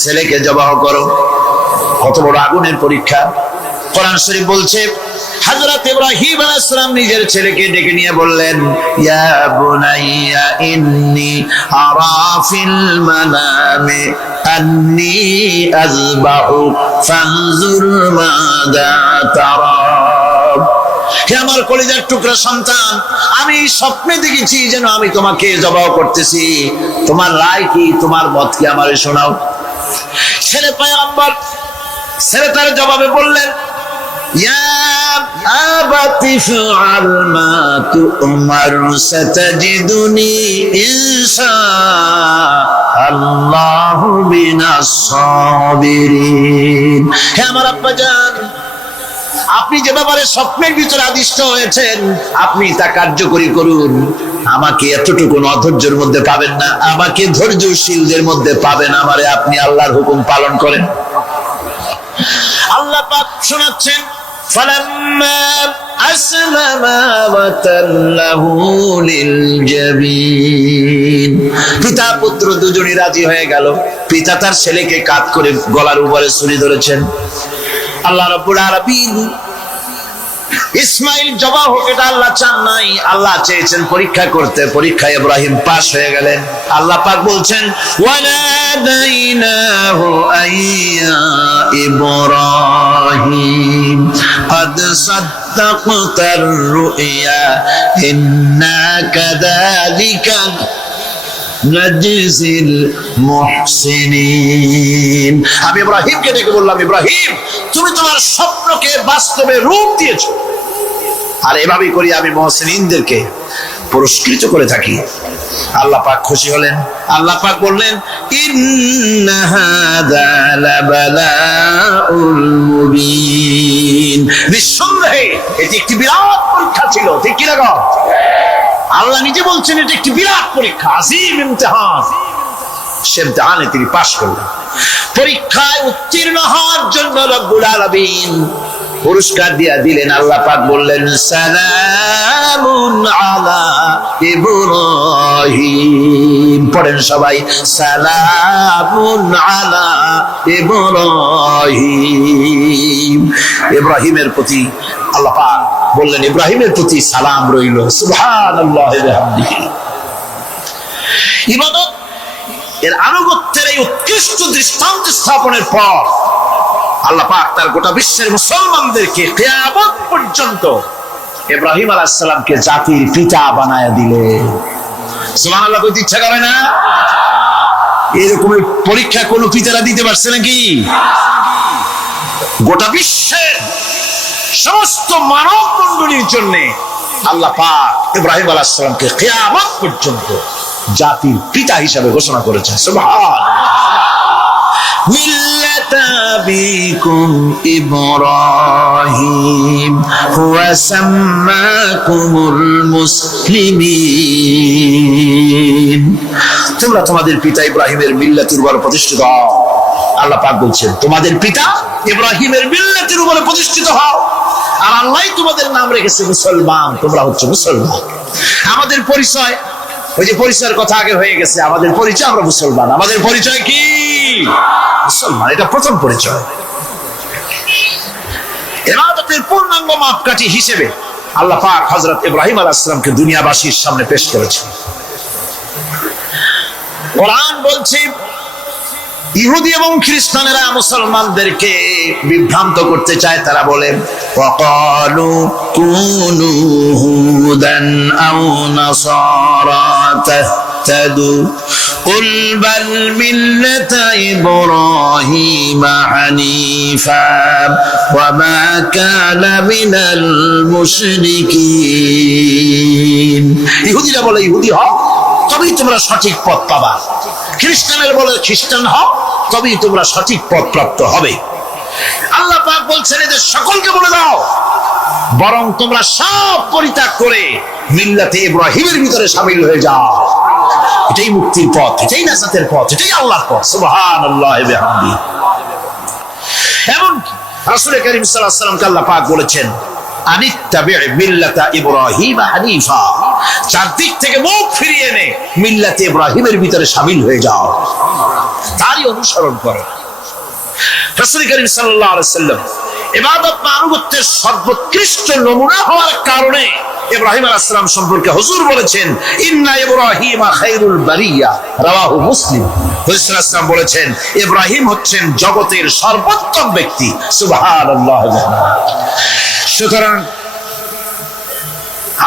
ছেলেকে জবাহ করো। কত বড় আগুনের পরীক্ষা! কোরআন শরীফ বলছে হযরত ইব্রাহিম আলাইহিস সালাম নিজের ছেলেকে ডেকে নিয়ে বললেন, ইয়া বুনাইয়া ইন্নী আরা ফিল মানামি আন্নী আযবাহু ফানজুর মাযা তারা। হে আমার কলিজার টুকরা সন্তান, আমি স্বপ্নে দেখেছি যেন আমি তোমাকে জবাহ করতেছি, তোমার রায় কি, তোমার মত কি, আমারে শোনাও। ছেলে পয়গম্বর, ছেলে তার জবাবে বললেন, ইয়া আবাতি ফাআল মা তু'মার সাতাজিদুনি ইনশাআল্লাহু মিনাস সাবিরিন। হে আমার আব্বাজান, আপনি যে ব্যাপারে স্বপ্নের ভিতরে আদিষ্ট হয়েছেন আপনি তা কার্যকরী করুন। আমাকে এতটুকু অধৈর্যের মধ্যে পাবেন না, আমাকে ধৈর্যশীলদের মধ্যে পাবেন। আমারে আপনি আল্লাহর হুকুম পালন করেন। আল্লাহ পাক শোনাচ্ছেন, ফালাম্মা আসলামা ওয়া তাল্লাহু লিল জাবিন। পিতা পুত্র দুজনই রাজি হয়ে গেল। পিতা তার ছেলেকে কাঁধ করে গলার উপরে ছুরি ধরেছেন। আল্লাহ রাব্বুল আলামিন ইসমাইল জবাহ হোক এটা আল্লাহ চান নাই, আল্লাহ চেয়েছেন পরীক্ষা করতে। পরীক্ষায় ইব্রাহিম পাস হয়ে গেলেন। আল্লাহ পাক বলছেন, ওয়ানাদাইনাহু আইয়া ইব্রাহিম قد صدقت الرؤيا إنا كذلك নাজিজিল মুহসিনিন। আমি ইব্রাহিমকে ডেকে বললাম, ইব্রাহিম তুমি তোমার স্বপ্নকে বাস্তবে রূপ দিয়েছো, আর এভাবেই করি আমি মুহসিনিনদেরকে পুরস্কৃত করে থাকি। আল্লাহ পাক খুশি হলেন। আল্লাহ পাক বললেন, ইন্না হাযা লাবালাউল মুবিন। নিঃসন্দেহে এটি একটি বিরাট পরীক্ষা ছিল, ঠিক কি না? আল্লাহ নিজে বলছেন এটা একটি বিরাট পরীক্ষা, আজিম ইমতিহান। সে ইমতিহানে তিনি পাশ করলেন। পরীক্ষায় উত্তীর্ণ হওয়ার জন্য রব্বুল আলামিন পুরস্কার দিয়া দিলেন। আল্লাহ পাক বললেন, সালামুন আলা ইব্রাহিম। পড়েন সবাই, সালামুন আলা ইব্রাহিম। ইব্রাহিমের প্রতি আল্লাহ পাক বললেন, ইব্রাহিমের প্রতি সালাম রইল। সুবহানাল্লাহি ওয়া বিহামদিহি। ইবাদত এর আনুগত্যের এই উৎকৃষ্ট দৃষ্টান্ত স্থাপনের পর আল্লাহ পাক তার গোটা বিশ্বের মুসলমানদেরকে কিয়ামত পর্যন্ত ইব্রাহিম আলাইহিস সালামকে জাতির পিতা বানায়া দিলেন। সুবহানাল্লাহ, কইতে ইচ্ছা করে না? এরকম পরীক্ষা কোন পিতারা দিতে পারছে নাকি? গোটা বিশ্বের সমস্ত মানব মণ্ডলীর জন্য আল্লাহ পাক ইব্রাহিম আলাইহিস সালামকে কিয়ামত পর্যন্ত জাতির পিতা হিসাবে ঘোষণা করেছেন। সুবহানাল্লাহ। মিল্লাতা বিকুম ইব্রাহিম হুয়া সাম্মাকুমুল মুসলিমিন। তোমরা তোমাদের পিতা ইব্রাহিমের মিল্লাতের উপর প্রতিষ্ঠিত হও। আল্লাহ পাক বলছেন, তোমাদের পিতা ইব্রাহিমের মিল্লাতের উপর প্রতিষ্ঠিত হও, আর আল্লাহ তোমাদের নাম রেখেছে মুসলমান। তোমরা হচ্ছে মুসলমান। আমাদের পরিচয়, ওই যে পরিচয়ের কথা আগে হয়ে গেছে, আমাদের পরিচয় আমরা মুসলমান। আমাদের পরিচয় কি? মুসলমান। এটা প্রথম পরিচয়। ইবাদতের পূর্ণাঙ্গ মাপকাঠি হিসেবে আল্লাহ পাক হযরত ইব্রাহিম আলাইহিস সালামকে দুনিয়াবাসীর সামনে পেশ করেছেন। কোরআন বলছে, ইহুদি এবং খ্রিস্টানেরা মুসলমানদেরকে বিভ্রান্ত করতে চায়। তারা বলে, ওয়াকালু কুনু হুদান আও নাসারা واهتدوا قل بل ملة إبراهيم حنيفا وما كان من المشركين ইহুদিরা বলে ইহুদি হও তবেই তোমরা সঠিক পথ পাবা, খ্রিস্টানের বলে খ্রিস্টান হও তবেই তোমরা সঠিক পথ প্রাপ্ত হবে। আল্লাহ পাক বলছেন এদের সকলকে বলে দাও বরং তোমরা সব পরিত্যাগ করে মিল্লাতে ইব্রাহিমের ভিতরে শামিল হয়ে যাও। এটাই মুক্তির পথ, এটাই নাজাতের পথ, এটাই আল্লাহর পথ। সুবহানাল্লাহি ওয়া বিহামদিহি। এমনকি রাসূল কারীম সাল্লাল্লাহু আলাইহি ওয়াসাল্লামকে আল্লাহ পাক বলেছেন আনিত্তাবি মিল্লাতা ইব্রাহিম হানিফা, চারদিক থেকে মুখ ফিরিয়ে নে মিল্লাতে ইব্রাহিমের ভিতরে শামিল হয়ে যাও, তারই অনুসরণ করো। রাসূল কারীম সাল্লাল্লাহু আলাইহি ওয়াসাল্লাম ইবাদত বা আনুগত্যের সর্বোৎকৃষ্ট নমুনা হওয়ার কারণে ইব্রাহিম আলাইহিস সালাম সম্পর্কে হুজুর বলেছেন ইন্না ইব্রাহিমা খায়রুল বারিয়া, রাওয়াহু মুসলিম। হুজুর সাল্লাল্লাহু আলাইহি ওয়াসাল্লাম বলেছেন ইব্রাহিম হচ্ছেন জগতের সর্বোত্তম ব্যক্তি। সুবহানাল্লাহ। সুতরাং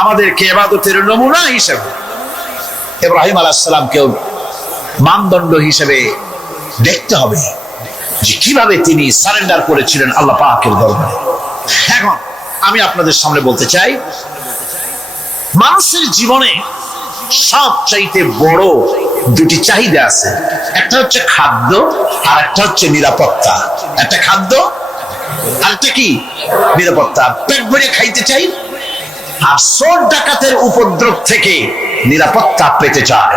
আমাদেরকে ইবাদতের নমুনা হিসেবে ইব্রাহিম আলাইহিস সালামকেও মানদণ্ড হিসেবে দেখতে হবে যে কিভাবে তিনি সারেন্ডার করেছিলেন আল্লাহ পাকের দরবারে। এখন আমি আপনাদের সামনে বলতে চাই মানুষের জীবনে সবচাইতে বড় দুটি চাহিদা আছে, একটা হচ্ছে খাদ্য আর একটা হচ্ছে নিরাপত্তা। একটা খাদ্য আর একটা কি নিরাপত্তা। পেট ভরে খাইতে চাই আর চোর ডাকাতের উপদ্রব থেকে নিরাপত্তা পেতে চায়।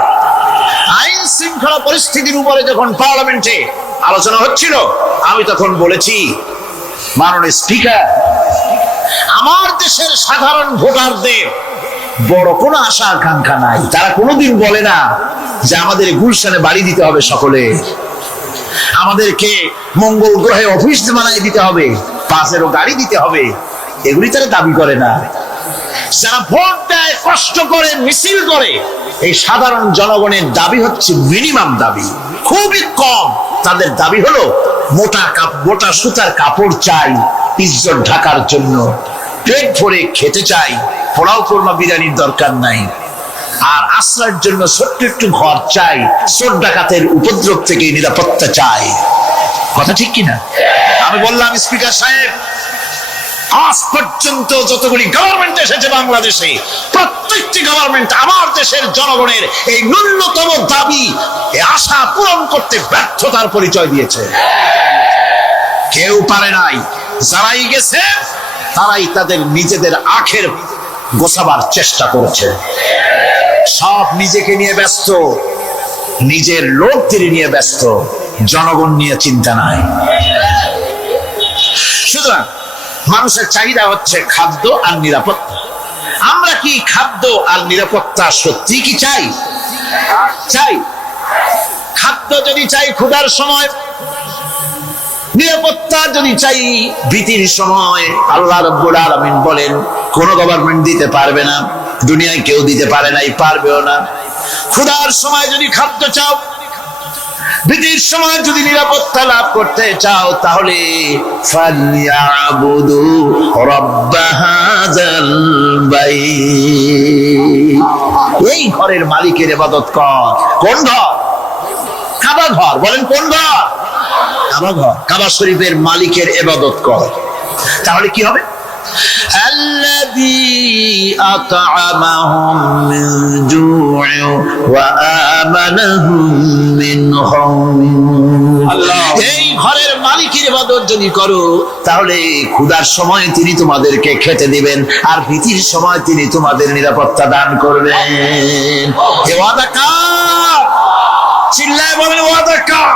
আইন শৃঙ্খলা পরিস্থিতির উপরে যখন পার্লামেন্টে আলোচনা হচ্ছিল আমি তখন বলেছি মাননীয় স্পিকার আমার দেশের সাধারণ ভোটারদের বড় কোনো আশা আকাঙ্ক্ষা নাই, তারা কোনোদিন বলে না যে আমাদের গুলশানে বাড়ি দিতে হবে, সকলে আমাদেরকে মঙ্গল গ্রহে অফিস বানাই দিতে হবে, পাশেরও গাড়ি দিতে হবে, এগুলি তারা দাবি করে না। যারা ভোট দেয় কষ্ট করে মিছিল করে এই সাধারণ জনগণের দাবি হচ্ছে মিনিমাম দাবি, খুবই কম। তাদের দাবি হলো মোটা সুতার কাপড় চাই ইজ্জত ঢাকার জন্য, পেট ভরে খেতে চাই, পোলাও কোরমা বিরিয়ানির দরকার নাই, আর আশ্রয়ের জন্য ছোট্ট একটু ঘর চাই, চোর ডাকাতের উপদ্রব থেকে নিরাপত্তা চাই। কথা ঠিক কিনা? আমি বললাম স্পিকার সাহেব আজ পর্যন্ত যতগুলি গভর্নমেন্ট এসেছে বাংলাদেশে প্রত্যেকটি গভর্নমেন্ট আমার দেশের জনগণের এই ন্যূনতম দাবি এই আশা পূরণ করতে ব্যর্থতার পরিচয় দিয়েছে। কেউ পারে নাই। যারাই গেছে তারাই তাদের নিজেদের আখের গোছাবার চেষ্টা করছে। সব নিজেকে নিয়ে ব্যস্ত, নিজের লোকদের নিয়ে ব্যস্ত, জনগণ নিয়ে চিন্তা নাই। সুতরাং মানুষের চাহিদা হচ্ছে খাদ্য আর নিরাপত্তা। আমরা কি খাদ্য আর নিরাপত্তা সত্যি কি চাই? চাই। খাদ্য যদি চাই ক্ষুধার সময়, নিরাপত্তা যদি চাই ভীতির সময়, আল্লাহ রাব্বুল আলামিন বলেন কোন গভর্নমেন্ট দিতে পারবে না, দুনিয়ায় কেউ দিতে পারে নাই, পারবেও না। ক্ষুধার সময় যদি খাদ্য চাও, ভীতির সময় যদি নিরাপত্তা লাভ করতে চাও, তাহলে ফালইয়াবুদু রাব্ব হাযাল বাইত, এই ঘরের মালিকের ইবাদত কর। কোন ঘর? কাবা ঘর। বলেন কোন ঘর? কাবা ঘর। কাবা শরীফের মালিকের ইবাদত কর। তাহলে কি হবে? الذي أطعمهم من جوع وآمنهم من خوف। এই ঘরের মালিকের ইবাদত যদি করো তাহলে ক্ষুধার সময় তিনি তোমাদেরকে খেতে দিবেন আর ভীতির সময় তিনি তোমাদের নিরাপত্তা দান করবেন। এ ওয়াদা কার? চিল্লায় বলেন ওয়াদা কার?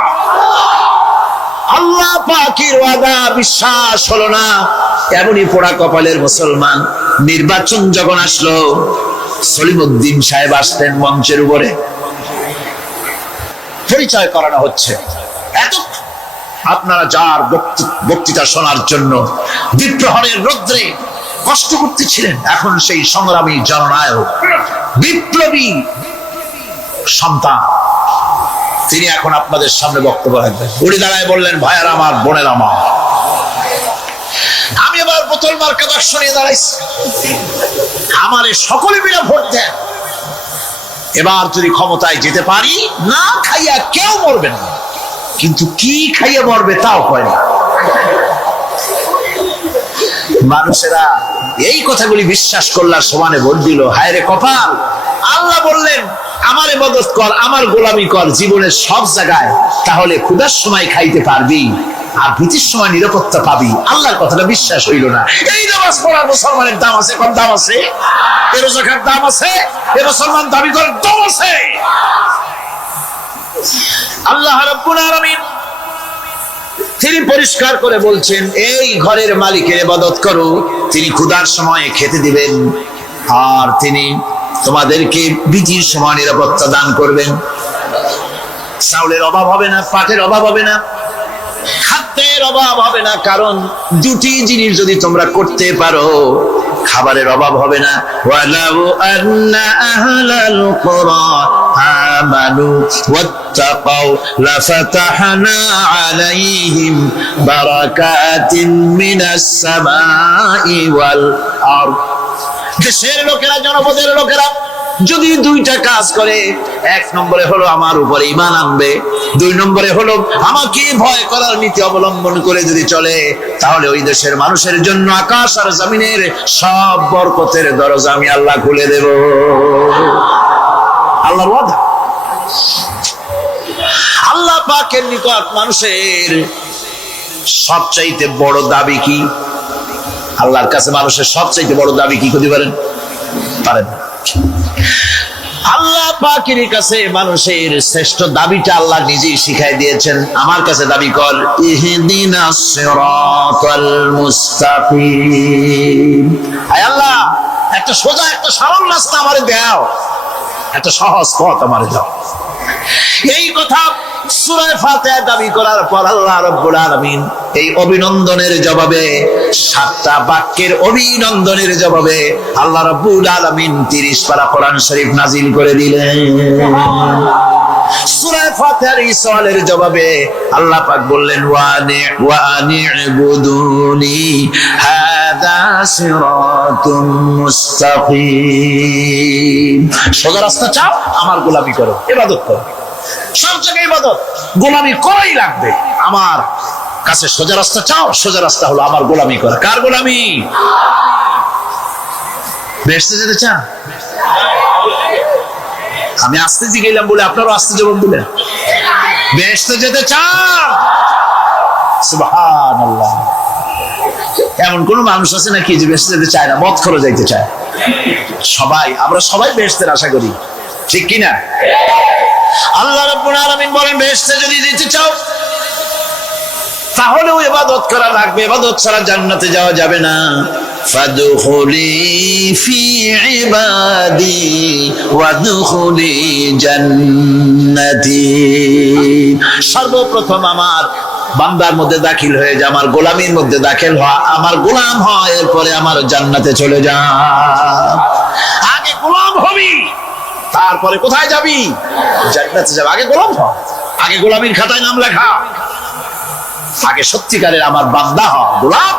আল্লাহ পাকের ওয়াদা বিশ্বাস হলো না, এমনই পোড়া কপালের মুসলমান। নির্বাচন যখন আসলো, সলিমউদ্দিন সাহেব আসতেন মঞ্চের উপরে, পরিচয় করানো হচ্ছে। এত আপনারা যার বক্তৃতা শোনার জন্য বিপ্রহরের রৌদ্রে কষ্ট করতেছিলেন, এখন সেই সংগ্রামী জননায়ক বিপ্লবী সন্তান তিনি এখন আপনাদের সামনে বক্তব্য রাখবেন। উনি দাঁড়ায় বললেন, ভাইয়ার আমার, বোনের আমার, আমি এবার বোতল মার্কা বাক্স নিয়ে দাঁড়াইছি, আমারে সকলে মিলে ভোট দেন। এবার যদি ক্ষমতায় যেতে পারি, না খাইয়া কেউ মরবে না, কিন্তু কি খাইয়া মরবে তাও কয় না। মানুষেরা এই কথাগুলি বিশ্বাস করলার সমানে ভোট দিল। হায় রে কপাল! আল্লাহ বললেন আমার ইবাদত কর, আমার গোলামি কর জীবনের সব জায়গায়, তাহলে ক্ষুধার সময় খাইতে পারবি আর ভীতির সময় নিরাপত্তা পাবি। আল্লাহর কথাটা বিশ্বাস হইল না। এই নামাজ পড়ার মুসলমানের দাম আছে, কম দাম আছে? এ রোজার দাম আছে? এ মুসলমান দাবি করার দাম আছে? আল্লাহ রাব্বুল আলামিন তিনি পরিষ্কার করে বলছেন, এই ঘরের মালিকের ইবাদত করো, তিনি ক্ষুধার সময় খেতে দিবেন আর তিনি তোমাদেরকে ভীতির সময় নিরাপত্তা দান করবেন। চাউলের অভাব হবে না, পাটের অভাব হবে না, খাদ্যের অভাব হবে না, কারণ দুটি জিনিস যদি তোমরা করতে পারো খাবারের অভাব হবে না। ওয়ালাউ আন্না আহলাল কুরা আমানু ওয়াত্তাকাউ লাফাতাহনা আলাইহিম বারাকাতিন মিনাস সামাই ওয়াল আরদ। দেশের লোকেরা, জনপদের লোকেরা যদি দুইটা কাজ করে, এক নম্বরে হলো আমার উপরে ঈমান আনবে, দুই নম্বরে হলো আমাকে ভয় করার নীতি অবলম্বন করে যদি চলে, তাহলে ওই দেশের মানুষের জন্য আকাশ আর জমিনের সব বরকতের দরজা আমি আল্লাহ খুলে দেব। আল্লাহর ওয়াদা। আল্লাহ পাকের নিকট মানুষের সবচাইতে বড় দাবি কি? আল্লাহর কাছে মানুষের সবচাইতে বড় দাবি কি করতে পারেন? পারেন? আল্লাহ পাকের কাছে মানুষের শ্রেষ্ঠ দাবিটা আল্লাহ নিজেই শিখাই দিয়েছেন। আমার কাছে দাবি কর, ইহদিনাস সিরাতাল মুস্তাকিম। আয় আল্লাহ, একটা সোজা, একটা সরল রাস্তা আমারে দাও, একটা সহজ পথ আমারে দাও। এই কথা সূরা ফাতিহা দাবি করার পর আল্লাহ রাব্বুল আলামিন এই অভিনন্দনের জবাবে, 7টা বাক্যের অভিনন্দনের জবাবে আল্লাহ রাব্বুল আলামিন 30 পারা কোরআন শরীফ নাজিল করে দিলেন। সূরা ফাতিহার এই সওয়ালের জবাবে আল্লাহ পাক বললেন, ওয়া আনি'বুদুনি হাদা সিরাতুম মুস্তাকিম। সোজা রাস্তা চাও, আমার গোলামি করো, ইবাদত করো। সব জায়গায় ইবাদত, গোলামি করাই লাগবে। আমার কাছে সোজা রাস্তা চাও, সোজা রাস্তা হলো আমার গোলামি করা। কার গোলামি? বেহেশতে যেতে চান? আমি আস্তে জিগাইলাম বলে আপনারও আস্তে জবাব দিলেন। বেহেশতে যেতে চান? সুবহানাল্লাহ। এমন কোন মানুষ আছে নাকি যে বেহেশতে যেতে চায় না, মদ খরচ যাইতে চায়? সবাই, আমরা সবাই বেহেশতের আশা করি, ঠিক কিনা? আল্লাহ রাব্বুল আলামিন বলেন, বেহেশতে যদি যেতে চাও তাহলেও ইবাদত করা লাগবে, ইবাদত ছাড়া জান্নাতে যাওয়া যাবে না। ফাদখুলি ফি ইবাদি ওয়াদখুলি জান্নাতি। সর্বপ্রথম আমার বান্দার মধ্যে দাখিল হয়ে যা, আমার গোলামির মধ্যে দাখিল হওয়া, আমার গোলাম হয়, এরপরে আমার জান্নাতে চলে যা। আগে গোলাম হবি, তারপরে কোথায় যাবি? জান্নাতে যাবি। আগে গোলাম হ, আগে গোলামির খাতায় নাম লেখা, আগে সত্যিকারের আমার বান্দা হ, গোলাম,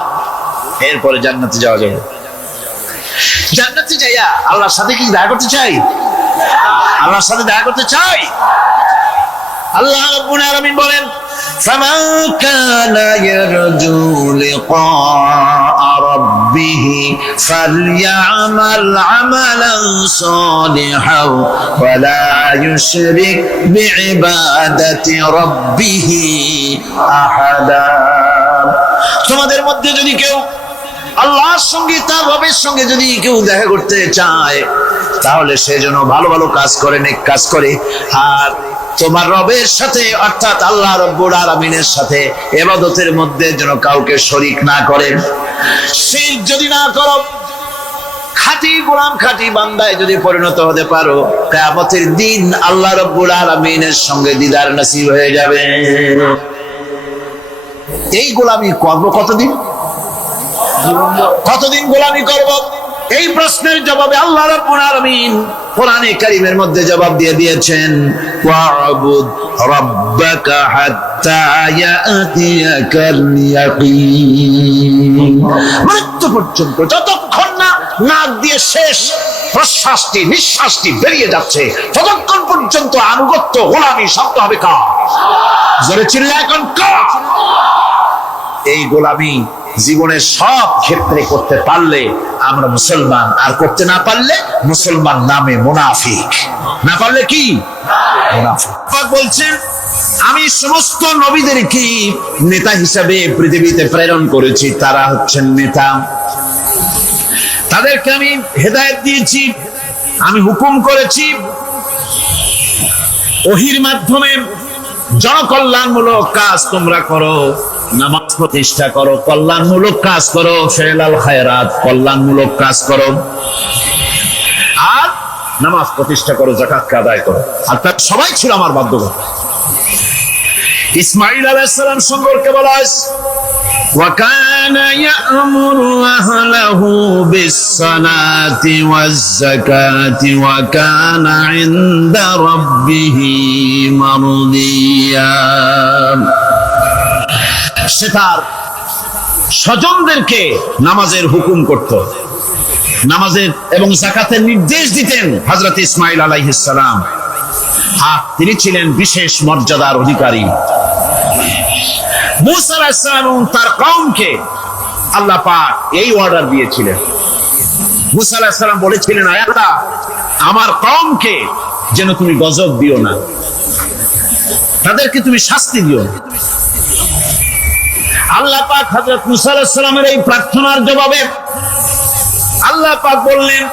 এরপরে জান্নাতে যাওয়া যাবে। জান্নাতে যাইয়া আল্লাহর সাথে কি দেখা করতে চাই? আল্লাহর সাথে দেখা করতে চাই? আল্লাহ রাব্বুল আলামিন বলেন, ফামান কানা ইয়ারজু লিকা রাব্বিহি ফালইআমাল আমালান সালিহান ওয়া লা ইউশরিক বিইবাদাতি রাব্বিহি আহাদা। তোমাদের মধ্যে যদি কেউ আল্লাহর সঙ্গে, তার রবের সঙ্গে যদি কেউ দেখা করতে চায়, তাহলে সে যেন ভালো ভালো কাজ করে, নেক কাজ করে, আর তোমার রবের সাথে অর্থাৎ আল্লাহ রাব্বুল আলামিনের সাথে ইবাদতের মধ্যে যেন কাউকে শরীক না করে। শিরক যদি না করো, খাঁটি গোলাম, খাঁটি বান্দায় যদি পরিণত হতে পারো, কিয়ামতের দিন আল্লাহ রাব্বুল আলামিনের সঙ্গে দিদার নসিব হয়ে যাবে। এই গোলামি করব কতদিন? কতদিন গোলামি করব? এই প্রশ্নের জবাবে আল্লাহ রাব্বুল আলামিন কোরআনে কারীমের মধ্যে জবাব দিয়ে দিয়েছেন, ওয়া'বুদ রাব্বাকা হাত্তা ইয়াতিয়াকাল ইয়াকিন। মৃত্যু পর্যন্ত, যতক্ষণ না নাক দিয়ে শেষ প্রশ্বাসটি নিঃশ্বাসটি বেরিয়ে যাচ্ছে, ততক্ষণ পর্যন্ত আনুগত্য গোলামি শব্দ হবে কার? জোরে চিল্লা এখন কার? এই গোলামি জীবনের সব ক্ষেত্রে করতে পারলে আমরা মুসলমান, আর করতে না পারলে মুসলমান নামে মুনাফিক। না পারলে কি মুনাফিক। বলছেন আমি সমস্ত নবীদেরকে নেতা হিসাবে পৃথিবীতে প্রেরণ করেছি, তারা হচ্ছেন নেতা, তাদেরকে আমি হেদায়েত দিয়েছি, আমি হুকুম করেছি, ওহীর মাধ্যমে জনকল্যাণমূলক কাজ তোমরা করো, নামাজ প্রতিষ্ঠা করো, কল্যাণমূলক কাজ করো, ফেলাল খায়রাত কল্যাণমূলক কাজ করো, আর নামাজ প্রতিষ্ঠা করো, যাকাত আদায় করো। আর তার সবাই ছিল আমার বাধ্যবাধকতা। ইসমাঈল আলাইহিস সালাম সম্পর্কে বলা হয়েছে وَكَانَ يَأْمُرُ أَهْلَهُ بِالصَّلَاةِ وَالزَّكَاةِ وَكَانَ عِندَ رَبِّهِ مَرْضِيًّا। সে তার স্বজনদেরকে নামাজের হুকুম করত, নামাজের এবং যাকাতের নির্দেশ দিতেন হযরত ইসমাঈল আলাইহিস সালাম। আর তিনি ছিলেন বিশেষ মর্যাদার অধিকারী। মুসা আলাইহিস সালাম তার কওমকে আল্লাহ পাক এই অর্ডার দিয়েছিলেন। মুসা আলাইহিস সালাম বলেছিলেন, আয় আল্লাহ, আমার কওমকে যেন তুমি গজব দিও না, তাদেরকে তুমি শাস্তি দিও না। আল্লাহ পাক হযরত মুসা আলাইহিস সালামের এই প্রার্থনার জবাবে আল্লাহ পাক বললেন,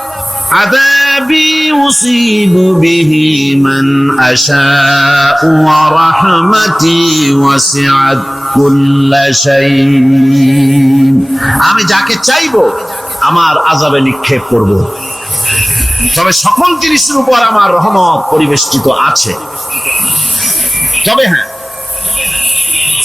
আযাবি উসিবু বিহি মান আশাউ ওয়া রাহমাতি ওয়াসিআত কুল্লা শাইইন। আমি যাকে চাইবো আমার আযাবে নিক্ষেপ করব, তবে সকল জিনিসের উপর আমার রহমত পরিবেষ্টিত আছে। তবে হ্যাঁ,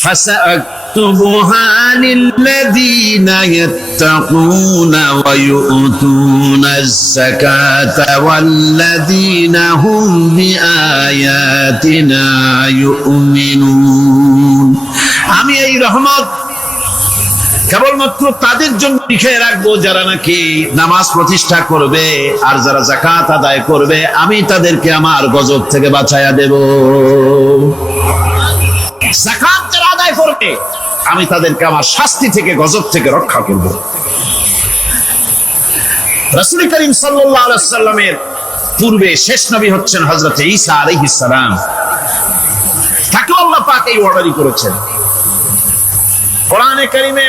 فسأكتبها للذين يتقون ويؤتون الزكاة والذين هم بآياتنا يؤمنون। আমি এই রহমত কেবলমাত্র তাদের জন্য লিখে রাখবো যারা নাকি নামাজ প্রতিষ্ঠা করবে আর যারা যাকাত আদায় করবে, আমি তাদেরকে আমার গজব থেকে বাঁচায়া দেব। যাকাত যারা আদায় করবে আমি তাদেরকে আমার শাস্তি থেকে, গজব থেকে রক্ষা করব। রাসূল করিম সাল্লাল্লাহু আলাইহি ওয়াসাল্লামের পূর্বে শেষ নবী হচ্ছেন হযরত ঈসা আলাইহিস সালাম। তাকে আল্লাহ পাক এই অর্ডারই করেছেন। কোরআনে কারীমে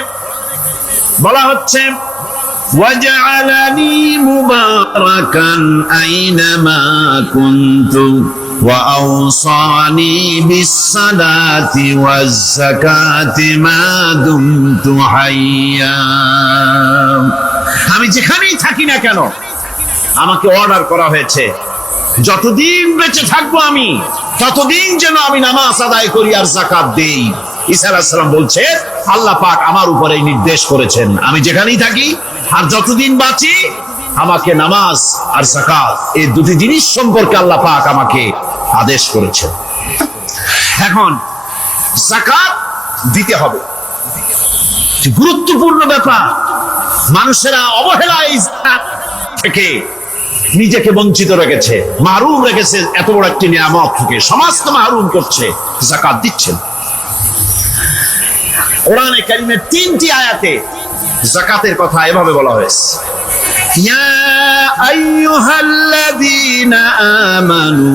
বলা হচ্ছে, ওয়াজআলানি মুবারাকান আইনামা কুনতু وأوصاني بالصلاة والزكاة ما دمت حيا। আমি যেখানেই থাকি না কেন আমাকে অর্ডার করা হয়েছে যতদিন বেঁচে থাকবো আমি ততদিন যেন আমি নামাজ আদায় করি আর যাকাত দেই। ঈসা আলাইহিস সালাম বলছে, আল্লাহ পাক আমার উপরে নির্দেশ করেছেন আমি যেখানেই থাকি আর যতদিন বাঁচি আমাকে নামাজ আর যাকাত এই দুটি জিনিস সম্পর্কে আল্লাহ পাক আমাকে আদেশ করেছেন। এখন যাকাত দিতে হবে, গুরুত্বপূর্ণ ব্যাপার। মানুষেরা অবহেলায় যাকাত থেকে নিজেকে বঞ্চিত রেখেছে, মাহরুম রেখেছে। এত বড় একটি নিয়ামত থেকে সমাজকে মাহরুম করছে, যাকাত দিচ্ছেন। কোরআনে কারীমের 3টি আয়াতে যাকাতের কথা এভাবে বলা হয়েছে, ইয়া আইয়ুহাল্লাযীনা আমানু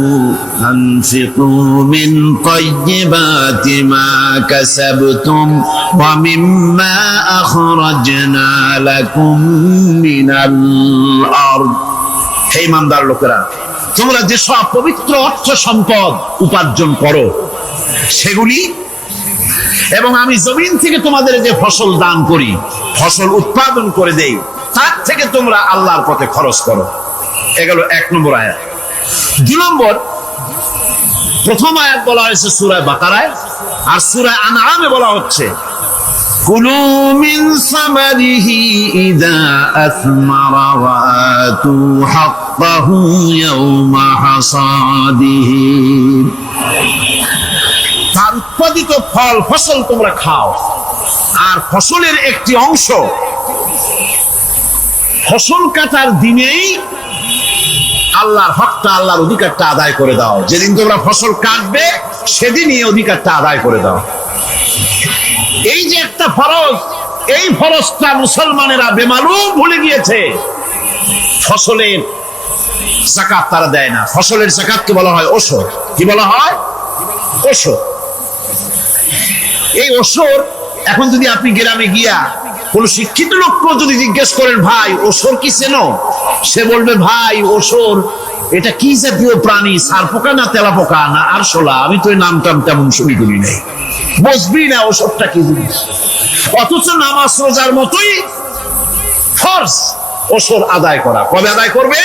আনফিকু মিন তাইয়্যিবাতি মা কাসাবতুম ওয়া মিম্মা আখরাজনা লাকুম মিনাল আরদ। হে ইমানদার লোকেরা, তোমরা যে সব পবিত্র অর্থ সম্পদ উপার্জন করো সেগুলি, এবং আমি জমিন থেকে তোমাদের যে ফসল দান করি, ফসল উৎপাদন করে দেই, তার থেকে তোমরা আল্লাহর পথে খরচ করো। এগুলো 1 নম্বর আয়াত। 2 নম্বর, প্রথম আয়াত বলা হয়েছে সূরা বাকারায়, আর সূরা আনআমে বলা হচ্ছে, কুলু মিন সামারিহি ইযা আসমারা ওয়া আতু হাক্কাহু ইয়াওমা হাসাদিহি। তার উৎপাদিত ফল ফসল তোমরা খাও, আর ফসলের একটি অংশ ফসল কাটার দিনেই আল্লাহর হকটা, আল্লাহর অধিকারটা আদায় করে দাও। যেদিন তোমরা ফসল কাটবে সেদিনই এই অধিকারটা আদায় করে দাও। এই যে একটা ফরজ, এই ফরজটা মুসলমানেরা বেমালুম ভুলে গিয়েছে। ফসলের যাকাত তারা দেয় না। ফসলের যাকাতকে বলা হয় ওসর। কি বলা হয়? ওসর। এই ওসর এখন যদি আপনি গ্রামে গিয়া কোন শিক্ষিত লোককে যদি জিজ্ঞেস করেন, ভাই ওসর কি চেনো? সে বলবে, ভাই ওসর এটা কি জাতীয় প্রাণী, সারপোকা না তেলাপোকা না আরশোলা, আমি তো নাম টাম তেমন শুনি করি নাই, বুঝবি না ওসরটা কি জিনিস। অথচ নামাজ রোজার মতোই ফরজ ওসর আদায় করা। কবে আদায় করবে?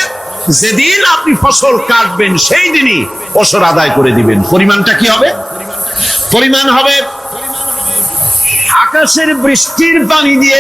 যেদিন আপনি ফসল কাটবেন সেই দিনই ওসর আদায় করে দিবেন। পরিমাণটা কি হবে? পরিমাণ হবে আকাশের বৃষ্টির পানি দিয়ে